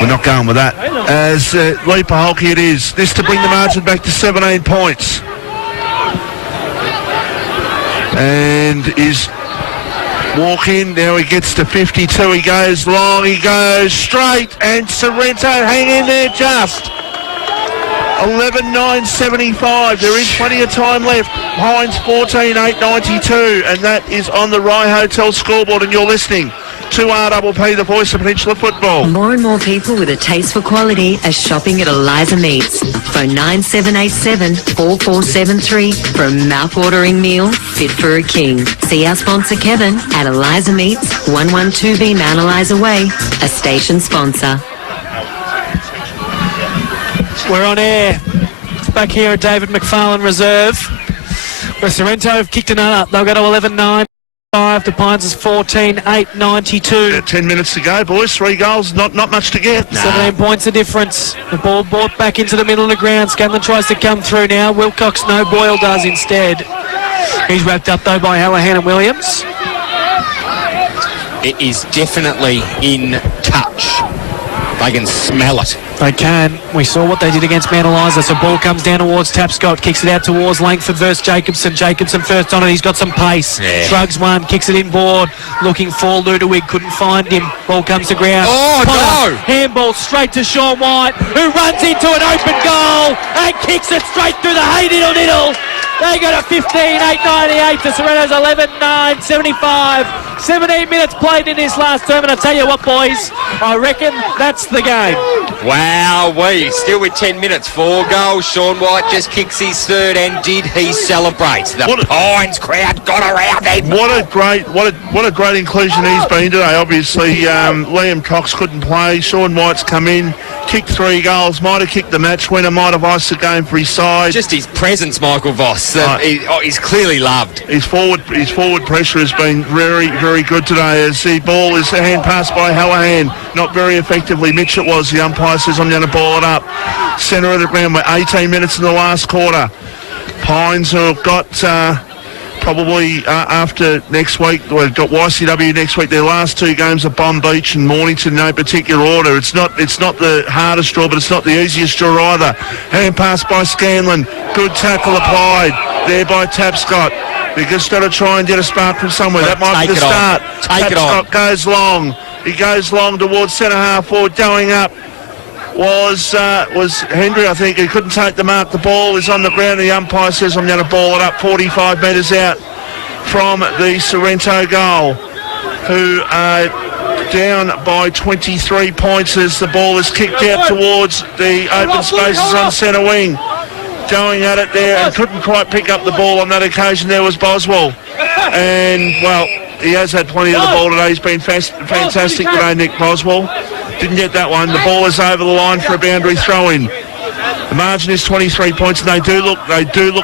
we're not going with that. As Lee Paholke it is. This to bring the margin back to 17 points. And is walk-in. Now he gets to 52. He goes long. He goes straight. And Sorrento hang in there just. 11-9-75. There is plenty of time left. Pines 14-8-92, and that is on the Rye Hotel scoreboard, and you're listening to RPP, the voice of Peninsula football. More and more people with a taste for quality are shopping at Eliza Meats. Phone 9787-4473 for a mouth-watering meal fit for a king. See our sponsor Kevin at Eliza Meats, 112B Mount Eliza Way, a station sponsor. We're on air. It's back here at David McFarlane Reserve, where Sorrento have kicked another. They'll go to 11-9. 5 to Pines is 14-8-92. 10 minutes to go, boys. 3 goals, not much to get. 17 points of difference. The ball brought back into the middle of the ground. Scanlon tries to come through now. Wilcox, no, Boyle does instead. He's wrapped up though by Hallahan and Williams. It is definitely in touch. They can smell it. They can. We saw what they did against Mount Eliza. So ball comes down towards Tapscott, kicks it out towards Langford versus Jacobson. Jacobson first on it. He's got some pace. Yeah. Shrugs one, kicks it inboard. Looking for Ludwig. Couldn't find him. Ball comes to ground. Oh, Potter, no. handball straight to Sean White, who runs into an open goal and kicks it straight through the hey-diddle-diddle. They go to 15-8-98 to Sorrento's 11-9-75. 17 minutes played in this last term, and I tell you what, boys, I reckon that's the game. Wow, we still with 10 minutes, 4 goals. Sean White just kicks his third, and did he celebrate? The Pines crowd got around him. What a great inclusion he's been today. Obviously, Liam Cox couldn't play. Sean White's come in, kicked 3 goals, might have kicked the match winner, might have iced the game for his side. Just his presence, Michael Voss. He's clearly loved. His forward pressure has been very, very good today, as the ball is a hand pass by Hallahan. Not very effectively. Mitch it was. The umpire says, I'm going to ball it up. Centre of the ground. We're 18 minutes in the last quarter. Pines have got probably after next week, we've got YCW next week. Their last 2 games are Bomb Beach and Mornington, no particular order. It's not the hardest draw, but it's not the easiest draw either. Hand pass by Scanlon. Good tackle applied there by Tapscott. They've just got to try and get a spark from somewhere. That might be the start. Tapscott goes long. He goes long towards centre half forward. Going up was Hendry, I think. He couldn't take the mark. The ball is on the ground. The umpire says, I'm going to ball it up 45 metres out from the Sorrento goal, who are down by 23 points as the ball is kicked out towards the open spaces on centre wing. Going at it there and couldn't quite pick up the ball on that occasion. There was Boswell. And, well, He has had plenty of the ball today. He's been fantastic today, Nick Boswell. Didn't get that one. The ball is over the line for a boundary throw-in. The margin is 23 points, and they do look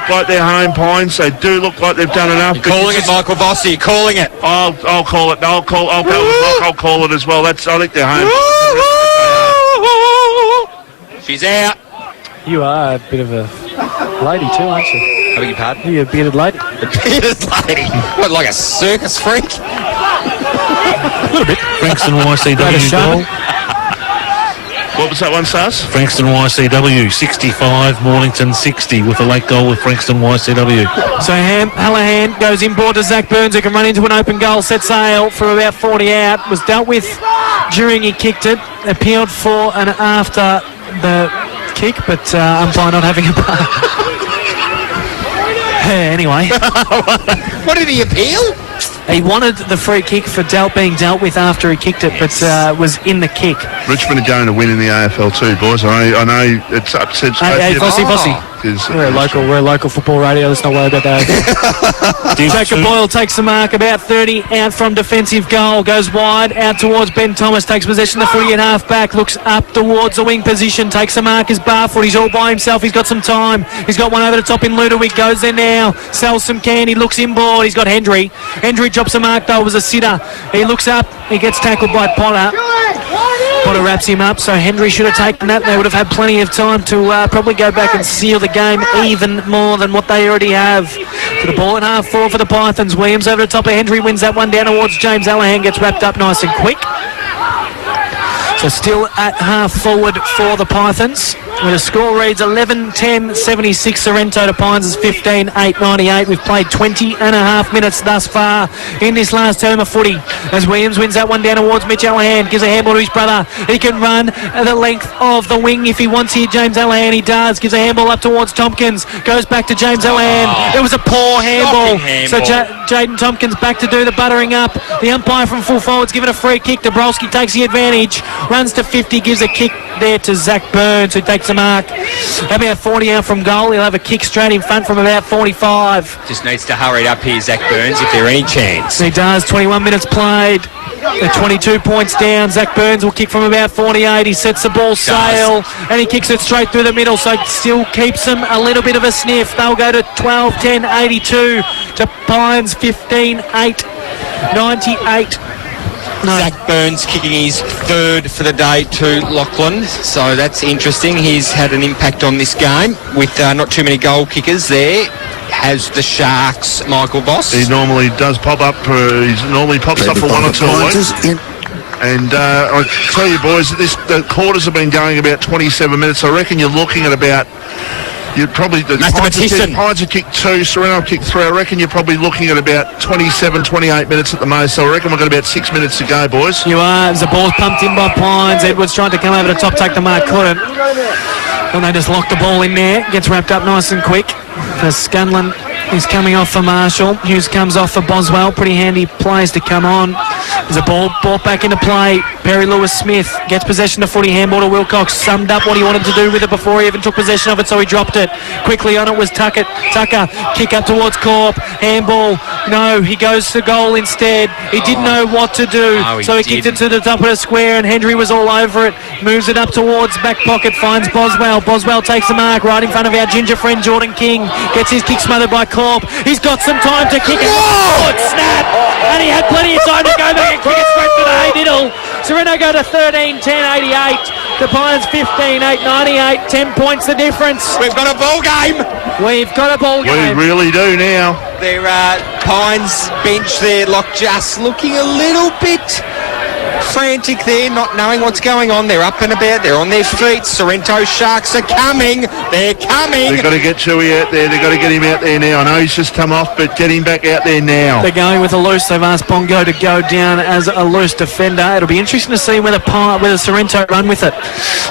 like they're home, Pines. They do look like they've done enough. Calling it, Michael Vossi, calling it. I'll call it. I'll go with Locke. I'll call it as well. I think they're home. She's out. You are a bit of a lady too, aren't you? I beg your pardon? You're a bearded lady. A bearded lady? What, like a circus freak? A little bit. Frankston YCW goal. What was that one, Sars? Frankston YCW 65, Mornington 60 with a late goal with Frankston YCW. So Hallahan goes inboard to Zach Burns, who can run into an open goal, set sail for about 40 out. Was dealt with during he kicked it, appealed for and after the kick, but umpire not having a part. Anyway. What did he appeal? He wanted the free kick for being dealt with after he kicked it, but was in the kick. Richmond are going to win in the AFL too, boys. I know it's upset. Hey, Vossi. We're a local football radio. Let's not worry about that. Jacob Boyle takes the mark about 30 out from defensive goal, goes wide out towards Ben Thomas, takes possession of the footy at half back, looks up towards the wing position, takes the mark as Barfoot. He's all by himself. He's got some time. He's got one over the top in Ludovic. Goes there now. Sells some candy. Looks inboard. He's got Hendry. Hendry drops a mark though. Was a sitter. He looks up. He gets tackled by Potter. Potter wraps him up, so Hendry should have taken that. They would have had plenty of time to probably go back and seal the game even more than what they already have. To the ball at half forward for the Pythons. Williams over the top of Hendry, wins that one down towards James Allahan, gets wrapped up nice and quick. So still at half forward for the Pythons, where the score reads 11-10-76 Sorrento to Pines' 15-8-98. We've played 20 and a half minutes thus far in this last term of footy, as Williams wins that one down towards Mitch Allahan, gives a handball to his brother. He can run the length of the wing if he wants here. James Allahan, he does, gives a handball up towards Tompkins, goes back to James Allahan. It was a poor handball. So Jaden Tompkins back to do the buttering up. The umpire from full forwards give it a free kick. Dabrowski takes the advantage, runs to 50, gives a kick there to Zach Burns, who takes the mark. About 40 out from goal. He'll have a kick straight in front from about 45. Just needs to hurry it up here, Zach Burns, if there any chance. He does. 21 minutes played. They're 22 points down. Zach Burns will kick from about 48. He sets the ball sail and he kicks it straight through the middle, so it still keeps them a little bit of a sniff. They'll go to 12-10-82 to Pines 15-8-98. No. Zach Burns kicking his third for the day to Lachlan, so that's interesting. He's had an impact on this game with not too many goal kickers there. Has the Sharks, Michael Voss? He normally does pop up. He normally pops up for one or two weeks. And I tell you, boys, the quarters have been going about 27 minutes. I reckon you're looking at about. You'd probably the Pines have kicked 2, Sorrento have kicked 3. I reckon you're probably looking at about 27, 28 minutes at the most. So I reckon we've got about 6 minutes to go, boys. You are. As the ball's pumped in by Pines. Edwards trying to come over the top, take the mark, couldn't. And they just lock the ball in there. Gets wrapped up nice and quick. As Scanlon is coming off for Marshall. Hughes comes off for Boswell. Pretty handy plays to come on. There's a ball brought back into play. Perry Lewis-Smith gets possession of footy. Handball to Wilcox. Summed up what he wanted to do with it before he even took possession of it, so he dropped it. Quickly on it was Tucker. Kick up towards Corp. Handball. No, he goes to goal instead. He didn't know what to do, so he kicked it to the top of the square, and Hendry was all over it. Moves it up towards back pocket. Finds Boswell. Boswell takes the mark right in front of our ginger friend Jordan King. Gets his kick smothered by Corp. He's got some time to kick it. Good snap! And he had plenty of time to go back and kick it straight to the hay diddle. Sorrento go to 13-10-88. The Pines 15-8-98. 10 points the difference. We've got a ball game. We've got a ball game. We really do now. Their Pines bench there, just looking a little bit frantic there, not knowing what's going on. They're up and about. They're on their feet. Sorrento Sharks are coming. They're coming. They've got to get Chewy out there. They've got to get him out there now. I know he's just come off, but get him back out there now. They're going with a loose. They've asked Bongo to go down as a loose defender. It'll be interesting to see whether Sorrento run with it.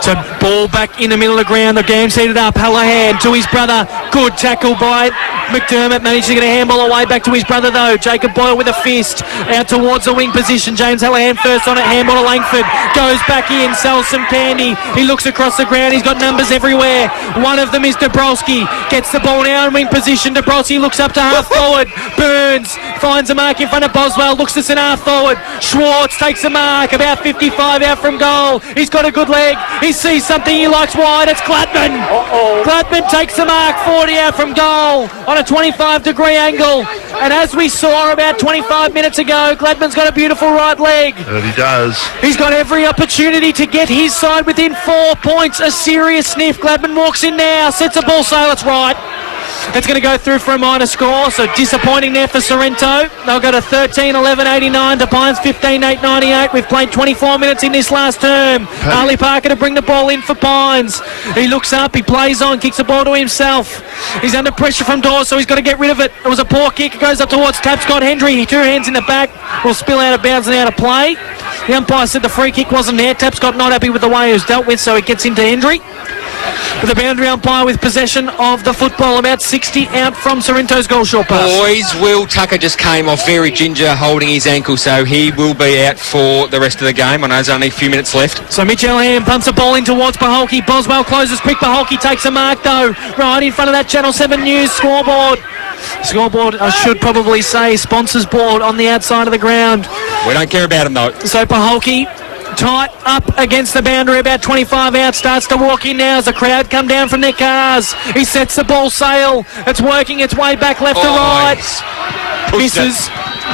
So ball back in the middle of the ground. The game's heated up. Hallahan to his brother. Good tackle by McDermott. Managed to get a handball away back to his brother though. Jacob Boyle with a fist. Out towards the wing position. James Hallahan first on it. handball to Langford. Goes back in, sells some candy. He looks across the ground. He's got numbers everywhere. One of them is Dabrowski. Gets the ball now in wing position. Dabrowski looks up to half forward. Burns finds a mark in front of Boswell. Looks to send half forward. Schwartz takes a mark. About 55 out from goal. He's got a good leg. He sees something he likes wide. It's Gladman. Gladman takes the mark. 40 out from goal on a 25-degree angle. And as we saw about 25 minutes ago, Gladman's got a beautiful right leg. That he does. He's got every opportunity to get his side within 4 points. A serious sniff. Gladman walks in now, sets a ball sail. It's right. It's going to go through for a minor score, so disappointing there for Sorrento. They'll go to 13-11-89 to Pines 15-8-98. We've played 24 minutes in this last term. Harley Parker to bring the ball in for Pines. He looks up, he plays on, kicks the ball to himself. He's under pressure from Dawes, so he's got to get rid of it. It was a poor kick. It goes up towards Tapscott Hendry. 2 hands in the back. Will spill out of bounds and out of play. The umpire said the free kick wasn't there. Tapscott not happy with the way it was dealt with, so it gets into Hendry. With the boundary umpire with possession of the football, about 60 out from Sorrento's goal short pass. Boys, Will Tucker just came off very ginger holding his ankle, so he will be out for the rest of the game. I know there's only a few minutes left. So Mitch Elham pumps the ball in towards Paholke. Boswell closes quick. Paholke takes a mark though, right in front of that Channel 7 News scoreboard. Scoreboard, I should probably say, sponsors board on the outside of the ground. We don't care about him though. So Paholke tight up against the boundary, about 25 out, starts to walk in now as the crowd come down from their cars. He sets the ball sail. It's working its way back left to right. Misses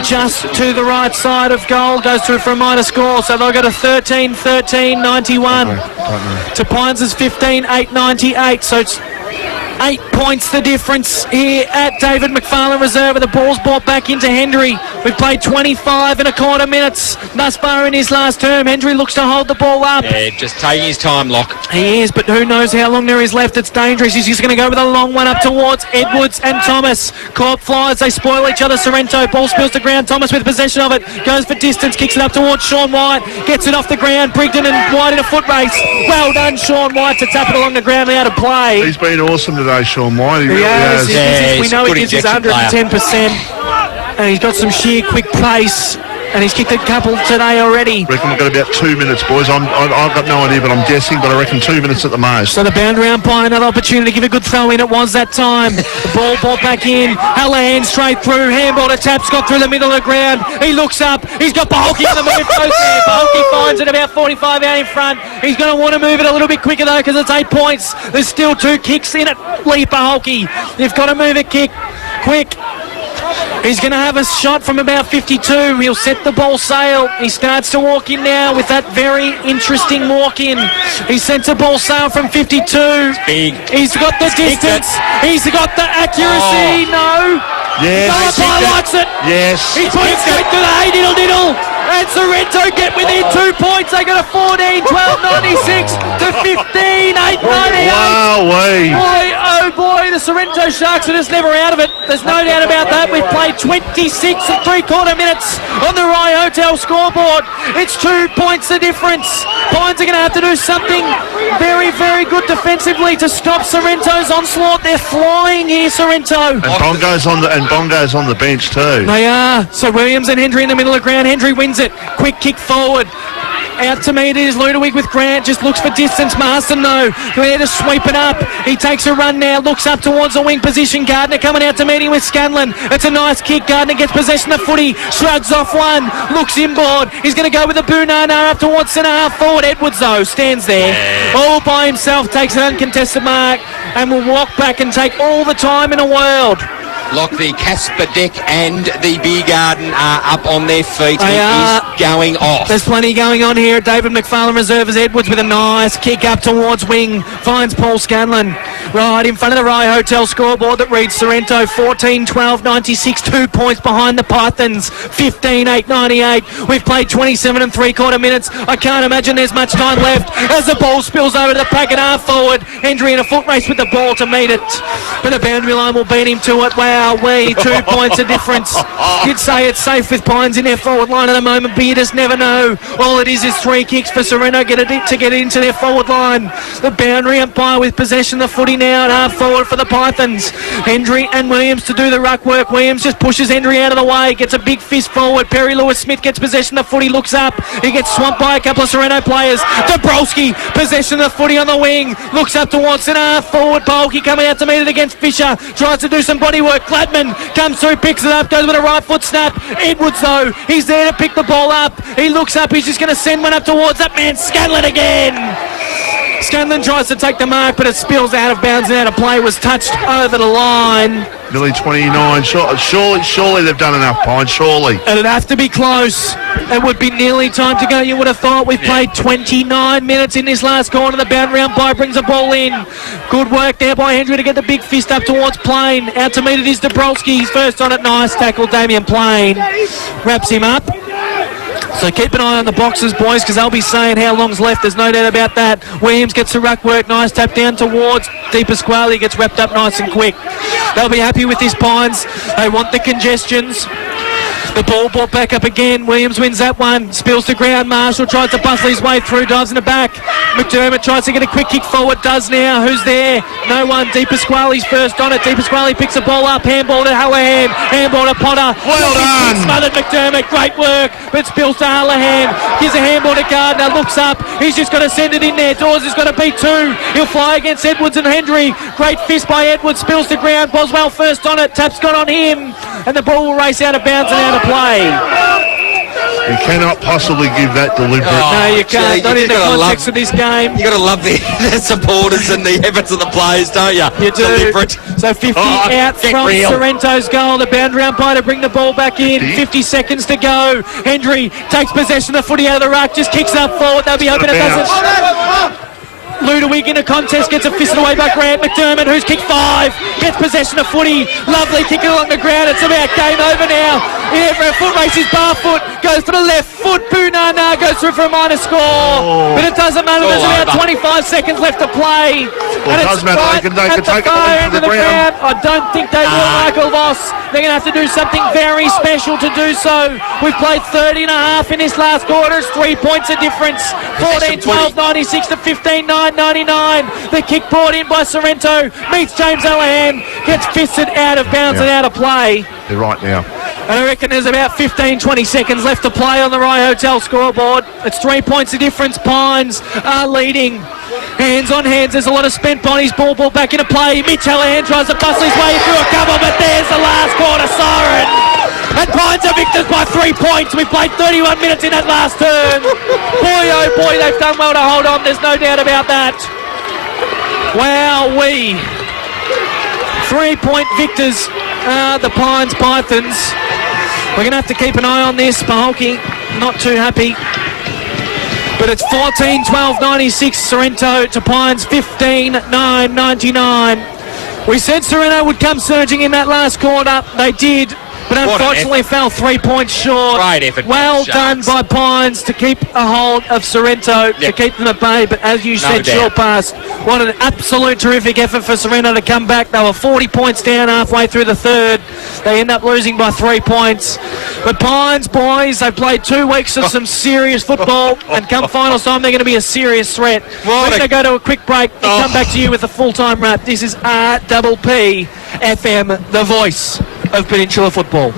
just to the right side of goal, goes through for a minor score, so they'll go to 13-13-91 to Pines' 15-8-98, so it's 8 points the difference here at David McFarlane Reserve. The ball's brought back into Hendry. We've played 25 and a quarter minutes thus far in his last term. Hendry looks to hold the ball up. Yeah, just taking his time, Lock. He is, but who knows how long there is left. It's dangerous. He's just going to go with a long one up towards Edwards and Thomas. Corp flies. They spoil each other. Sorrento. Ball spills to ground. Thomas with possession of it. Goes for distance. Kicks it up towards Sean White. Gets it off the ground. Brigden and White in a foot race. Well done, Sean White, to tap it along the ground and out of play. He's been awesome today, Sean White. He really has. has. We know he gives his 110%. And he's got some sheer quick pace. And he's kicked a couple today already. I reckon we've got about 2 minutes, boys. I've got no idea, but I'm guessing, but I reckon 2 minutes at the most. So the boundary umpire, another opportunity to give a good throw in. It was that time. The ball brought back in. Hallahan straight through. Handball to Tapscott through the middle of the ground. He looks up. He's got Paholke in the move. Goes there. Paholke finds it about 45 out in front. He's going to want to move it a little bit quicker, though, because it's 8 points. There's still 2 kicks in it. Lee Paholke. You've got to move it quick. He's going to have a shot from about 52. He'll set the ball sail. He starts to walk in now with that very interesting walk in. He sends a ball sail from 52. It's big. He's got the distance. He's got the accuracy. No. Yes. The umpire likes it. Yes. He's put it straight to the hey diddle. And Sorrento get within 2 points. They got a 14-12-96 to 15-8-98. Wowee. Boy, oh boy, the Sorrento Sharks are just never out of it. There's no doubt about that. We've played 26 and 3/4 minutes on the Rye Hotel scoreboard. It's 2 points the difference. Pines are going to have to do something very, very good defensively to stop Sorrento's onslaught. They're flying here, Sorrento. And Bongo's on the bench too. They are. So Williams and Hendry in the middle of the ground. Hendry wins it. Quick kick forward. Out to me it is Ludwig with Grant, just looks for distance. Marston though, there to sweep it up. He takes a run now, looks up towards the wing position. Gardner coming out to meeting with Scanlon. It's a nice kick. Gardner gets possession of the footy, shrugs off one, looks inboard. He's going to go with the Boonana up towards centre half forward. Edwards though stands there all by himself, takes an uncontested mark and will walk back and take all the time in the world. Lock, the Casper Deck and the Beer Garden are up on their feet. They are. Is going off. There's plenty going on here at David McFarlane Reserve as Edwards with a nice kick up towards wing. Finds Paul Scanlon right in front of the Rye Hotel scoreboard that reads Sorrento 14-12-96, 2 points behind the Pythons, 15-8-98. We've played 27 and 3/4 minutes. I can't imagine there's much time left as the ball spills over to the pack and half forward. Hendry in a foot race with the ball to meet it. But the boundary line will beat him to it. Wow. Wowee, 2 points of difference. You'd say it's safe with Pines in their forward line at the moment, but you just never know. All it is 3 kicks for Sorrento to get it into their forward line. The boundary umpire with possession of the footy now at half forward for the Pythons. Hendry and Williams to do the ruck work. Williams just pushes Hendry out of the way, gets a big fist forward. Perry Lewis-Smith gets possession of the footy, looks up. He gets swamped by a couple of Sorrento players. Dabrowski, possession of the footy on the wing, looks up towards the half forward. Polky coming out to meet it against Fisher, tries to do some body work. Gladman comes through, picks it up, goes with a right foot snap. Edwards though, he's there to pick the ball up. He looks up, he's just going to send one up towards that man Scanlon again. Scanlon tries to take the mark, but it spills out of bounds and out of play. Was touched over the line. Nearly 29. Surely they've done enough, Pine. Surely. It'd have to be close. It would be nearly time to go. You would have thought. We've played 29 minutes in this last quarter. The boundary umpire brings the ball in. Good work there by Hendry to get the big fist up towards Plain. Out to meet it is Dabrowski. He's first on it. Nice tackle. Damien Plain wraps him up. So keep an eye on the boxes, boys, because they'll be saying how long's left. There's no doubt about that. Williams gets the ruck work. Nice tap down towards Di Pasquale. Gets wrapped up nice and quick. They'll be happy with this, Pines. They want the congestions. The ball brought back up again. Williams wins that one. Spills to ground. Marshall tries to bustle his way through. Dives in the back. McDermott tries to get a quick kick forward. Does now. Who's there? No one. Di Pasquale's first on it. Di Pasquale picks the ball up. Handball to Hallahan. Handball to Potter. Well done. Smothered McDermott. Great work. But spills to Hallahan. Gives a handball to Gardner. Looks up. He's just got to send it in there. Dawes has got to beat 2. He'll fly against Edwards and Hendry. Great fist by Edwards. Spills to ground. Boswell first on it. Tap's got on him. And the ball will race out of bounds and out of play. You cannot possibly give that deliberate. No, you can't. Not in the context of this game. You got to love the supporters and the efforts of the players, don't you? You do. Deliberate. So 50 out from real. Sorrento's goal. The boundary umpire to bring the ball back in. 50 seconds to go. Hendry takes possession of the footy out of the ruck. Just kicks up forward. They'll be hoping it doesn't. Ludwig in a contest, gets a fist away by Grant McDermott, who's kicked 5, gets possession of footy, lovely kick along the ground. It's about game over now. In for a foot race, is Barfoot, goes for the left foot, Bunana goes through for a minor score, but it doesn't matter, there's about 25 seconds left to play. Well, it does matter, they can take it to the ground. I don't think they will, Michael Voss. They're going to have to do something very special to do so. We've played 30 and a half in this last quarter. It's 3 points of difference. 14-12, 96 to 15-9, 99. The kick brought in by Sorrento. Meets James Hallahan. Gets fisted out of bounds and out of play. They're right now. And I reckon there's about 15-20 seconds left to play on the Rye Hotel scoreboard. It's 3 points of difference. Pines are leading. Hands on hands. There's a lot of spent bodies. Ball back into play. Mitch Hallahan tries to bustle his way through a couple, but there's the last quarter siren. And Pines are victors by 3 points. We've played 31 minutes in that last term. Boy, oh boy, they've done well to hold on. There's no doubt about that. Wowee. 3 point victors are the Pines Pythons. We're going to have to keep an eye on this. Paholke not too happy. But it's 14-12, 96. Sorrento to Pines 15-9, 99. We said Sorrento would come surging in that last quarter. They did. But unfortunately fell 3 points short. Great effort. Well done by Pines to keep a hold of Sorrento, to keep them at bay. But as you said, short pass. What an absolute terrific effort for Sorrento to come back. They were 40 points down halfway through the third. They end up losing by 3 points. But Pines, boys, they've played 2 weeks of some serious football. And come finals time, they're going to be a serious threat. We're going to go to a quick break and come back to you with a full-time wrap. This is RPP FM, the voice of Peninsula football.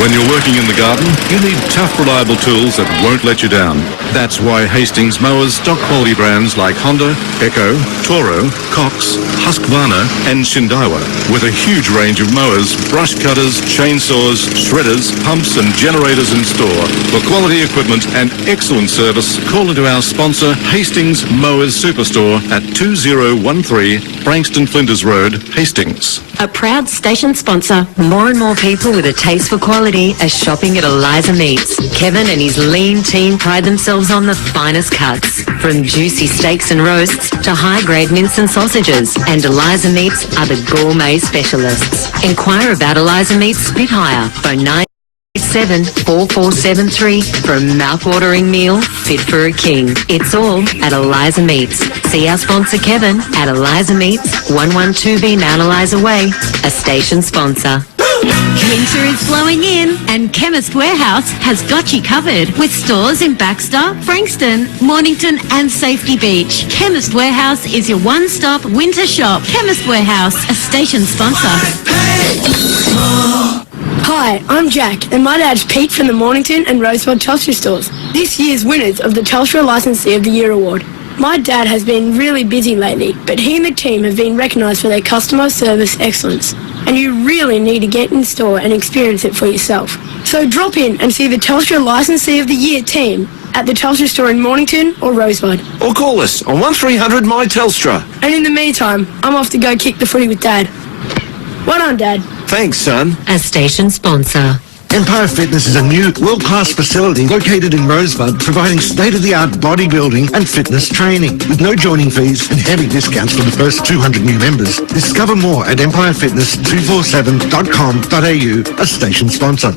When you're working in the garden, you need tough, reliable tools that won't let you down. That's why Hastings mowers stock quality brands like Honda, Echo, Toro, Cox, Husqvarna and Shindaiwa. With a huge range of mowers, brush cutters, chainsaws, shredders, pumps and generators in store. For quality equipment and excellent service, call into our sponsor Hastings Mowers Superstore at 2013 Frankston Flinders Road, Hastings. A proud station sponsor. More and more people with a taste for quality are shopping at Eliza Meats. Kevin and his lean team pride themselves on the finest cuts, from juicy steaks and roasts to high-grade mince and sausages. And Eliza Meats are the gourmet specialists. Inquire about Eliza Meats Spitfire. Phone 9 74473 for a mouth-watering meal fit for a king. It's all at Eliza Meats. See our sponsor Kevin at Eliza Meats, 112B Mount Eliza Way, a station sponsor. Winter is flowing in and Chemist Warehouse has got you covered with stores in Baxter, Frankston, Mornington and Safety Beach. Chemist Warehouse is your one-stop winter shop. Chemist Warehouse, a station sponsor. Hi, I'm Jack, and my dad's Pete from the Mornington and Rosebud Telstra stores. This year's winners of the Telstra Licensee of the Year award. My dad has been really busy lately, but he and the team have been recognised for their customer service excellence. And you really need to get in store and experience it for yourself. So drop in and see the Telstra Licensee of the Year team at the Telstra store in Mornington or Rosebud. Or call us on 1300 My Telstra. And in the meantime, I'm off to go kick the footy with Dad. Well done, Dad. Thanks, son. A station sponsor. Empire Fitness is a new world-class facility located in Rosebud, providing state-of-the-art bodybuilding and fitness training with no joining fees and heavy discounts for the first 200 new members. Discover more at empirefitness247.com.au, a station sponsor.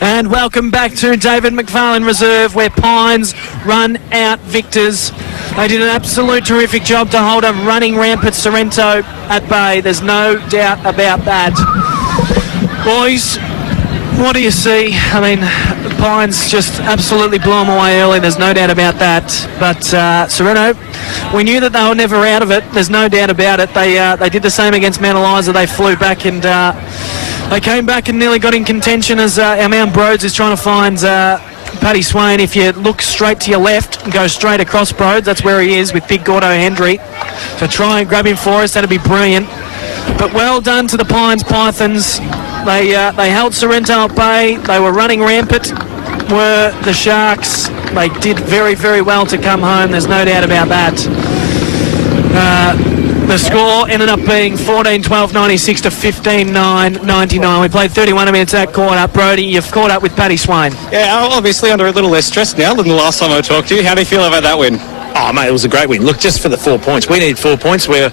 And welcome back to David McFarlane Reserve, where Pines run out victors. They did an absolute terrific job to hold a running rampant Sorrento at bay. There's no doubt about that. Boys, what do you see? I mean, the Pines just absolutely blew them away early. There's no doubt about that. But Sorrento, we knew that they were never out of it. There's no doubt about it. They did the same against Mount Eliza. They flew back and they came back and nearly got in contention as our Mount Broads is trying to find Paddy Swain. If you look straight to your left and go straight across Broads, that's where he is with Big Gordo Hendry. So try and grab him for us. That'd be brilliant. But well done to the Pines Pythons. They held Sorrento at bay. They were running rampant, were the Sharks. They did very, very well to come home. There's no doubt about that. The score ended up being 14-12-96 to 15-9-99. We played 31 minutes that caught up. Brody, you've caught up with Paddy Swain. Yeah, obviously under a little less stress now than the last time I talked to you. How do you feel about that win? Oh, mate, it was a great win. Look, just for the 4 points. We needed 4 points. What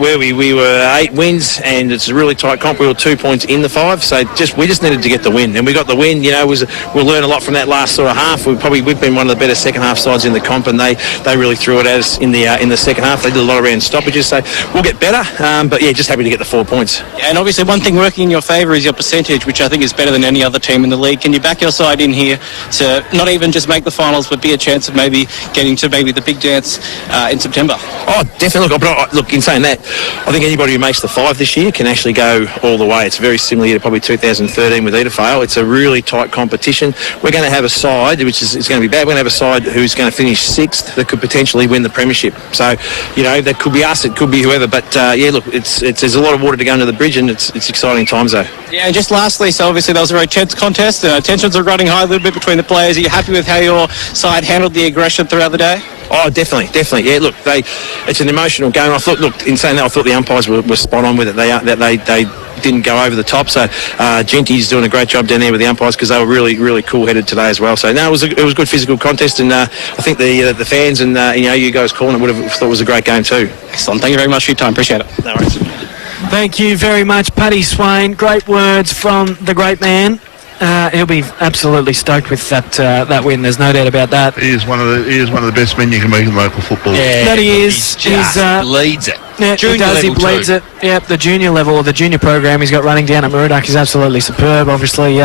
were we? We were 8 wins, and it's a really tight comp. We were 2 points in the 5, so we just needed to get the win. And we got the win. You know, we'll learn a lot from that last sort of half. We've been one of the better second half sides in the comp, and they really threw it at us in the second half. They did a lot around stoppages, so we'll get better. But yeah, just happy to get the 4 points. Yeah, and obviously one thing working in your favour is your percentage, which I think is better than any other team in the league. Can you back your side in here to not even just make the finals, but be a chance of maybe getting to maybe the big dance in September? Oh, definitely. Look, in saying that, I think anybody who makes the 5 this year can actually go all the way. It's very similar to probably 2013 with Edafale. It's a really tight competition. We're going to have a side, which is going to be bad. We're going to have a side who's going to finish 6th that could potentially win the premiership. So, you know, that could be us, it could be whoever. But yeah, look, there's a lot of water to go under the bridge, and it's exciting times though. Yeah, and just lastly, so obviously that was a very tense contest. Tensions are running high a little bit between the players. Are you happy with how your side handled the aggression throughout the day? Oh, definitely. Yeah, look, it's an emotional game. I thought, look, in saying that, I thought the umpires were spot on with it. They didn't go over the top. So Genty's doing a great job down there with the umpires because they were really, really cool-headed today as well. So no, it was a good physical contest, and I think the fans and you guys calling it would have thought it was a great game too. Excellent. Thank you very much for your time. Appreciate it. No worries. Thank you very much, Paddy Swain. Great words from the great man. He'll be absolutely stoked with that win. There's no doubt about that. He is one of the best men you can meet in local football. Yeah, that he is. He bleeds it. Yeah, he does. He bleeds it. Yep, the junior level, or the junior program he's got running down at Murdoch is absolutely superb. Obviously,